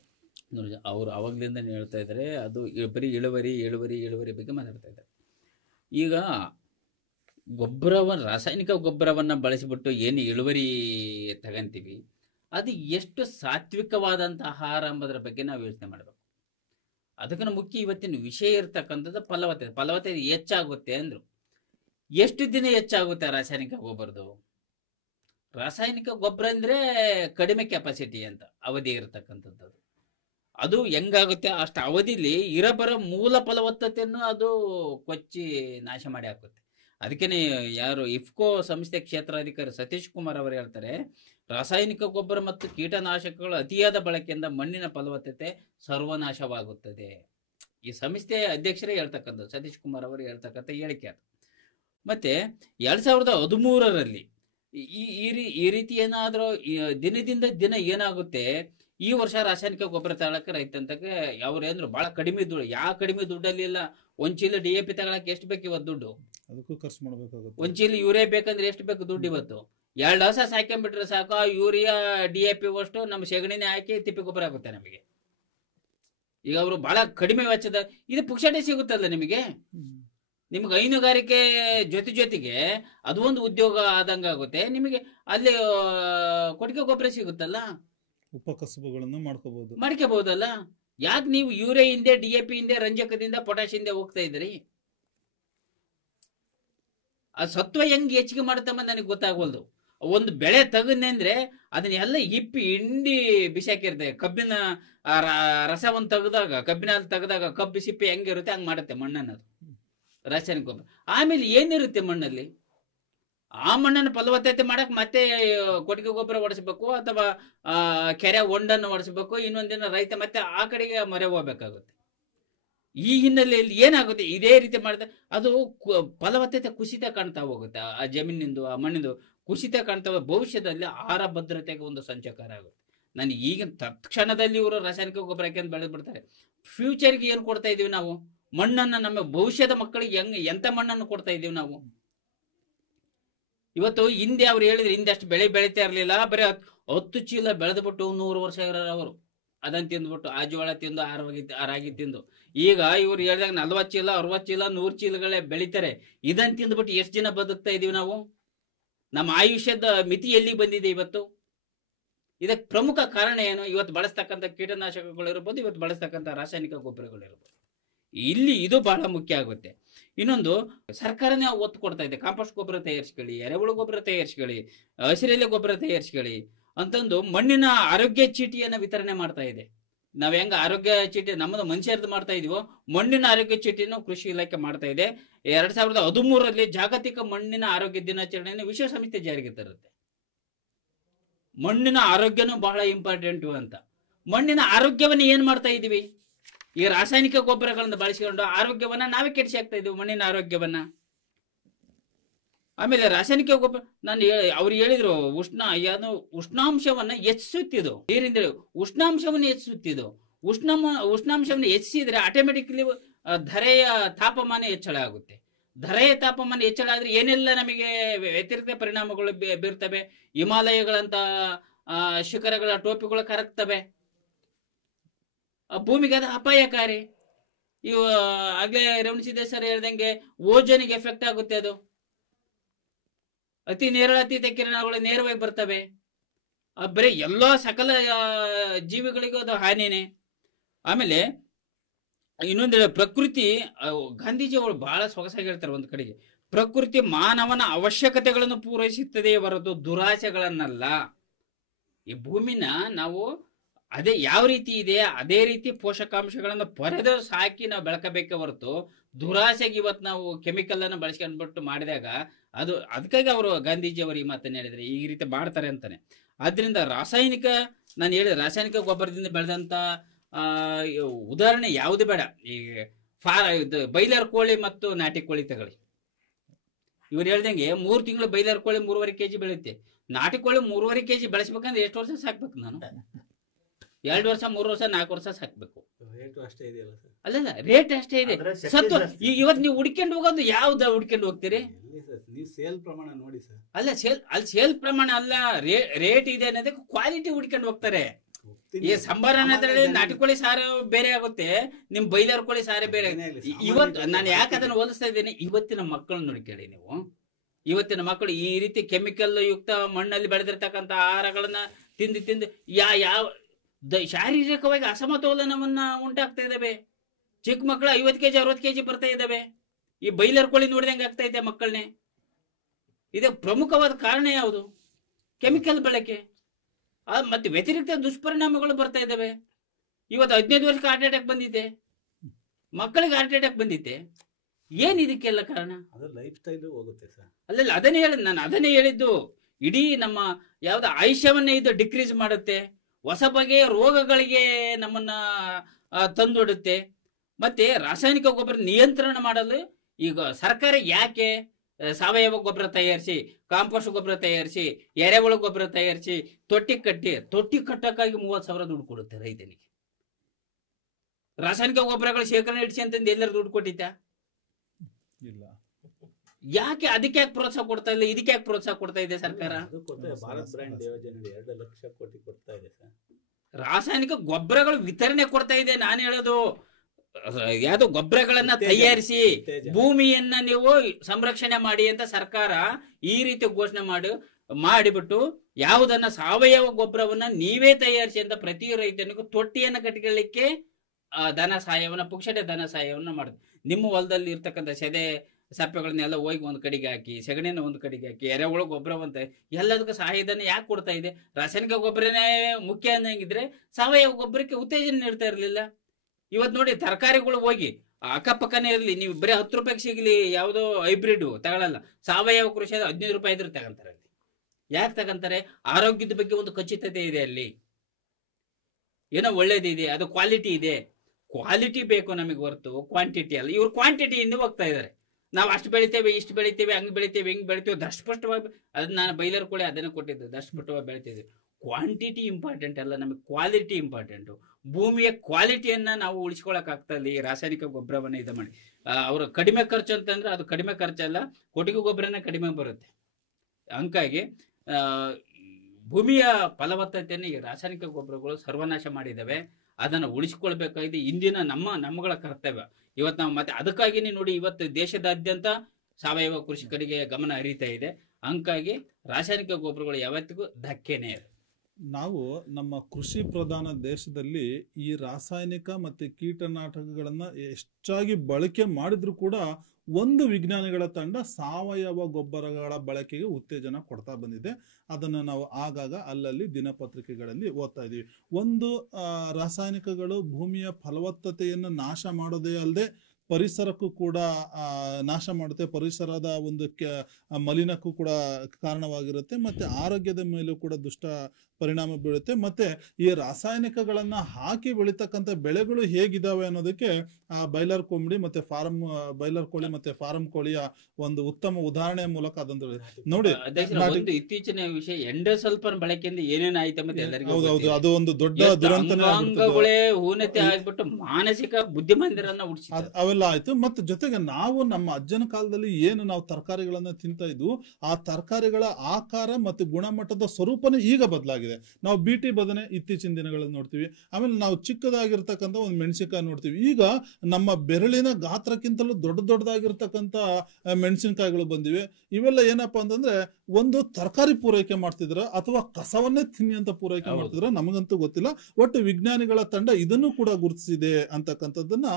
ನೋಡಿ. ಅವರು ಅವಾಗ್ಲಿಂದ ಹೇಳ್ತಾ ಇದ್ದಾರೆ, ಅದು ಬರೀ ಇಳುವರಿ ಬಗ್ಗೆ ಮಾತಾಡ್ತಾ ಇದ್ದಾರೆ. ಈಗ ಗೊಬ್ಬರವನ್ನು ರಾಸಾಯನಿಕ ಗೊಬ್ಬರವನ್ನು ಬಳಸಿಬಿಟ್ಟು ಏನು ಇಳುವರಿ ತಗೊಂತೀವಿ ಅದು ಎಷ್ಟು ಸಾತ್ವಿಕವಾದಂಥ ಆಹಾರ ಎಂಬುದರ ಬಗ್ಗೆ ನಾವು ಯೋಚನೆ ಮಾಡಬೇಕು. ಅದಕ್ಕಿಂತ ಮುಖ್ಯ ಇವತ್ತಿನ ವಿಷಯ ಇರ್ತಕ್ಕಂಥದ್ದು ಫಲವತ್ತತೆ ಹೆಚ್ಚಾಗುತ್ತೆ ಅಂದರು. ಎಷ್ಟು ದಿನ ಹೆಚ್ಚಾಗುತ್ತೆ ರಾಸಾಯನಿಕ ಗೊಬ್ಬರದು? ರಾಸಾಯನಿಕ ಗೊಬ್ಬರ ಅಂದರೆ ಕಡಿಮೆ ಕೆಪಾಸಿಟಿ ಅಂತ ಅವಧಿ ಇರತಕ್ಕಂಥದ್ದು. ಅದು ಹೆಂಗಾಗುತ್ತೆ ಅಷ್ಟು ಅವಧಿಲಿ ಇರಬರೋ ಮೂಲ ಫಲವತ್ತತೆಯನ್ನು ಅದು ಕೊಚ್ಚಿ ನಾಶ ಮಾಡಿ ಹಾಕುತ್ತೆ. ಅದಕ್ಕೇನೆ ಯಾರು ಇಫ್ಕೋ ಸಂಸ್ಥೆ ಕ್ಷೇತ್ರಾಧಿಕಾರಿ ಸತೀಶ್ ಕುಮಾರ್ ಅವರು ಹೇಳ್ತಾರೆ, ರಾಸಾಯನಿಕ ಗೊಬ್ಬರ ಮತ್ತು ಕೀಟನಾಶಕಗಳು ಅತಿಯಾದ ಬಳಕೆಯಿಂದ ಮಣ್ಣಿನ ಫಲವತ್ತತೆ ಸರ್ವನಾಶವಾಗುತ್ತದೆ. ಈ ಸಂಸ್ಥೆ ಅಧ್ಯಕ್ಷರೇ ಹೇಳ್ತಕ್ಕಂಥದ್ದು, ಸತೀಶ್ ಕುಮಾರ್ ಅವರು ಹೇಳ್ತಕ್ಕಂಥ ಹೇಳಿಕೆ ಅದು. ಮತ್ತೆ 2013ರಲ್ಲಿ ಈ ರೀತಿ ಏನಾದರೂ ದಿನದಿಂದ ದಿನ ಏನಾಗುತ್ತೆ, ಈ ವರ್ಷ ರಾಸಾಯನಿಕ ಗೊಬ್ಬರ ತಗೊಳಕ್ಕೆ ರೈತಂತಕ್ಕೆ ಅವ್ರೇಂದ್ರು ಬಹಳ ಕಡಿಮೆ ದುಡ್ಡು, ಯಾವ ಕಡಿಮೆ ದುಡ್ಡಲ್ಲಿ ಇಲ್ಲ. ಒಂದ್ ಚೀಲ DAP ತಗೊಳಕ್ಕೆ ಎಷ್ಟು ಬೇಕು ಇವತ್ತು ದುಡ್ಡು? ಅದಕ್ಕೂ ಖರ್ಚು ಮಾಡಬೇಕಾಗುತ್ತೆ. ಒಂದ್ ಚೀಲ ಯೂರಿಯಾ ಬೇಕಂದ್ರೆ ಎಷ್ಟು ಬೇಕು ದುಡ್ಡು ಇವತ್ತು? 2 ಹಸ ಸಾಕೊಂಡ್ಬಿಟ್ರೆ ಸಾಕು, ಯೂರಿಯಾ DAP ಅಷ್ಟು ನಮ್ಮ ಸೆಗಣಿನೇ ಹಾಕಿ ತಿಪ್ಪಿ ಗೊಬ್ಬರ ಆಗುತ್ತೆ ನಮಗೆ. ಈಗ ಅವರು ಬಹಳ ಕಡಿಮೆ ವೆಚ್ಚದ ಇದು ಪುಕ್ಷಟೆ ಸಿಗುತ್ತಲ್ಲ ನಿಮಗೆ. ನಿಮ್ಗೆ ಹೈನುಗಾರಿಕೆ ಜೊತೆಗೆ ಅದು ಒಂದು ಉದ್ಯೋಗ ಆದಂಗಾಗುತ್ತೆ ನಿಮಗೆ. ಅಲ್ಲಿ ಕೊಟ್ಟಿಗೆ ಗೊಬ್ಬರ ಸಿಗುತ್ತಲ್ಲ, ಉಪಕಸಬುಗಳನ್ನು ಮಾಡ್ಕೋಬಹುದಲ್ಲ. ಯಾಕೆ ನೀವು ಯೂರಿಯಾ ಹಿಂದೆ DAP ಹಿಂದೆ ರಂಜಕದಿಂದ ಪೊಟ್ಯಾಶ್ ಹಿಂದೆ ಹೋಗ್ತಾ ಇದ್ರಿ? ಆ ಸತ್ವ ಹೆಂಗ್ ಹೆಚ್ಚಿಗೆ ಮಾಡುತ್ತಮ್ಮ ನನಗೆ ಗೊತ್ತಾಗವಲ್ದು. ಒಂದು ಬೆಳೆ ತಗದ್ನೆ ಅಂದ್ರೆ ಅದನ್ನೆಲ್ಲ ಹಿಂಡಿ ಬಿಸಾಕಿರ್ತದೆ. ಕಬ್ಬಿನ ರಸವನ್ನು ತೆಗೆದಾಗ, ಕಬ್ಬಿನ ಹಾಲು ತೆಗೆದಾಗ ಕಬ್ಬು ಸಿಪ್ಪೆ ಹೆಂಗಿರುತ್ತೆ ಹಂಗೆ ಮಾಡುತ್ತೆ ಮಣ್ಣನ್ನದು ರಾಸಾಯನಿಕ ಗೊಬ್ಬರ. ಆಮೇಲೆ ಏನಿರುತ್ತೆ ಮಣ್ಣಲ್ಲಿ? ಆ ಮಣ್ಣನ್ನು ಫಲವತ್ತತೆ ಮಾಡಕ್ ಮತ್ತೆ ಕೊಟ್ಟಿಗೆ ಗೊಬ್ಬರ ಹೊಡಿಸ್ಬೇಕು ಅಥವಾ ಕೆರೆ ಹೊಂಡನ್ನು ಹೊಡಿಸ್ಬೇಕು. ಇನ್ನೊಂದಿನ ರೈತ ಮತ್ತೆ ಆ ಕಡೆಗೆ ಮೊರೆ ಹೋಗ್ಬೇಕಾಗುತ್ತೆ. ಈ ಹಿನ್ನೆಲೆಯಲ್ಲಿ ಏನಾಗುತ್ತೆ, ಇದೇ ರೀತಿ ಮಾಡಿದ್ರೆ ಅದು ಫಲವತ್ತತೆ ಕುಸಿತ ಕಾಣ್ತಾ ಹೋಗುತ್ತೆ. ಆ ಜಮೀನಿಂದು ಆ ಮಣ್ಣಿಂದು ಕುಸಿತ ಕಾಣ್ತಾ ಭವಿಷ್ಯದಲ್ಲಿ ಆಹಾರ ಭದ್ರತೆಗೆ ಒಂದು ಸಂಚಕಾರ ಆಗುತ್ತೆ. ನಾನು ಈಗಿನ ತಕ್ಷಣದಲ್ಲಿ ಇವರು ರಾಸಾಯನಿಕ ಗೊಬ್ಬರ ಹಾಕಿ ಬೆಳೆದು ಬಿಡ್ತಾರೆ. ಫ್ಯೂಚರ್ಗೆ ಏನು ಕೊಡ್ತಾ ಇದೀವಿ ನಾವು? ಮಣ್ಣನ್ನು ನಮ್ಮ ಭವಿಷ್ಯದ ಮಕ್ಕಳಿಗೆ ಎಂತ ಮಣ್ಣನ್ನು ಕೊಡ್ತಾ ಇದೀವಿ ನಾವು? ಇವತ್ತು ಹಿಂದೆ ಅವ್ರು ಹೇಳಿದ್ರೆ ಹಿಂದೆ ಅಷ್ಟು ಬೆಳೆ ಬೆಳೀತಾ ಇರಲಿಲ್ಲ, ಬರೀ 10 ಚೀಲ ಬೆಳೆದ್ಬಿಟ್ಟು 100 ವರ್ಷ ಇರೋರು ಅವರು. ಅದನ್ನು ತಿಂದ್ಬಿಟ್ಟು ಆ ಜೋಳ ತಿಂದು ಆ ರಾಗಿ ತಿಂದು. ಈಗ ಇವ್ರು ಹೇಳಿದಾಗ 40 ಚೀಲ 60 ಚೀಲ 100 ಚೀಲಗಳೇ ಬೆಳೀತಾರೆ. ಇದನ್ನು ತಿಂದ್ಬಿಟ್ಟು ಎಷ್ಟು ಜನ ಬದುಕ್ತಾ ಇದೀವಿ ನಾವು? ನಮ್ಮ ಆಯುಷ್ಯದ ಮಿತಿ ಎಲ್ಲಿ ಬಂದಿದೆ ಇವತ್ತು? ಇದಕ್ಕೆ ಪ್ರಮುಖ ಕಾರಣ ಏನು? ಇವತ್ತು ಬಳಸ್ತಕ್ಕಂಥ ಕೀಟನಾಶಕಗಳು ಇರ್ಬೋದು, ಇವತ್ತು ಬಳಸ್ತಕ್ಕಂಥ ರಾಸಾಯನಿಕ ಗೊಬ್ಬರಗಳು ಇರ್ಬೋದು. ಇಲ್ಲಿ ಇದು ಬಹಳ ಮುಖ್ಯ ಆಗುತ್ತೆ. ಇನ್ನೊಂದು, ಸರ್ಕಾರನೇ ಒತ್ತು ಕೊಡ್ತಾ ಇದೆ, ಕಾಂಪೋಸ್ಟ್ ಗೊಬ್ಬರ ತಯಾರಿಸ್ಕೊಳ್ಳಿ, ಎರೆಹುಳು ಗೊಬ್ಬರ ತಯಾರಿಸ್ಕೊಳ್ಳಿ, ಹಸಿರೆಲೆ ಗೊಬ್ಬರ ತಯಾರಿಸ್ಕೊಳ್ಳಿ ಅಂತಂದು ಮಣ್ಣಿನ ಆರೋಗ್ಯ ಚೀಟಿಯನ್ನು ವಿತರಣೆ ಮಾಡ್ತಾ ಇದೆ. ನಾವ್ ಹೆಂಗ ಆರೋಗ್ಯ ಚೀಟಿ ನಮ್ಮದು ಮನುಷ್ಯರದ್ದು ಮಾಡ್ತಾ ಇದೀವೋ, ಮಣ್ಣಿನ ಆರೋಗ್ಯ ಚೀಟಿಯನ್ನು ಕೃಷಿ ಇಲಾಖೆ ಮಾಡ್ತಾ ಇದೆ. 2013ರಲ್ಲಿ ಜಾಗತಿಕ ಮಣ್ಣಿನ ಆರೋಗ್ಯ ದಿನಾಚರಣೆಯನ್ನು ವಿಶ್ವಸಂಸ್ಥೆ ಜಾರಿಗೆ ತರುತ್ತೆ. ಮಣ್ಣಿನ ಆರೋಗ್ಯನೂ ಬಹಳ ಇಂಪಾರ್ಟೆಂಟು ಅಂತ. ಮಣ್ಣಿನ ಆರೋಗ್ಯವನ್ನ ಏನ್ ಮಾಡ್ತಾ ಇದೀವಿ? ಈ ರಾಸಾಯನಿಕ ಗೊಬ್ಬರಗಳನ್ನು ಬಳಸಿಕೊಂಡು ಆರೋಗ್ಯವನ್ನ ನಾವೇ ಕೆಡಿಸಿ ಆಗ್ತಾ ಇದೀವಿ. ಮಣ್ಣಿನ ಆರೋಗ್ಯವನ್ನ ಆಮೇಲೆ ರಾಸಾಯನಿಕ ಗೊಬ್ಬರ ನಾನು ಅವ್ರು ಹೇಳಿದ್ರು ಉಷ್ಣಾಂಶವನ್ನ ಹೆಚ್ಚಿಸುತ್ತಿದ್ದು ನೀರಿಂದ ಉಷ್ಣಾಂಶವನ್ನು ಹೆಚ್ಚಿಸುತ್ತಿದ್ದು ಉಷ್ಣಾಂಶವನ್ನು ಹೆಚ್ಚಿಸಿದ್ರೆ ಆಟೋಮೆಟಿಕ್ಲಿ ಧರೆಯ ತಾಪಮಾನ ಹೆಚ್ಚಳ ಆಗುತ್ತೆ. ಧರೆಯ ತಾಪಮಾನ ಹೆಚ್ಚಳ ಆದ್ರೆ ಏನೆಲ್ಲ ನಮಗೆ ವ್ಯತಿರಿಕ್ತ ಪರಿಣಾಮಗಳು ಬೀರ್ತವೆ. ಹಿಮಾಲಯಗಳಂತ ಶಿಖರಗಳ ಟೋಪಿಗಳು ಕರಗ್ತವೆ. ಭೂಮಿಗೆ ಅದು ಅಪಾಯಕಾರಿ. ಇವು ಆಗ್ಲೇ ರೇವಣಸಿದ್ದೇಶ್ವರ ಹೇಳ್ದಂಗೆ ಓಜೋನಿಗೆ ಎಫೆಕ್ಟ್ ಆಗುತ್ತೆ. ಅದು ಅತಿ ಕಿರಣಗಳು ನೇರವಾಗಿ ಬರ್ತವೆ. ಬರೀ ಎಲ್ಲಾ ಸಕಲ ಜೀವಿಗಳಿಗೂ ಅದು ಹಾನಿನೇ. ಆಮೇಲೆ ಇನ್ನೊಂದು ಪ್ರಕೃತಿ, ಗಾಂಧೀಜಿ ಅವರು ಬಹಳ ಸೊಗಸಾಗಿ ಹೇಳ್ತಾರೆ ಒಂದು ಕಡೆಗೆ, ಪ್ರಕೃತಿ ಮಾನವನ ಅವಶ್ಯಕತೆಗಳನ್ನು ಪೂರೈಸುತ್ತದೆ ಹೊರತು ದುರಾಸೆಗಳನ್ನಲ್ಲ. ಈ ಭೂಮಿನ ನಾವು ಅದೇ ಯಾವ ರೀತಿ ಇದೆ ಅದೇ ರೀತಿ ಪೋಷಕಾಂಶಗಳನ್ನು ಪಡೆದು ಸಾಕಿ ನಾವು ಬೆಳಕಬೇಕೆ ಹೊರತು ದುರಾಸೆಗೆ ಇವತ್ತು ನಾವು ಕೆಮಿಕಲ್ ಅನ್ನು ಬಳಸ್ಕೊಂಡ್ಬಿಟ್ಟು ಮಾಡಿದಾಗ ಅದು ಅದಕ್ಕಾಗಿ ಅವರು ಗಾಂಧೀಜಿ ಅವರು ಈ ಮಾತನ್ನು ಹೇಳಿದ್ರೆ ಈ ರೀತಿ ಮಾಡ್ತಾರೆ ಅಂತಾನೆ. ಆದ್ರಿಂದ ನಾನು ಹೇಳಿದ ರಾಸಾಯನಿಕ ಗೊಬ್ಬರದಿಂದ ಬೆಳೆದಂತ ಉದಾಹರಣೆ ಯಾವುದು ಬೇಡ. ಈ ಬೈಲರ್ ಕೋಳಿ ಮತ್ತು ನಾಟಿ ಕೋಳಿ ತಗೊಳ್ಳಿ. ಇವ್ರು ಹೇಳ್ದಂಗೆ 3 ತಿಂಗಳು ಬೈಲರ್ ಕೋಳಿ 3.5 kg ಬೆಳೆಯುತ್ತೆ. ನಾಟಿ ಕೋಳಿ 3.5 kg ಬೆಳೆಸ್ಬೇಕಂದ್ರೆ ಎಷ್ಟು ವರ್ಷ ಸಾಕ್ಬೇಕು? ನಾನು 2 ವರ್ಷ 3 ವರ್ಷ 4 ವರ್ಷ ಸಾಕ್ಬೇಕು. ಅಲ್ಲಲ್ಲ, ರೇಟ್ ಅಷ್ಟೇ ಇದೆ. ಸತ್ವ ಇವತ್ತು ನೀವು ಹುಡ್ಕೊಂಡು ಹೋಗೋದು ಯಾವ್ದು ಹುಡ್ಕೊಂಡು ಹೋಗ್ತೀರಿ? ಸೇಲ್ ಪ್ರಮಾಣ ನೋಡಿ ಸರ್. ಅಲ್ಲ, ಸೇಲ್ ಪ್ರಮಾಣ ಅಲ್ಲ, ರೇಟ್ ಇದೆ ಅನ್ನೋದಕ್ಕೆ ಕ್ವಾಲಿಟಿ ಹುಡ್ಕೊಂಡು ಹೋಗ್ತಾರೆ. ಈ ಸಂಬಾರದಲ್ಲಿ ನಾಟಿ ಕೋಳಿ ಸಾರು ಬೇರೆ ಆಗುತ್ತೆ, ನಿಮ್ ಬೈಲರ್ ಕೋಳಿ ಸಾರು ಬೇರೆ. ಇವತ್ತು ನಾನು ಯಾಕೆ ಅದನ್ನ ಹೋಲಿಸ್ತಾ ಇದ್ದೇನೆ, ಇವತ್ತಿನ ಮಕ್ಕಳನ್ನ ನೋಡ್ಕೊಳ್ಳಿ ನೀವು. ಇವತ್ತಿನ ಮಕ್ಕಳು ಈ ರೀತಿ ಕೆಮಿಕಲ್ ಯುಕ್ತ ಮಣ್ಣಲ್ಲಿ ಬೆಳೆದಿರ್ತಕ್ಕಂಥ ಆಹಾರಗಳನ್ನ ತಿಂದು ಯಾವ ಶಾರೀರಿಕವಾಗಿ ಅಸಮತೋಲನವನ್ನ ಉಂಟಾಗ್ತಾ ಇದ್ದಾವೆ. ಚಿಕ್ಕ ಮಕ್ಕಳು 50 kg 60 kg ಬರ್ತಾ ಇದ್ದಾವೆ. ಈ ಬೈಲರ್ ಕೋಳಿ ನೋಡಿದಂಗೆ ಆಗ್ತಾ ಇದೆ ಮಕ್ಕಳನ್ನೇ. ಇದು ಪ್ರಮುಖವಾದ ಕಾರಣ ಯಾವುದು? ಕೆಮಿಕಲ್ ಬಳಕೆ. ಮತ್ತೆ ವ್ಯತಿರಿಕ್ತ ದುಷ್ಪರಿಣಾಮಗಳು ಬರ್ತಾ ಇದ್ದಾವೆ. ಇವತ್ತು 15 ವರ್ಷಕ್ಕೆ ಹಾರ್ಟ್ ಅಟ್ಯಾಕ್ ಬಂದಿದೆ, ಮಕ್ಕಳಿಗೆ ಹಾರ್ಟ್ ಅಟ್ಯಾಕ್ ಬಂದಿದೆ. ಏನ್ ಇದಕ್ಕೆಲ್ಲ ಕಾರಣ? ಲೈಫ್ ಸ್ಟೈಲ್ ಹೋಗುತ್ತೆ ಸರ್. ಅಲ್ಲಲ್ಲ, ನಾನು ಅದನ್ನೇ ಹೇಳಿದ್ದು. ಇಡೀ ನಮ್ಮ ಯಾವ್ದು ಆಯುಷ್ಯವನ್ನೇ ಇದು ಡಿಕ್ರೀಸ್ ಮಾಡುತ್ತೆ. ಹೊಸ ಬಗೆಯ ರೋಗಗಳಿಗೆ ನಮ್ಮನ್ನ ತಂದೊಡುತ್ತೆ. ಮತ್ತೆ ರಾಸಾಯನಿಕ ಗೊಬ್ಬರ ನಿಯಂತ್ರಣ ಮಾಡಲು ಈಗ ಸರ್ಕಾರ ಯಾಕೆ ಸಾವಯವ ಗೊಬ್ಬರ ತಯಾರಿಸಿ, ಕಾಂಪೋಸ್ಟ್ ಗೊಬ್ಬರ ತಯಾರಿಸಿ, ಎರೆಹುಳು ಗೊಬ್ಬರ ತಯಾರಿಸಿ ತೊಟ್ಟಿ ಕಟ್ಟಕ್ಕಾಗಿ 30,000 ದುಡ್ಡು ಕೊಡುತ್ತೆ ರೈತನಿಗೆ. ರಾಸಾಯನಿಕ ಗೊಬ್ಬರಗಳು ಶೇಖರಣೆ ಇಡಿಸಿ ಅಂತಂದು ಎಲ್ಲರೂ ದುಡ್ಡು ಕೊಟ್ಟಿದ್ದ? ಇಲ್ಲ. ಯಾಕೆ ಅದಕ್ಕೆ ಯಾಕೆ ಪ್ರೋತ್ಸಾಹ ಕೊಡ್ತಾ ಇಲ್ಲ? ಇದಕ್ಕೆ ಯಾಕೆ ಪ್ರೋತ್ಸಾಹ ಕೊಡ್ತಾ ಇದೆ ಸರ್ಕಾರ? ಭಾರತ್ ಬ್ರ್ಯಾಂಡ್ ಯೋಜನೆ 2 ಲಕ್ಷ ಕೋಟಿ ಕೊಡ್ತಾ ಇದೆ ಸರ್. ರಾಸಾಯನಿಕ ಗೊಬ್ಬರಗಳು ವಿತರಣೆ ಕೊಡ್ತಾ ಇದೆ. ನಾನು ಹೇಳೋದು ಯಾವ್ದು ಗೊಬ್ಬರಗಳನ್ನ ತಯಾರಿಸಿ ಭೂಮಿಯನ್ನ ನೀವು ಸಂರಕ್ಷಣೆ ಮಾಡಿ ಅಂತ ಸರ್ಕಾರ ಈ ರೀತಿ ಘೋಷಣೆ ಮಾಡಿಬಿಟ್ಟು ಯಾವುದನ್ನ ಸಾವಯವ ಗೊಬ್ಬರವನ್ನ ನೀವೇ ತಯಾರಿಸಿ ಅಂತ ಪ್ರತಿ ರೈತನಿಗೂ ತೊಟ್ಟಿಯನ್ನ ಕಟ್ಟಿಕೊಳ್ಳಿಕ್ಕೆ ಧನ ಸಹಾಯವನ್ನ, ಪುಕ್ಷಟೆ ಧನ ಸಹಾಯವನ್ನ ಮಾಡುದು. ನಿಮ್ಮ ಹೊಲದಲ್ಲಿ ಇರ್ತಕ್ಕಂಥ ಸೆದೆ ಸಪ್ಪೆಗಳನ್ನೆಲ್ಲ ಹೋಗಿ ಒಂದ್ ಕಡೆಗೆ ಹಾಕಿ, ಸೆಗಣಿನ ಒಂದ್ ಕಡೆಗೆ ಹಾಕಿ, ಎರೆಹುಳು ಗೊಬ್ಬರವಂತ ಎಲ್ಲದಕ್ಕೂ ಸಹಾಯಧನ ಯಾಕೆ ಕೊಡ್ತಾ ಇದೆ? ರಾಸಾಯನಿಕ ಗೊಬ್ಬರನೇ ಮುಖ್ಯ ಅನ್ನಂಗಿದ್ರೆ ಸಾವಯವ ಗೊಬ್ಬರಕ್ಕೆ ಉತ್ತೇಜನ ನೀಡ್ತಾ ಇರಲಿಲ್ಲ. ಇವತ್ತು ನೋಡಿ, ತರಕಾರಿಗಳು ಹೋಗಿ ಅಕ್ಕಪಕ್ಕನೇ ಇರಲಿ, ನೀವು ಬರೀ 10 ರೂಪಾಯಿಗೆ ಸಿಗಲಿ ಯಾವುದೋ ಹೈಬ್ರಿಡ್ ತಗೊಳ್ಳಲ್ಲ. ಸಾವಯವ ಕೃಷಿ 15 ರೂಪಾಯಿ ಇದ್ರೆ ತಗೊಂತಾರೆ. ಅಲ್ಲಿ ಯಾಕೆ ತಗೊಂತಾರೆ? ಆರೋಗ್ಯದ ಬಗ್ಗೆ ಒಂದು ಖಚಿತತೆ ಇದೆ, ಅಲ್ಲಿ ಏನೋ ಒಳ್ಳೇದಿದೆ, ಅದು ಕ್ವಾಲಿಟಿ ಇದೆ. ಕ್ವಾಲಿಟಿ ಬೇಕು ನಮಗೆ ಹೊರತು ಕ್ವಾಂಟಿಟಿ ಅಲ್ಲ. ಇವ್ರು ಕ್ವಾಂಟಿಟಿಯಿಂದ ಹೋಗ್ತಾ ಇದ್ದಾರೆ. ನಾವು ಅಷ್ಟು ಬೆಳಿತೇವೆ, ಇಷ್ಟು ಬೆಳಿತೇವೆ, ಹಂಗೆ ಬೆಳಿತೇವೆ, ಹಿಂಗೆ ಬೆಳಿತೇವೆ, ದಷ್ಟಪುಷ್ಟವಾಗಿ. ಅದನ್ನ ನಾನು ಬೈಲರ್ ಕೂಡ ಅದನ್ನ ಕೊಟ್ಟಿದ್ದೆ, ದಷ್ಟಪುಷ್ಟವಾಗಿ ಬೆಳಿತಿದ್ವಿ. ಕ್ವಾಂಟಿಟಿ ಇಂಪಾರ್ಟೆಂಟ್ ಅಲ್ಲ, ನಮಗೆ ಕ್ವಾಲಿಟಿ ಇಂಪಾರ್ಟೆಂಟು. ಭೂಮಿಯ ಕ್ವಾಲಿಟಿಯನ್ನ ನಾವು ಉಳಿಸ್ಕೊಳಕ್ ಆಗ್ತಾ ಇಲ್ಲ ಈ ರಾಸಾಯನಿಕ ಗೊಬ್ಬರವನ್ನ ಇದು ಮಾಡಿ. ಅವರು ಕಡಿಮೆ ಖರ್ಚು ಅಂತಂದ್ರೆ ಅದು ಕಡಿಮೆ ಖರ್ಚಲ್ಲ, ಕೊಟ್ಟಿಗೆ ಗೊಬ್ಬರನೇ ಕಡಿಮೆ ಬರುತ್ತೆ. ಹಂಗಾಗಿ ಭೂಮಿಯ ಫಲವತ್ತತೆಯನ್ನು ಈ ರಾಸಾಯನಿಕ ಗೊಬ್ಬರಗಳು ಸರ್ವನಾಶ ಮಾಡಿದ್ದಾವೆ. ಅದನ್ನು ಉಳಿಸಿಕೊಳ್ಬೇಕಾಗಿದೆ ಇಂದಿನ ನಮ್ಮಗಳ ಕರ್ತವ್ಯ. ಇವತ್ತು ನಾವು ಮತ್ತೆ ಅದಕ್ಕಾಗಿನೇ ನೋಡಿ, ಇವತ್ತು ದೇಶದಾದ್ಯಂತ ಸಾವಯವ ಕೃಷಿಕರಿಗೆ ಗಮನ ಹರಿತಾ ಇದೆ. ಹಂಗಾಗಿ ರಾಸಾಯನಿಕ ಗೊಬ್ಬರಗಳು ಯಾವತ್ತಿಗೂ ಧಕ್ಕೆನೇ ಇದೆ. ನಾವು ನಮ್ಮ ಕೃಷಿ ಪ್ರಧಾನ ದೇಶದಲ್ಲಿ ಈ ರಾಸಾಯನಿಕ ಮತ್ತು ಕೀಟನಾಶಕಗಳನ್ನು ಹೆಚ್ಚಾಗಿ ಬಳಕೆ ಮಾಡಿದ್ರು ಕೂಡ ಒಂದು ವಿಜ್ಞಾನಿಗಳ ತಂಡ ಸಾವಯವ ಗೊಬ್ಬರಗಳ ಬಳಕೆಗೆ ಉತ್ತೇಜನ ಕೊಡ್ತಾ ಬಂದಿದೆ. ಅದನ್ನು ನಾವು ಆಗಾಗ ಅಲ್ಲಲ್ಲಿ ದಿನಪತ್ರಿಕೆಗಳಲ್ಲಿ ಓದ್ತಾ ಇದ್ದೀವಿ. ಒಂದು ರಾಸಾಯನಿಕಗಳು ಭೂಮಿಯ ಫಲವತ್ತತೆಯನ್ನು ನಾಶ ಮಾಡೋದೇ ಅಲ್ಲದೆ ಪರಿಸರಕ್ಕೂ ಕೂಡ ನಾಶ ಮಾಡುತ್ತೆ, ಪರಿಸರದ ಒಂದು ಮಲಿನಕ್ಕೂ ಕೂಡ ಕಾರಣವಾಗಿರುತ್ತೆ, ಮತ್ತು ಆರೋಗ್ಯದ ಮೇಲೂ ಕೂಡ ದುಷ್ಟ ಪರಿಣಾಮ ಬೀಳುತ್ತೆ. ಮತ್ತೆ ಈ ರಾಸಾಯನಿಕಗಳನ್ನ ಹಾಕಿ ಬೆಳೀತಕ್ಕಂಥ ಬೆಳೆಗಳು ಹೇಗಿದಾವೆ ಅನ್ನೋದಕ್ಕೆ ಬೈಲರ್ ಕೊಂಬಡಿ ಮತ್ತೆ ಬೈಲರ್ ಕೋಳಿ ಮತ್ತೆ ಫಾರಂ ಕೋಳಿಯ ಒಂದು ಉತ್ತಮ ಉದಾಹರಣೆಯ ಮೂಲಕ ಅದೊಂದು ನೋಡಿ. ಒಂದು ಇತ್ತೀಚಿನ ವಿಷಯ ಎಂಡೋಸಲ್ಫಾನ್ ಬಳಕೆಯಿಂದ ಏನೇನಾಯ್ತು ಮತ್ತೆ ಎಲ್ಲರಿಗೂ ಹೌದೌದು, ಅದು ಒಂದು ದೊಡ್ಡ ದುರಂತನೇ ಅಂಗಗಳೇ ಊನತೆ ಆಗ್ಬಿಟ್ಟು ಮಾನಸಿಕ ಬುದ್ಧಿಮಂದಿರನ್ನ ಹುಟ್ಟಿಸಿದೆ. ಅವೆಲ್ಲ ಆಯ್ತು. ಮತ್ತೆ ಜೊತೆಗೆ ನಾವು ನಮ್ಮ ಅಜ್ಜನ ಕಾಲದಲ್ಲಿ ಏನು ನಾವು ತರಕಾರಿಗಳನ್ನ ತಿಂತಾ ಇದ್ವು, ಆ ತರಕಾರಿಗಳ ಆಕಾರ ಮತ್ತು ಗುಣಮಟ್ಟದ ಸ್ವರೂಪನೇ ಈಗ ಬದಲಾಗಿದೆ. ನಾವು ಬಿಟಿ ಬದನೆ ಇತ್ತೀಚಿನ ದಿನಗಳಲ್ಲಿ ನೋಡ್ತೀವಿ. ಆಮೇಲೆ ನಾವು ಚಿಕ್ಕದಾಗಿರ್ತಕ್ಕಂಥ ಒಂದು ಮೆಣಸಿನಕಾಯಿ ನೋಡ್ತೀವಿ. ಈಗ ನಮ್ಮ ಬೆರಳಿನ ಗಾತ್ರಕ್ಕಿಂತಲೂ ದೊಡ್ಡದಾಗಿರ್ತಕ್ಕಂಥ ಮೆಣಸಿನಕಾಯಿಗಳು ಬಂದಿವೆ. ಇವೆಲ್ಲ ಏನಪ್ಪಾ ಅಂತಂದ್ರೆ ಒಂದು ತರಕಾರಿ ಪೂರೈಕೆ ಮಾಡ್ತಿದ್ರ ಅಥವಾ ಕಸವನ್ನೇ ತಿನ್ನಿ ಅಂತ ಪೂರೈಕೆ ಮಾಡ್ತಿದ್ರ ನಮಗಂತೂ ಗೊತ್ತಿಲ್ಲ. ಒಟ್ಟು ವಿಜ್ಞಾನಿಗಳ ತಂಡ ಇದನ್ನು ಕೂಡ ಗುರುತಿಸಿದೆ ಅಂತಕ್ಕಂಥದ್ದನ್ನ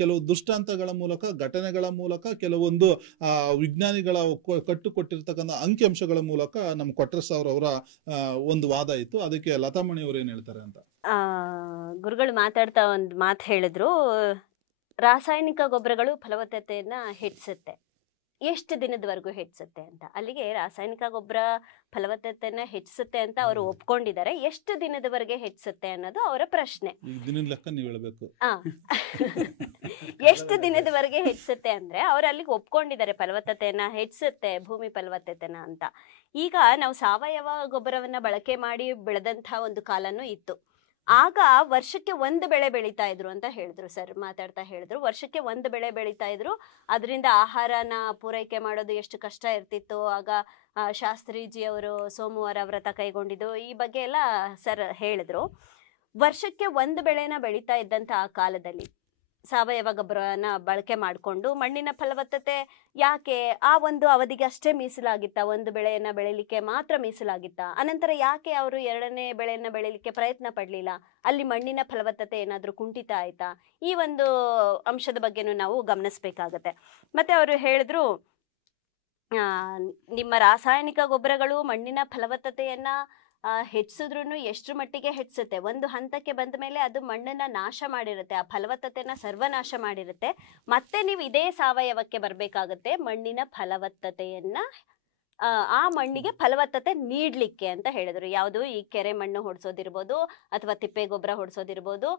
ಕೆಲವು ದೃಷ್ಟಾಂತಗಳ ಮೂಲಕ, ಘಟನೆಗಳ ಮೂಲಕ, ಕೆಲವೊಂದು ವಿಜ್ಞಾನಿಗಳ ಕಟ್ಟುಕೊಟ್ಟಿರ್ತಕ್ಕಂಥ ಅಂಕಿಅಂಶಗಳ ಮೂಲಕ ನಮ್ಮ ಕೊಟ್ರೇಶ್ ಅವರ ಒಂದು ವಾದ ಇತ್ತು. ಅದಕ್ಕೆ ಲತಾಮಣಿ ಅವರು ಏನ್ ಹೇಳ್ತಾರೆ ಅಂತ. ಗುರುಗಳು ಮಾತಾಡ್ತಾ ಒಂದು ಮಾತು ಹೇಳಿದ್ರು, ರಾಸಾಯನಿಕ ಗೊಬ್ಬರಗಳು ಫಲವತ್ತತೆಯನ್ನ ಹೆಚ್ಚಿಸುತ್ತೆ. ಎಷ್ಟು ದಿನದವರೆಗೂ ಹೆಚ್ಚಿಸುತ್ತೆ ಅಂತ. ಅಲ್ಲಿಗೆ ರಾಸಾಯನಿಕ ಗೊಬ್ಬರ ಫಲವತ್ತತೆಯನ್ನ ಹೆಚ್ಚಿಸುತ್ತೆ ಅಂತ ಅವರು ಒಪ್ಕೊಂಡಿದ್ದಾರೆ. ಎಷ್ಟು ದಿನದವರೆಗೆ ಹೆಚ್ಚಿಸುತ್ತೆ ಅನ್ನೋದು ಅವರ ಪ್ರಶ್ನೆ. ದಿನದ ಲೆಕ್ಕ ನೀವು ಹೇಳಬೇಕು. ಎಷ್ಟು ದಿನದವರೆಗೆ ಹೆಚ್ಚಿಸುತ್ತೆ ಅಂದ್ರೆ ಅವ್ರು ಅಲ್ಲಿಗೆ ಒಪ್ಕೊಂಡಿದ್ದಾರೆ ಫಲವತ್ತತೆಯನ್ನ ಹೆಚ್ಚಿಸುತ್ತೆ, ಭೂಮಿ ಫಲವತ್ತತೆನ ಅಂತ. ಈಗ ನಾವು ಸಾವಯವ ಗೊಬ್ಬರವನ್ನ ಬಳಕೆ ಮಾಡಿ ಬೆಳೆದಂತಹ ಒಂದು ಕಾಲನೂ ಇತ್ತು. ಆಗ ವರ್ಷಕ್ಕೆ ಒಂದು ಬೆಳೆ ಬೆಳೀತಾ ಇದ್ರು ಅಂತ ಹೇಳಿದ್ರು ಸರ್ ಮಾತಾಡ್ತಾ ಹೇಳಿದ್ರು. ವರ್ಷಕ್ಕೆ ಒಂದು ಬೆಳೆ ಬೆಳೀತಾ ಇದ್ರು. ಅದರಿಂದ ಆಹಾರನ ಪೂರೈಕೆ ಮಾಡೋದು ಎಷ್ಟು ಕಷ್ಟ ಇರ್ತಿತ್ತು. ಆಗ ಶಾಸ್ತ್ರೀಜಿ ಅವರು ಸೋಮವಾರ ವ್ರತ ಕೈಗೊಂಡಿದ್ದು ಈ ಬಗ್ಗೆ ಎಲ್ಲ ಸರ್ ಹೇಳಿದ್ರು. ವರ್ಷಕ್ಕೆ ಒಂದು ಬೆಳೆನ ಬೆಳೀತಾ ಇದ್ದಂತ ಆ ಕಾಲದಲ್ಲಿ ಸಾವಯವ ಗೊಬ್ಬರನ ಬಳಕೆ ಮಾಡಿಕೊಂಡು ಮಣ್ಣಿನ ಫಲವತ್ತತೆ ಯಾಕೆ ಆ ಒಂದು ಅವಧಿಗೆ ಅಷ್ಟೇ ಮೀಸಲಾಗಿತ್ತ? ಒಂದು ಬೆಳೆಯನ್ನ ಬೆಳಿಲಿಕ್ಕೆ ಮಾತ್ರ ಮೀಸಲಾಗಿತ್ತ? ಅನಂತರ ಯಾಕೆ ಅವರು ಎರಡನೇ ಬೆಳೆಯನ್ನ ಬೆಳಿಲಿಕ್ಕೆ ಪ್ರಯತ್ನ ಪಡಲಿಲ್ಲ? ಅಲ್ಲಿ ಮಣ್ಣಿನ ಫಲವತ್ತತೆ ಏನಾದರೂ ಕುಂಠಿತ ಆಯ್ತಾ? ಈ ಒಂದು ಅಂಶದ ಬಗ್ಗೆನೂ ನಾವು ಗಮನಿಸ್ಬೇಕಾಗತ್ತೆ. ಮತ್ತೆ ಅವರು ಹೇಳಿದ್ರು, ನಿಮ್ಮ ರಾಸಾಯನಿಕ ಗೊಬ್ಬರಗಳು ಮಣ್ಣಿನ ಫಲವತ್ತತೆಯನ್ನ ಹೆಚ್ಚಿಸಿದ್ರು ಎಷ್ಟರ ಮಟ್ಟಿಗೆ ಹೆಚ್ಚಿಸುತ್ತೆ? ಒಂದು ಹಂತಕ್ಕೆ ಬಂದ ಮೇಲೆ ಅದು ಮಣ್ಣನ್ನ ನಾಶ ಮಾಡಿರುತ್ತೆ, ಆ ಫಲವತ್ತತೆನ ಸರ್ವನಾಶ ಮಾಡಿರುತ್ತೆ. ಮತ್ತೆ ನೀವು ಇದೇ ಸಾವಯವಕ್ಕೆ ಬರಬೇಕಾಗತ್ತೆ ಮಣ್ಣಿನ ಫಲವತ್ತತೆಯನ್ನ ಆ ಮಣ್ಣಿಗೆ ಫಲವತ್ತತೆ ನೀಡ್ಲಿಕ್ಕೆ ಅಂತ ಹೇಳಿದ್ರು. ಯಾವುದು ಈ ಕೆರೆ ಮಣ್ಣು ಹೊಡ್ಸೋದಿರ್ಬೋದು ಅಥವಾ ತಿಪ್ಪೆ ಗೊಬ್ಬರ ಹೊಡ್ಸೋದಿರ್ಬೋದು,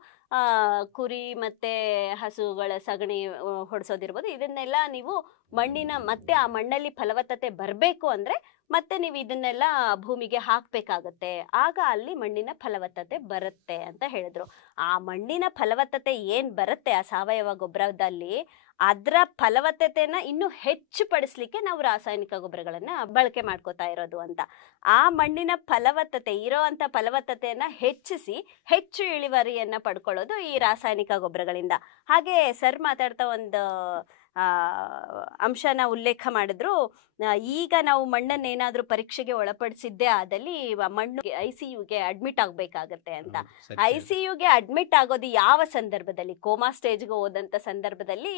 ಕುರಿ ಮತ್ತೆ ಹಸುಗಳ ಸಗಣಿ ಹೊಡ್ಸೋದಿರ್ಬೋದು, ಇದನ್ನೆಲ್ಲ ನೀವು ಮಣ್ಣಿನ ಮತ್ತೆ ಆ ಮಣ್ಣಲ್ಲಿ ಫಲವತ್ತತೆ ಬರಬೇಕು ಅಂದ್ರೆ ಮತ್ತೆ ನೀವು ಇದನ್ನೆಲ್ಲ ಭೂಮಿಗೆ ಹಾಕ್ಬೇಕಾಗತ್ತೆ. ಆಗ ಅಲ್ಲಿ ಮಣ್ಣಿನ ಫಲವತ್ತತೆ ಬರುತ್ತೆ ಅಂತ ಹೇಳಿದ್ರು. ಆ ಮಣ್ಣಿನ ಫಲವತ್ತತೆ ಏನ್ ಬರುತ್ತೆ ಆ ಸಾವಯವ ಗೊಬ್ಬರದಲ್ಲಿ, ಅದರ ಫಲವತ್ತತೆನ ಇನ್ನೂ ಹೆಚ್ಚು ಪಡಿಸ್ಲಿಕ್ಕೆ ನಾವು ರಾಸಾಯನಿಕ ಗೊಬ್ಬರಗಳನ್ನ ಬಳಕೆ ಮಾಡ್ಕೋತಾ ಇರೋದು ಅಂತ. ಆ ಮಣ್ಣಿನ ಫಲವತ್ತತೆ ಇರೋ ಅಂತ ಫಲವತ್ತತೆಯನ್ನ ಹೆಚ್ಚಿಸಿ ಹೆಚ್ಚು ಇಳುವರಿಯನ್ನ ಪಡ್ಕೊಳ್ಳೋದು ಈ ರಾಸಾಯನಿಕ ಗೊಬ್ಬರಗಳಿಂದ. ಹಾಗೆ ಸರ್ ಮಾತಾಡ್ತಾ ಒಂದು ಅಂಶನ ಉಲ್ಲೇಖ ಮಾಡಿದ್ರು. ಈಗ ನಾವು ಮಣ್ಣನ್ನೇನಾದ್ರೂ ಪರೀಕ್ಷೆಗೆ ಒಳಪಡಿಸಿದ್ದೇ ಆದಲ್ಲಿ ಮಣ್ಣು ICUಗೆ ಅಡ್ಮಿಟ್ ಆಗ್ಬೇಕಾಗತ್ತೆ ಅಂತ. ICUಗೆ ಅಡ್ಮಿಟ್ ಆಗೋದು ಯಾವ ಸಂದರ್ಭದಲ್ಲಿ? ಕೋಮಾ ಸ್ಟೇಜ್ಗೆ ಹೋದಂತ ಸಂದರ್ಭದಲ್ಲಿ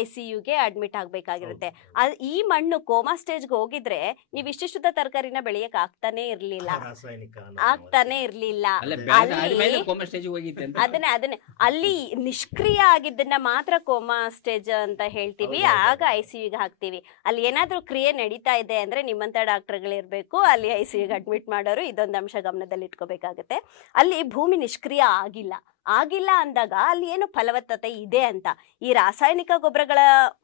ICUಗೆ ಅಡ್ಮಿಟ್ ಆಗ್ಬೇಕಾಗಿರುತ್ತೆ. ಈ ಮಣ್ಣು ಕೋಮಾ ಸ್ಟೇಜ್ಗೆ ಹೋಗಿದ್ರೆ ನೀವು ಇಷ್ಟಿಷ್ಟುದ ತರಕಾರಿನ ಬೆಳೆಯಕ್ ಆಗ್ತಾನೆ ಇರ್ಲಿಲ್ಲ. ಅದನ್ನೇ ಅಲ್ಲಿ ನಿಷ್ಕ್ರಿಯ ಆಗಿದ್ದನ್ನ ಮಾತ್ರ ಕೋಮಾ ಸ್ಟೇಜ್ ಅಂತ ಹೇಳ್ತೀವಿ. ಆಗ ICUಗೆ ಹಾಕ್ತಿವಿ. ಅಲ್ಲಿ ಏನಾದ್ರೂ ಕ್ರಿಯೆ ನಡೀತಾ ಇದೆ ಅಂದ್ರೆ ನಿಮ್ಮಂತ ಡಾಕ್ಟರ್ಗಳಿರ್ಬೇಕು, ಅಲ್ಲಿ ICUಗೆ ಅಡ್ಮಿಟ್ ಮಾಡೋರು. ಇದೊಂದು ಅಂಶ ಗಮನದಲ್ಲಿ ಇಟ್ಕೋಬೇಕಾಗತ್ತೆ. ಅಲ್ಲಿ ಭೂಮಿ ನಿಷ್ಕ್ರಿಯ ಆಗಿಲ್ಲ ಅಂದಾಗ ಅಲ್ಲಿ ಏನು ಫಲವತ್ತತೆ ಇದೆ ಅಂತ. ಈ ರಾಸಾಯನಿಕ ಗೊಬ್ಬರಗಳ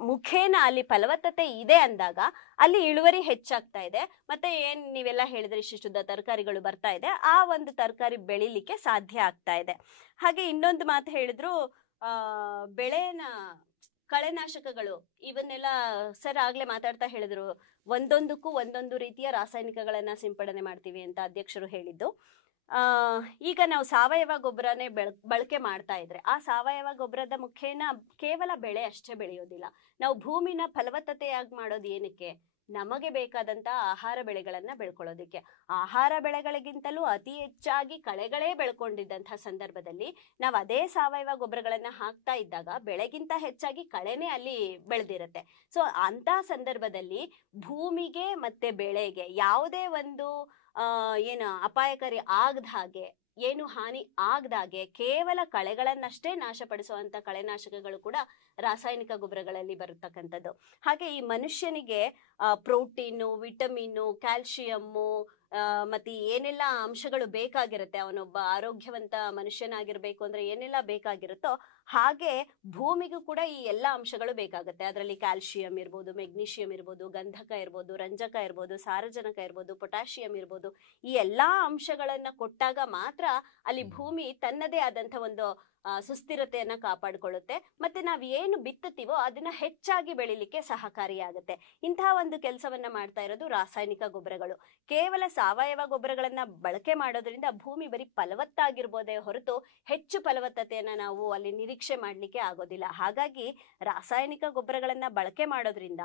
ಮುಖೇನ ಅಲ್ಲಿ ಫಲವತ್ತತೆ ಇದೆ ಅಂದಾಗ ಅಲ್ಲಿ ಇಳುವರಿ ಹೆಚ್ಚಾಗ್ತಾ ಇದೆ. ಮತ್ತೆ ಏನ್ ನೀವೆಲ್ಲ ಹೇಳಿದ್ರೆ ಇಷ್ಟಿಷ್ಟುದ ತರಕಾರಿಗಳು ಬರ್ತಾ ಇದೆ, ಆ ಒಂದು ತರಕಾರಿ ಬೆಳಿಲಿಕ್ಕೆ ಸಾಧ್ಯ ಆಗ್ತಾ ಇದೆ. ಹಾಗೆ ಇನ್ನೊಂದು ಮಾತು ಹೇಳಿದ್ರು, ಬೆಳೆನ ಕಳೆನಾಶಕಗಳು ಇವನ್ನೆಲ್ಲ ಸರ್ ಆಗ್ಲೇ ಮಾತಾಡ್ತಾ ಹೇಳಿದ್ರು. ಒಂದೊಂದಕ್ಕೂ ಒಂದೊಂದು ರೀತಿಯ ರಾಸಾಯನಿಕಗಳನ್ನ ಸಿಂಪಡಣೆ ಮಾಡ್ತೀವಿ ಅಂತ ಅಧ್ಯಕ್ಷರು ಹೇಳಿದ್ದು. ಈಗ ನಾವು ಸಾವಯವ ಗೊಬ್ಬರನೇ ಬಳಕೆ ಮಾಡ್ತಾ ಇದ್ರೆ ಆ ಸಾವಯವ ಗೊಬ್ಬರದ ಮುಖೇನ ಕೇವಲ ಬೆಳೆ ಅಷ್ಟೇ ಬೆಳೆಯೋದಿಲ್ಲ. ನಾವು ಭೂಮಿನ ಫಲವತ್ತತೆಯಾಗಿ ಮಾಡೋದು ಏನಕ್ಕೆ? ನಮಗೆ ಬೇಕಾದಂತ ಆಹಾರ ಬೆಳೆಗಳನ್ನ ಬೆಳ್ಕೊಳ್ಳೋದಿಕ್ಕೆ. ಆಹಾರ ಬೆಳೆಗಳಿಗಿಂತಲೂ ಅತಿ ಹೆಚ್ಚಾಗಿ ಕಳೆಗಳೇ ಬೆಳ್ಕೊಂಡಿದ್ದಂತಹ ಸಂದರ್ಭದಲ್ಲಿ ನಾವು ಅದೇ ಸಾವಯವ ಗೊಬ್ಬರಗಳನ್ನ ಹಾಕ್ತಾ ಇದ್ದಾಗ ಬೆಳೆಗಿಂತ ಹೆಚ್ಚಾಗಿ ಕಳೆನೇ ಅಲ್ಲಿ ಬೆಳೆದಿರುತ್ತೆ. ಸೊ ಅಂತ ಸಂದರ್ಭದಲ್ಲಿ ಭೂಮಿಗೆ ಮತ್ತೆ ಬೆಳೆಗೆ ಯಾವುದೇ ಒಂದು ಅಪಾಯಕಾರಿ ಆಗದ ಹಾಗೆ, ಏನು ಹಾನಿ ಆಗದಾಗೆ ಕೇವಲ ಕಳೆಗಳನ್ನಷ್ಟೇ ನಾಶಪಡಿಸುವಂತ ಕಳೆನಾಶಕಗಳು ಕೂಡ ರಾಸಾಯನಿಕ ಗೊಬ್ಬರಗಳಲ್ಲಿ ಬರತಕ್ಕಂಥದ್ದು. ಹಾಗೆ ಈ ಮನುಷ್ಯನಿಗೆ ಪ್ರೋಟೀನು, ವಿಟಮಿನ್ನು, ಕ್ಯಾಲ್ಶಿಯಮ್ಮು, ಮತ್ತೆ ಏನೆಲ್ಲ ಅಂಶಗಳು ಬೇಕಾಗಿರುತ್ತೆ, ಅವನೊಬ್ಬ ಆರೋಗ್ಯವಂತ ಮನುಷ್ಯನಾಗಿರ್ಬೇಕು ಅಂದ್ರೆ ಏನೆಲ್ಲ ಬೇಕಾಗಿರುತ್ತೋ ಹಾಗೆ ಭೂಮಿಗೂ ಕೂಡ ಈ ಎಲ್ಲ ಅಂಶಗಳು ಬೇಕಾಗುತ್ತೆ. ಅದರಲ್ಲಿ ಕ್ಯಾಲ್ಶಿಯಂ ಇರ್ಬೋದು, ಮೆಗ್ನೀಷಿಯಂ ಇರ್ಬೋದು, ಗಂಧಕ ಇರ್ಬೋದು, ರಂಜಕ ಇರ್ಬೋದು, ಸಾರಜನಕ ಇರ್ಬೋದು, ಪೊಟ್ಯಾಷಿಯಂ ಇರ್ಬೋದು. ಈ ಎಲ್ಲಾ ಅಂಶಗಳನ್ನ ಕೊಟ್ಟಾಗ ಮಾತ್ರ ಅಲ್ಲಿ ಭೂಮಿ ತನ್ನದೇ ಆದಂತ ಒಂದು ಸುಸ್ಥಿರತೆಯನ್ನ ಕಾಪಾಡಿಕೊಳ್ಳುತ್ತೆ. ಮತ್ತೆ ನಾವ್ ಏನು ಬಿತ್ತುತ್ತೀವೋ ಅದನ್ನ ಹೆಚ್ಚಾಗಿ ಬೆಳಿಲಿಕ್ಕೆ ಸಹಕಾರಿಯಾಗುತ್ತೆ. ಇಂತಹ ಒಂದು ಕೆಲಸವನ್ನ ಮಾಡ್ತಾ ಇರೋದು ರಾಸಾಯನಿಕ ಗೊಬ್ಬರಗಳು. ಕೇವಲ ಸಾವಯವ ಗೊಬ್ಬರಗಳನ್ನ ಬಳಕೆ ಮಾಡೋದ್ರಿಂದ ಭೂಮಿ ಬರೀ ಫಲವತ್ತಾಗಿರ್ಬೋದೇ ಹೊರತು ಹೆಚ್ಚು ಫಲವತ್ತತೆಯನ್ನ ನಾವು ಅಲ್ಲಿ ನಿರೀಕ್ಷೆ ಮಾಡ್ಲಿಕ್ಕೆ ಆಗೋದಿಲ್ಲ. ಹಾಗಾಗಿ ರಾಸಾಯನಿಕ ಗೊಬ್ಬರಗಳನ್ನ ಬಳಕೆ ಮಾಡೋದ್ರಿಂದ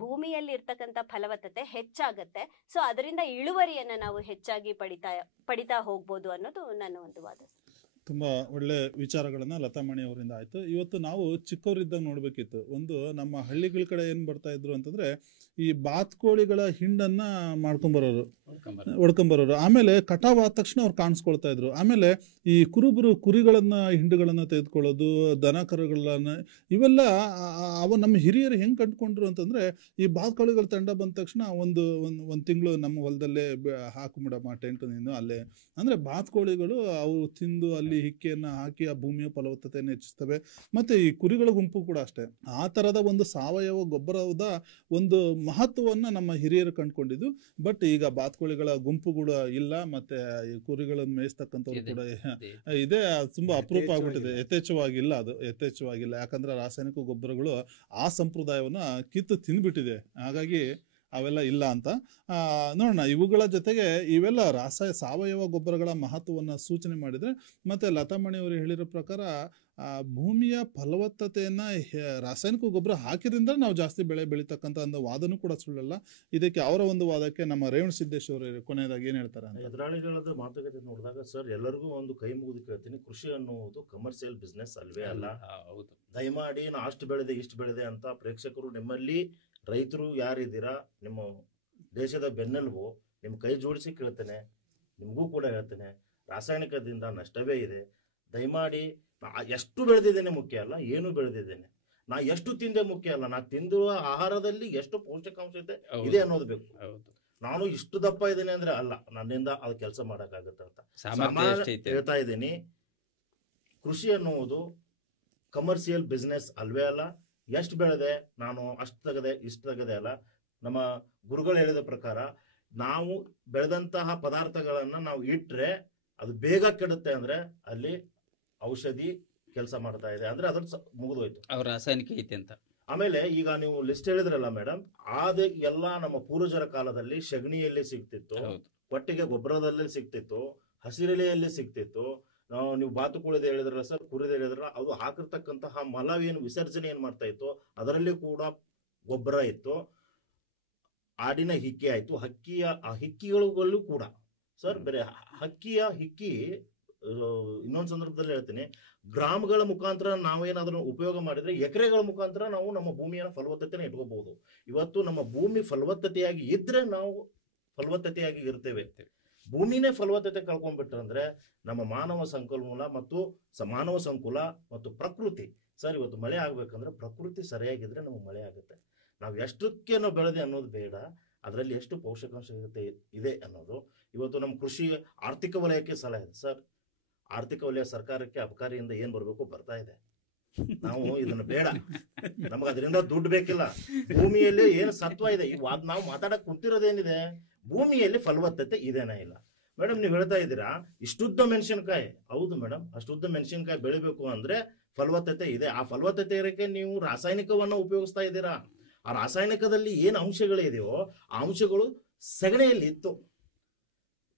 ಭೂಮಿಯಲ್ಲಿ ಇರ್ತಕ್ಕಂಥ ಫಲವತ್ತತೆ ಹೆಚ್ಚಾಗತ್ತೆ. ಸೊ ಅದರಿಂದ ಇಳುವರಿಯನ್ನ ನಾವು ಹೆಚ್ಚಾಗಿ ಪಡಿತಾ ಹೋಗ್ಬೋದು ಅನ್ನೋದು ನನ್ನ ಒಂದು ವಾದ. ತುಂಬ ಒಳ್ಳೆ ವಿಚಾರಗಳನ್ನು ಲತಾಮಣಿ ಅವರಿಂದ ಆಯಿತು. ಇವತ್ತು ನಾವು ಚಿಕ್ಕವರಿದ್ದಾಗ ನೋಡಬೇಕಿತ್ತು, ಒಂದು ನಮ್ಮ ಹಳ್ಳಿಗಳ ಕಡೆ ಏನು ಬರ್ತಾ ಇದ್ರು ಅಂತಂದರೆ ಈ ಬಾತ್ಕೋಳಿಗಳ ಹಿಂಡನ್ನು ಮಾಡ್ಕೊಂಬರೋರು, ಹೊಡ್ಕೊಂಬರೋರು. ಆಮೇಲೆ ಕಟಾವ್ ಆದ ತಕ್ಷಣ ಅವ್ರು ಕಾಣಿಸ್ಕೊಳ್ತಾ ಇದ್ರು. ಆಮೇಲೆ ಈ ಕುರುಬರು ಕುರಿಗಳನ್ನು ಹಿಂಡುಗಳನ್ನು ತೆಗೆದುಕೊಳ್ಳೋದು, ದನ ಕರುಗಳನ್ನ, ಇವೆಲ್ಲ ನಮ್ಮ ಹಿರಿಯರು ಹೆಂಗೆ ಕಂಡುಕೊಂಡ್ರು ಅಂತಂದರೆ ಈ ಬಾತ್ಕೋಳಿಗಳ ತಂಡ ಬಂದ ತಕ್ಷಣ ಒಂದು ತಿಂಗಳು ನಮ್ಮ ಹೊಲದಲ್ಲೇ ಹಾಕೊಂಬಿಡಮ್ಮ ಟೆಂಟು ಅಲ್ಲೇ. ಅಂದರೆ ಬಾತ್ಕೋಳಿಗಳು ಅವು ತಿಂದು ಅಲ್ಲಿ ಹಿಕ್ಕೆಯನ್ನು ಹಾಕಿ ಆ ಭೂಮಿಯ ಫಲವತ್ತತೆಯನ್ನು ಹೆಚ್ಚಿಸ್ತವೆ. ಮತ್ತು ಈ ಕುರಿಗಳ ಗುಂಪು ಕೂಡ ಅಷ್ಟೇ. ಆ ಥರದ ಒಂದು ಸಾವಯವ ಗೊಬ್ಬರದ ಒಂದು ಮಹತ್ವವನ್ನು ನಮ್ಮ ಹಿರಿಯರು ಕಂಡುಕೊಂಡಿದ್ದು. ಬಟ್ ಈಗ ಬಾತ್ಕೋಳಿಗಳ ಗುಂಪು ಕೂಡ ಇಲ್ಲ, ಮತ್ತು ಈ ಕುರಿಗಳನ್ನು ಮೇಯಿಸ್ತಕ್ಕಂಥವ್ರು ಕೂಡ ಇದೆ. ತುಂಬ ಅಪರೂಪ ಆಗ್ಬಿಟ್ಟಿದೆ. ಯಥೇಚ್ಛವಾಗಿಲ್ಲ, ಅದು ಯಥೇಚ್ಛವಾಗಿಲ್ಲ. ಯಾಕಂದರೆ ರಾಸಾಯನಿಕ ಗೊಬ್ಬರಗಳು ಆ ಸಂಪ್ರದಾಯವನ್ನು ಕಿತ್ತು ತಿಂದ್ಬಿಟ್ಟಿದೆ. ಹಾಗಾಗಿ ಅವೆಲ್ಲ ಇಲ್ಲ ಅಂತ ನೋಡೋಣ. ಇವುಗಳ ಜೊತೆಗೆ ಇವೆಲ್ಲ ಸಾವಯವ ಗೊಬ್ಬರಗಳ ಮಹತ್ವವನ್ನು ಸೂಚನೆ ಮಾಡಿದರೆ, ಮತ್ತು ಲತಾಮಣಿಯವರು ಹೇಳಿರೋ ಪ್ರಕಾರ ಭೂಮಿಯ ಫಲವತ್ತತೆಯನ್ನು ರಾಸಾಯನಿಕ ಗೊಬ್ಬರ ಹಾಕಿದ್ರಿಂದ ನಾವು ಜಾಸ್ತಿ ಬೆಳೆ ಬೆಳೀತಕ್ಕಂಥ ಒಂದು ವಾದನೂ ಕೂಡ ಸುಳ್ಳಲ್ಲ. ಇದಕ್ಕೆ ಅವರ ಒಂದು ವಾದಕ್ಕೆ ನಮ್ಮ ರೇವಣ ಸಿದ್ದೇಶ್ವರ ಕೊನೆಯದಾಗಿ ಏನು ಹೇಳ್ತಾರೆ ಅಂತ. ಎದುರಾಳಿಗಳದ್ದು ಮಾತುಕತೆ ನೋಡಿದಾಗ ಸರ್, ಎಲ್ಲರಿಗೂ ಒಂದು ಕೈ ಮುಗಿದು ಕೇಳ್ತೀನಿ, ಕೃಷಿ ಅನ್ನುವುದು ಕಮರ್ಷಿಯಲ್ ಬಿಸ್ನೆಸ್ ಅಲ್ವೇ ಅಲ್ಲ. ದಯಮಾಡಿ ನಾ ಅಷ್ಟು ಬೆಳೆದೆ ಇಷ್ಟು ಬೆಳೆದೆ ಅಂತ ಪ್ರೇಕ್ಷಕರು, ನಿಮ್ಮಲ್ಲಿ ರೈತರು ಯಾರಿದ್ದೀರಾ, ನಿಮ್ಮ ದೇಶದ ಬೆನ್ನೆಲುಬು, ನಿಮ್ಮ ಕೈ ಜೋಡಿಸಿ ಕೇಳ್ತೇನೆ. ನಿಮಗೂ ಕೂಡ ಹೇಳ್ತೇನೆ, ರಾಸಾಯನಿಕದಿಂದ ನಷ್ಟವೇ ಇದೆ. ದಯಮಾಡಿ ಎಷ್ಟು ಬೆಳೆದಿದ್ದೇನೆ ಮುಖ್ಯ ಅಲ್ಲ, ಏನು ಬೆಳೆದಿದ್ದೇನೆ, ನಾ ಎಷ್ಟು ತಿಂದೆ ಮುಖ್ಯ ಅಲ್ಲ, ನಾ ತಿಂದಿರುವ ಆಹಾರದಲ್ಲಿ ಎಷ್ಟು ಪೌಷ್ಟಿಕಾಂಶ ಇದೆ ಅನ್ನೋದು ಬೇಕು. ನಾನು ಇಷ್ಟು ದಪ್ಪ ಇದ್ದೇನೆ ಅಂದ್ರೆ ಅಲ್ಲ, ನನ್ನಿಂದ ಅದು ಕೆಲಸ ಮಾಡೋಕ್ಕಾಗತ್ತೆ ಅಂತ ಹೇಳ್ತಾ ಇದ್ದೀನಿ. ಕೃಷಿ ಅನ್ನುವುದು ಕಮರ್ಷಿಯಲ್ ಬಿಸ್ನೆಸ್ ಅಲ್ವೇ ಅಲ್ಲ. ಎಷ್ಟು ಬೆಳೆದೆ ನಾನು ಅಷ್ಟು ತೆಗೆದೆ ಇಷ್ಟು ತೆಗೆದೆ ಅಲ್ಲ. ನಮ್ಮ ಗುರುಗಳು ಹೇಳಿದ ಪ್ರಕಾರ ನಾವು ಬೆಳೆದಂತಹ ಪದಾರ್ಥಗಳನ್ನ ನಾವು ಇಟ್ಟರೆ ಅದು ಬೇಗ ಕೆಡುತ್ತೆ, ಅಂದ್ರೆ ಅಲ್ಲಿ ಔಷಧಿ ಕೆಲಸ ಮಾಡ್ತಾ ಇದೆ ಅಂದ್ರೆ ಅದ್ರ ಮುಗಿದೋಯ್ತು, ಅವ್ರ ರಾಸಾಯನಿಕ ಐತೆ ಅಂತ. ಆಮೇಲೆ ಈಗ ನೀವು ಲಿಸ್ಟ್ ಹೇಳಿದ್ರಲ್ಲ ಮೇಡಮ್, ಆದ ಎಲ್ಲ ನಮ್ಮ ಪೂರ್ವಜರ ಕಾಲದಲ್ಲಿ ಸಗಣಿಯಲ್ಲಿ ಸಿಗ್ತಿತ್ತು, ಒಟ್ಟಿಗೆ ಗೊಬ್ಬರದಲ್ಲಿ ಸಿಗ್ತಿತ್ತು, ಹಸಿರೆಲೆಯಲ್ಲಿ ಸಿಗ್ತಿತ್ತು. ನೀವು ಬಾತುಕೋಳಿದ ಹೇಳಿದ್ರಲ್ಲ ಸರ್, ಕುರಿದ ಹೇಳಿದ್ರಲ್ಲ, ಅದು ಹಾಕಿರ್ತಕ್ಕಂತಹ ಮಲವೇನು ವಿಸರ್ಜನೆ ಏನ್ ಮಾಡ್ತಾ ಇತ್ತು ಅದರಲ್ಲಿ ಕೂಡ ಗೊಬ್ಬರ ಇತ್ತು. ಆಡಿನ ಹಿಕ್ಕಿ ಆಯ್ತು, ಹಿಕ್ಕಿಗಳಲ್ಲೂ ಕೂಡ ಸರ್ ಬೇರೆ ಹಿಕ್ಕಿ. ಇನ್ನೊಂದು ಸಂದರ್ಭದಲ್ಲಿ ಹೇಳ್ತೀನಿ, ಗ್ರಾಮಗಳ ಮುಖಾಂತರ ನಾವೇನಾದ್ರೂ ಉಪಯೋಗ ಮಾಡಿದ್ರೆ ಎಕರೆಗಳ ಮುಖಾಂತರ ನಾವು ನಮ್ಮ ಭೂಮಿಯ ಫಲವತ್ತತೆನ ಇಟ್ಕೋಬಹುದು. ಇವತ್ತು ನಮ್ಮ ಭೂಮಿ ಫಲವತ್ತತೆಯಾಗಿ ಇದ್ರೆ ನಾವು ಫಲವತ್ತತೆಯಾಗಿ ಇರ್ತೇವೆ. ಭೂಮಿನೇ ಫಲವತ್ತತೆ ಕಳ್ಕೊಂಡ್ಬಿಟ್ರಂದ್ರೆ ನಮ್ಮ ಮಾನವ ಸಂಕುಲ ಮತ್ತು ಪ್ರಕೃತಿ ಸರ್, ಇವತ್ತು ಮಳೆ ಆಗ್ಬೇಕಂದ್ರೆ ಪ್ರಕೃತಿ ಸರಿಯಾಗಿದ್ರೆ ನಮಗೆ ಮಳೆ ಆಗುತ್ತೆ. ನಾವು ಎಷ್ಟಕ್ಕೆ ನಾವು ಬೆಳೆದೆ ಅನ್ನೋದು ಬೇಡ, ಅದರಲ್ಲಿ ಎಷ್ಟು ಪೋಷಕಾಂಶ ಇದೆ ಅನ್ನೋದು. ಇವತ್ತು ನಮ್ಮ ಕೃಷಿ ಆರ್ಥಿಕ ವಲಯಕ್ಕೆ ಸಲಹೆ ಇದೆ ಸರ್. ಆರ್ಥಿಕ ವಲಯ ಸರ್ಕಾರಕ್ಕೆ ಅಬಕಾರಿಯಿಂದ ಏನ್ ಬರ್ಬೇಕು ಬರ್ತಾ ಇದೆ. ನಾವು ಇದನ್ನ ಬೇಡ, ನಮ್ಗೆ ಅದರಿಂದ ದುಡ್ಡು ಬೇಕಿಲ್ಲ. ಭೂಮಿಯಲ್ಲಿ ಏನು ಸತ್ವ ಇದೆ, ನಾವು ಮಾತಾಡಕ್ ಕುಂತಿರೋದೇನಿದೆ, ಭೂಮಿಯಲ್ಲಿ ಫಲವತ್ತತೆ ಇದೇನಾ ಇಲ್ಲ. ಮೇಡಮ್ ನೀವು ಹೇಳ್ತಾ ಇದ್ದೀರಾ ಇಷ್ಟುದ್ದ ಮೆಣಸಿನಕಾಯಿ, ಹೌದು ಮೇಡಮ್, ಅಷ್ಟುದ್ದ ಮೆಣಸಿನಕಾಯಿ ಬೆಳಿಬೇಕು ಅಂದ್ರೆ ಫಲವತ್ತತೆ ಇದೆ. ಆ ಫಲವತ್ತತೆ ಇರಕ್ಕೆ ನೀವು ರಾಸಾಯನಿಕವನ್ನ ಉಪಯೋಗಿಸ್ತಾ ಇದ್ದೀರಾ. ಆ ರಾಸಾಯನಿಕದಲ್ಲಿ ಏನು ಅಂಶಗಳಿದೆಯೋ ಆ ಅಂಶಗಳು ಸಗಣಿಯಲ್ಲಿ ಇತ್ತು,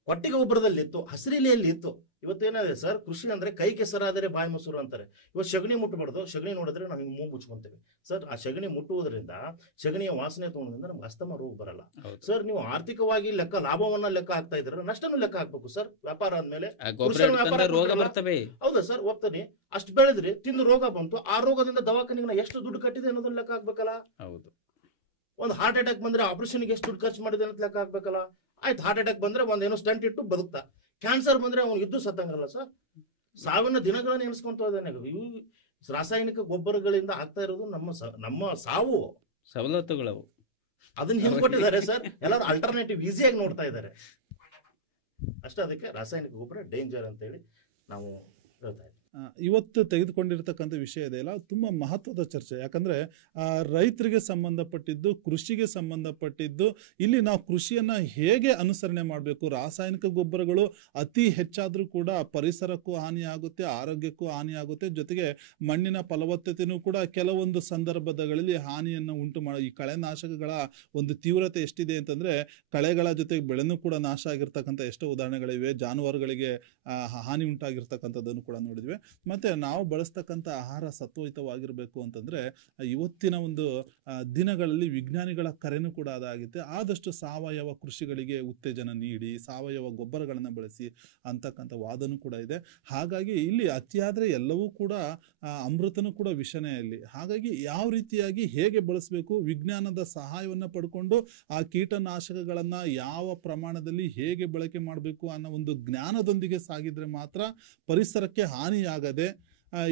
ಕೊಟ್ಟಿಗೆ ಗೊಬ್ಬರದಲ್ಲಿ ಇತ್ತು, ಹಸಿರೆಲೆಯಲ್ಲಿ ಇತ್ತು. ಇವತ್ತೇನಾಗಿದೆ ಸರ್, ಕೃಷಿ ಅಂದ್ರೆ ಕೈ ಕೆಸರಾದರೆ ಬಾಯಿ ಮೊಸರು ಅಂತಾರೆ. ಇವತ್ತು ಸಗಣಿ ಮುಟ್ಟಬಾರ್ದು, ಸಗಣಿ ನೋಡಿದ್ರೆ ನಾವು ಹಿಂಗೆ ಮೂಗು ಮುಚ್ಕೊಂತೇವೆ ಸರ್. ಆ ಸಗಣಿ ಮುಟ್ಟುವುದರಿಂದ, ಸಗಣಿಯ ವಾಸನೆ ತಗೊಂಡ್ರಿಂದ ನಮ್ಗೆ ಅಸ್ತಮ ರೋಗ ಬರಲ್ಲ ಸರ್. ನೀವು ಆರ್ಥಿಕವಾಗಿ ಲಾಭವನ್ನ ಲೆಕ್ಕ ಹಾಕ್ತಾ ಇದ್ರೆ ನಷ್ಟನೂ ಲೆಕ್ಕ ಹಾಕ್ಬೇಕು ಸರ್. ವ್ಯಾಪಾರ ಆದ್ಮೇಲೆ ಹೌದಾ ಸರ್, ಹೋಗ್ತಾನೆ ಅಷ್ಟು ಬೆಳೆದ್ರಿ, ತಿಂದು ರೋಗ ಬಂತು, ಆ ರೋಗದಿಂದ ದವಾಖಾನೆಗೆ ಎಷ್ಟು ದುಡ್ಡು ಕಟ್ಟಿದೆ ಅನ್ನೋದನ್ನ ಲೆಕ್ಕ ಹಾಕ್ಬೇಕಲ್ಲ. ಒಂದು ಹಾರ್ಟ್ ಅಟ್ಯಾಕ್ ಬಂದ್ರೆ ಆಪರೇಷನ್ಗೆ ಎಷ್ಟು ದುಡ್ಡು ಖರ್ಚು ಮಾಡಿದೆ ಅಂತ ಲೆಕ್ಕ ಹಾಕ್ಬೇಕಲ್ಲ. ಆಯ್ತು, ಹಾರ್ಟ್ ಅಟ್ಯಾಕ್ ಬಂದ್ರೆ ಒಂದೇನೋ ಸ್ಟಂಟ್ ಇಟ್ಟು ಬದುಕ್ತಾ. ಕ್ಯಾನ್ಸರ್ ಬಂದ್ರೆ ಅವ್ನು ಇದ್ದು ಸತ್ತಂಗಲ್ಲ ಸರ್. ಸಾವಿನ ದಿನಗಳನ್ನ ಎಣಿಸ್ಕೊಂತ ಇದ್ದಾನೆ. ಇವು ರಾಸಾಯನಿಕ ಗೊಬ್ಬರಗಳಿಂದ ಆಗ್ತಾ ಇರೋದು ನಮ್ಮ ಸಾವು. ಸವಲತ್ತುಗಳವು ಅದನ್ನ ಹಿಂದ್ಕೊಟ್ಟಿದ್ದಾರೆ ಸರ್. ಎಲ್ಲರೂ ಅಲ್ಟರ್ನೇಟಿವ್ ಈಸಿಯಾಗಿ ನೋಡ್ತಾ ಇದ್ದಾರೆ ಅಷ್ಟೇ. ಅದಕ್ಕೆ ರಾಸಾಯನಿಕ ಗೊಬ್ಬರ ಡೇಂಜರ್ ಅಂತ ಹೇಳಿ ನಾವು ಹೇಳ್ತಾ ಇದ್ದೀವಿ. ಇವತ್ತು ತೆಗೆದುಕೊಂಡಿರ್ತಕ್ಕಂಥ ವಿಷಯ ಇದೆಯಲ್ಲ ತುಂಬ ಮಹತ್ವದ ಚರ್ಚೆ. ಯಾಕಂದರೆ ರೈತರಿಗೆ ಸಂಬಂಧಪಟ್ಟಿದ್ದು, ಕೃಷಿಗೆ ಸಂಬಂಧಪಟ್ಟಿದ್ದು, ಇಲ್ಲಿ ನಾವು ಕೃಷಿಯನ್ನು ಹೇಗೆ ಅನುಸರಣೆ ಮಾಡಬೇಕು. ರಾಸಾಯನಿಕ ಗೊಬ್ಬರಗಳು ಅತಿ ಹೆಚ್ಚಾದರೂ ಕೂಡ ಪರಿಸರಕ್ಕೂ ಹಾನಿಯಾಗುತ್ತೆ, ಆರೋಗ್ಯಕ್ಕೂ ಹಾನಿಯಾಗುತ್ತೆ, ಜೊತೆಗೆ ಮಣ್ಣಿನ ಫಲವತ್ತತೆಯೂ ಕೂಡ ಕೆಲವೊಂದು ಸಂದರ್ಭಗಳಲ್ಲಿ ಹಾನಿಯನ್ನು ಉಂಟು ಮಾಡಿ. ಈ ಕಳೆನಾಶಕಗಳ ಒಂದು ತೀವ್ರತೆ ಎಷ್ಟಿದೆ ಅಂತಂದರೆ ಕಳೆಗಳ ಜೊತೆಗೆ ಬೆಳೆನೂ ಕೂಡ ನಾಶ ಆಗಿರ್ತಕ್ಕಂಥ ಎಷ್ಟೋ ಉದಾಹರಣೆಗಳಿವೆ. ಜಾನುವಾರುಗಳಿಗೆ ಹಾನಿ ಉಂಟಾಗಿರ್ತಕ್ಕಂಥದ್ದನ್ನು ಕೂಡ ನೋಡಿದ್ವಿ. ಮತ್ತು ನಾವು ಬಳಸ್ತಕ್ಕಂಥ ಆಹಾರ ಸತ್ವಯುತವಾಗಿರಬೇಕು ಅಂತಂದರೆ ಇವತ್ತಿನ ಒಂದು ದಿನಗಳಲ್ಲಿ ವಿಜ್ಞಾನಿಗಳ ಕರೆನೂ ಕೂಡ ಅದಾಗುತ್ತೆ. ಆದಷ್ಟು ಸಾವಯವ ಕೃಷಿಗಳಿಗೆ ಉತ್ತೇಜನ ನೀಡಿ ಸಾವಯವ ಗೊಬ್ಬರಗಳನ್ನು ಬಳಸಿ ಅಂತಕ್ಕಂಥ ವಾದನೂ ಕೂಡ ಇದೆ. ಹಾಗಾಗಿ ಇಲ್ಲಿ ಅತಿಯಾದರೆ ಎಲ್ಲವೂ ಕೂಡ ಅಮೃತನೂ ಕೂಡ ವಿಷನೇ ಇಲ್ಲಿ. ಹಾಗಾಗಿ ಯಾವ ರೀತಿಯಾಗಿ ಹೇಗೆ ಬಳಸಬೇಕು, ವಿಜ್ಞಾನದ ಸಹಾಯವನ್ನು ಪಡ್ಕೊಂಡು ಆ ಕೀಟನಾಶಕಗಳನ್ನು ಯಾವ ಪ್ರಮಾಣದಲ್ಲಿ ಹೇಗೆ ಬಳಕೆ ಮಾಡಬೇಕು ಅನ್ನೋ ಒಂದು ಜ್ಞಾನದೊಂದಿಗೆ ಸಾಗಿದರೆ ಮಾತ್ರ ಪರಿಸರಕ್ಕೆ ಹಾನಿಯಾಗದೆ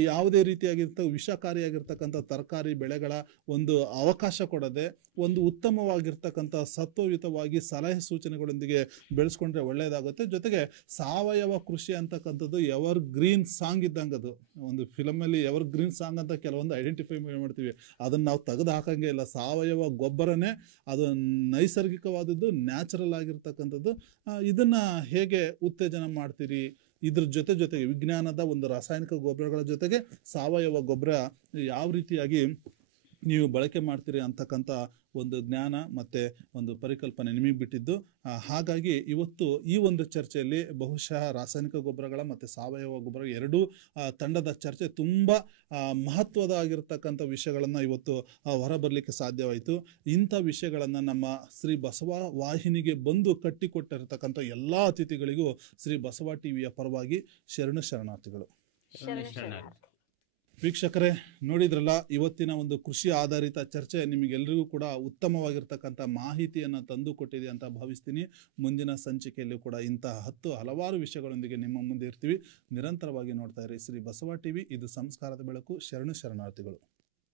ಯಾವುದೇ ವಿಷಕಾರಿಯಾಗಿರ್ತಕ್ಕಂಥ ತರಕಾರಿ ಬೆಳೆಗಳ ಒಂದು ಅವಕಾಶ ಕೊಡದೆ ಒಂದು ಉತ್ತಮವಾಗಿರ್ತಕ್ಕಂಥ ಸತ್ವಯುತವಾಗಿ ಸಲಹೆ ಸೂಚನೆಗಳೊಂದಿಗೆ ಬೆಳೆಸ್ಕೊಂಡ್ರೆ ಒಳ್ಳೆಯದಾಗುತ್ತೆ. ಜೊತೆಗೆ ಸಾವಯವ ಕೃಷಿ ಅಂತಕ್ಕಂಥದ್ದು ಎವರ್ ಗ್ರೀನ್ ಸಾಂಗ್ ಇದ್ದಂಗೆ. ಅದು ಒಂದು ಫಿಲಮಲ್ಲಿ ಎವರ್ ಗ್ರೀನ್ ಸಾಂಗ್ ಅಂತ ಕೆಲವೊಂದು ಐಡೆಂಟಿಫೈ ಮಾಡ್ತೀವಿ, ಅದನ್ನು ನಾವು ತೆಗೆದು ಹಾಕಂಗೆ ಇಲ್ಲ. ಸಾವಯವ ಗೊಬ್ಬರನೇ ಅದು ನೈಸರ್ಗಿಕವಾದದ್ದು, ನ್ಯಾಚುರಲ್ ಆಗಿರ್ತಕ್ಕಂಥದ್ದು. ಇದನ್ನು ಹೇಗೆ ಉತ್ತೇಜನ ಮಾಡ್ತೀರಿ, ಇದ್ರ ಜೊತೆಗೆ ವಿಜ್ಞಾನದ ಒಂದು ರಾಸಾಯನಿಕ ಗೊಬ್ಬರಗಳ ಜೊತೆಗೆ ಸಾವಯವ ಗೊಬ್ಬರ ಯಾವ ರೀತಿಯಾಗಿ ನೀವು ಬಳಕೆ ಮಾಡ್ತೀರಿ ಅಂತಕ್ಕಂಥ ಒಂದು ಜ್ಞಾನ ಮತ್ತು ಒಂದು ಪರಿಕಲ್ಪನೆ ನಿಮಗೆ ಬಿಟ್ಟಿದ್ದು. ಹಾಗಾಗಿ ಇವತ್ತು ಈ ಒಂದು ಚರ್ಚೆಯಲ್ಲಿ ಬಹುಶಃ ರಾಸಾಯನಿಕ ಗೊಬ್ಬರಗಳ ಮತ್ತು ಸಾವಯವ ಗೊಬ್ಬರ ಎರಡೂ ತಂಡದ ಚರ್ಚೆ ತುಂಬ ಮಹತ್ವದ ಆಗಿರ್ತಕ್ಕಂಥ ವಿಷಯಗಳನ್ನು ಇವತ್ತು ಹೊರಬರಲಿಕ್ಕೆ ಸಾಧ್ಯವಾಯಿತು. ಇಂಥ ವಿಷಯಗಳನ್ನು ನಮ್ಮ ಶ್ರೀ ಬಸವ ವಾಹಿನಿಗೆ ಬಂದು ಕಟ್ಟಿಕೊಟ್ಟಿರ್ತಕ್ಕಂಥ ಎಲ್ಲ ಅತಿಥಿಗಳಿಗೂ ಶ್ರೀ ಬಸವ ಟಿವಿಯ ಪರವಾಗಿ ಶರಣಾರ್ಥಿಗಳು. ವೀಕ್ಷಕರೇ, ನೋಡಿದ್ರಲ್ಲ, ಇವತ್ತಿನ ಒಂದು ಕೃಷಿ ಆಧಾರಿತ ಚರ್ಚೆ ನಿಮಗೆಲ್ಲರಿಗೂ ಕೂಡ ಉತ್ತಮವಾಗಿರ್ತಕ್ಕಂಥ ಮಾಹಿತಿಯನ್ನು ತಂದು ಕೊಟ್ಟಿದೆ ಅಂತ ಭಾವಿಸ್ತೀನಿ. ಮುಂದಿನ ಸಂಚಿಕೆಯಲ್ಲೂ ಕೂಡ ಇಂತಹ ಹಲವಾರು ವಿಷಯಗಳೊಂದಿಗೆ ನಿಮ್ಮ ಮುಂದೆ ಇರ್ತೀವಿ. ನಿರಂತರವಾಗಿ ನೋಡ್ತಾ ಇರಿ ಶ್ರೀ ಬಸವ ಟಿವಿ. ಇದು ಸಂಸ್ಕಾರದ ಬೆಳಕು. ಶರಣಾರ್ಥಿಗಳು.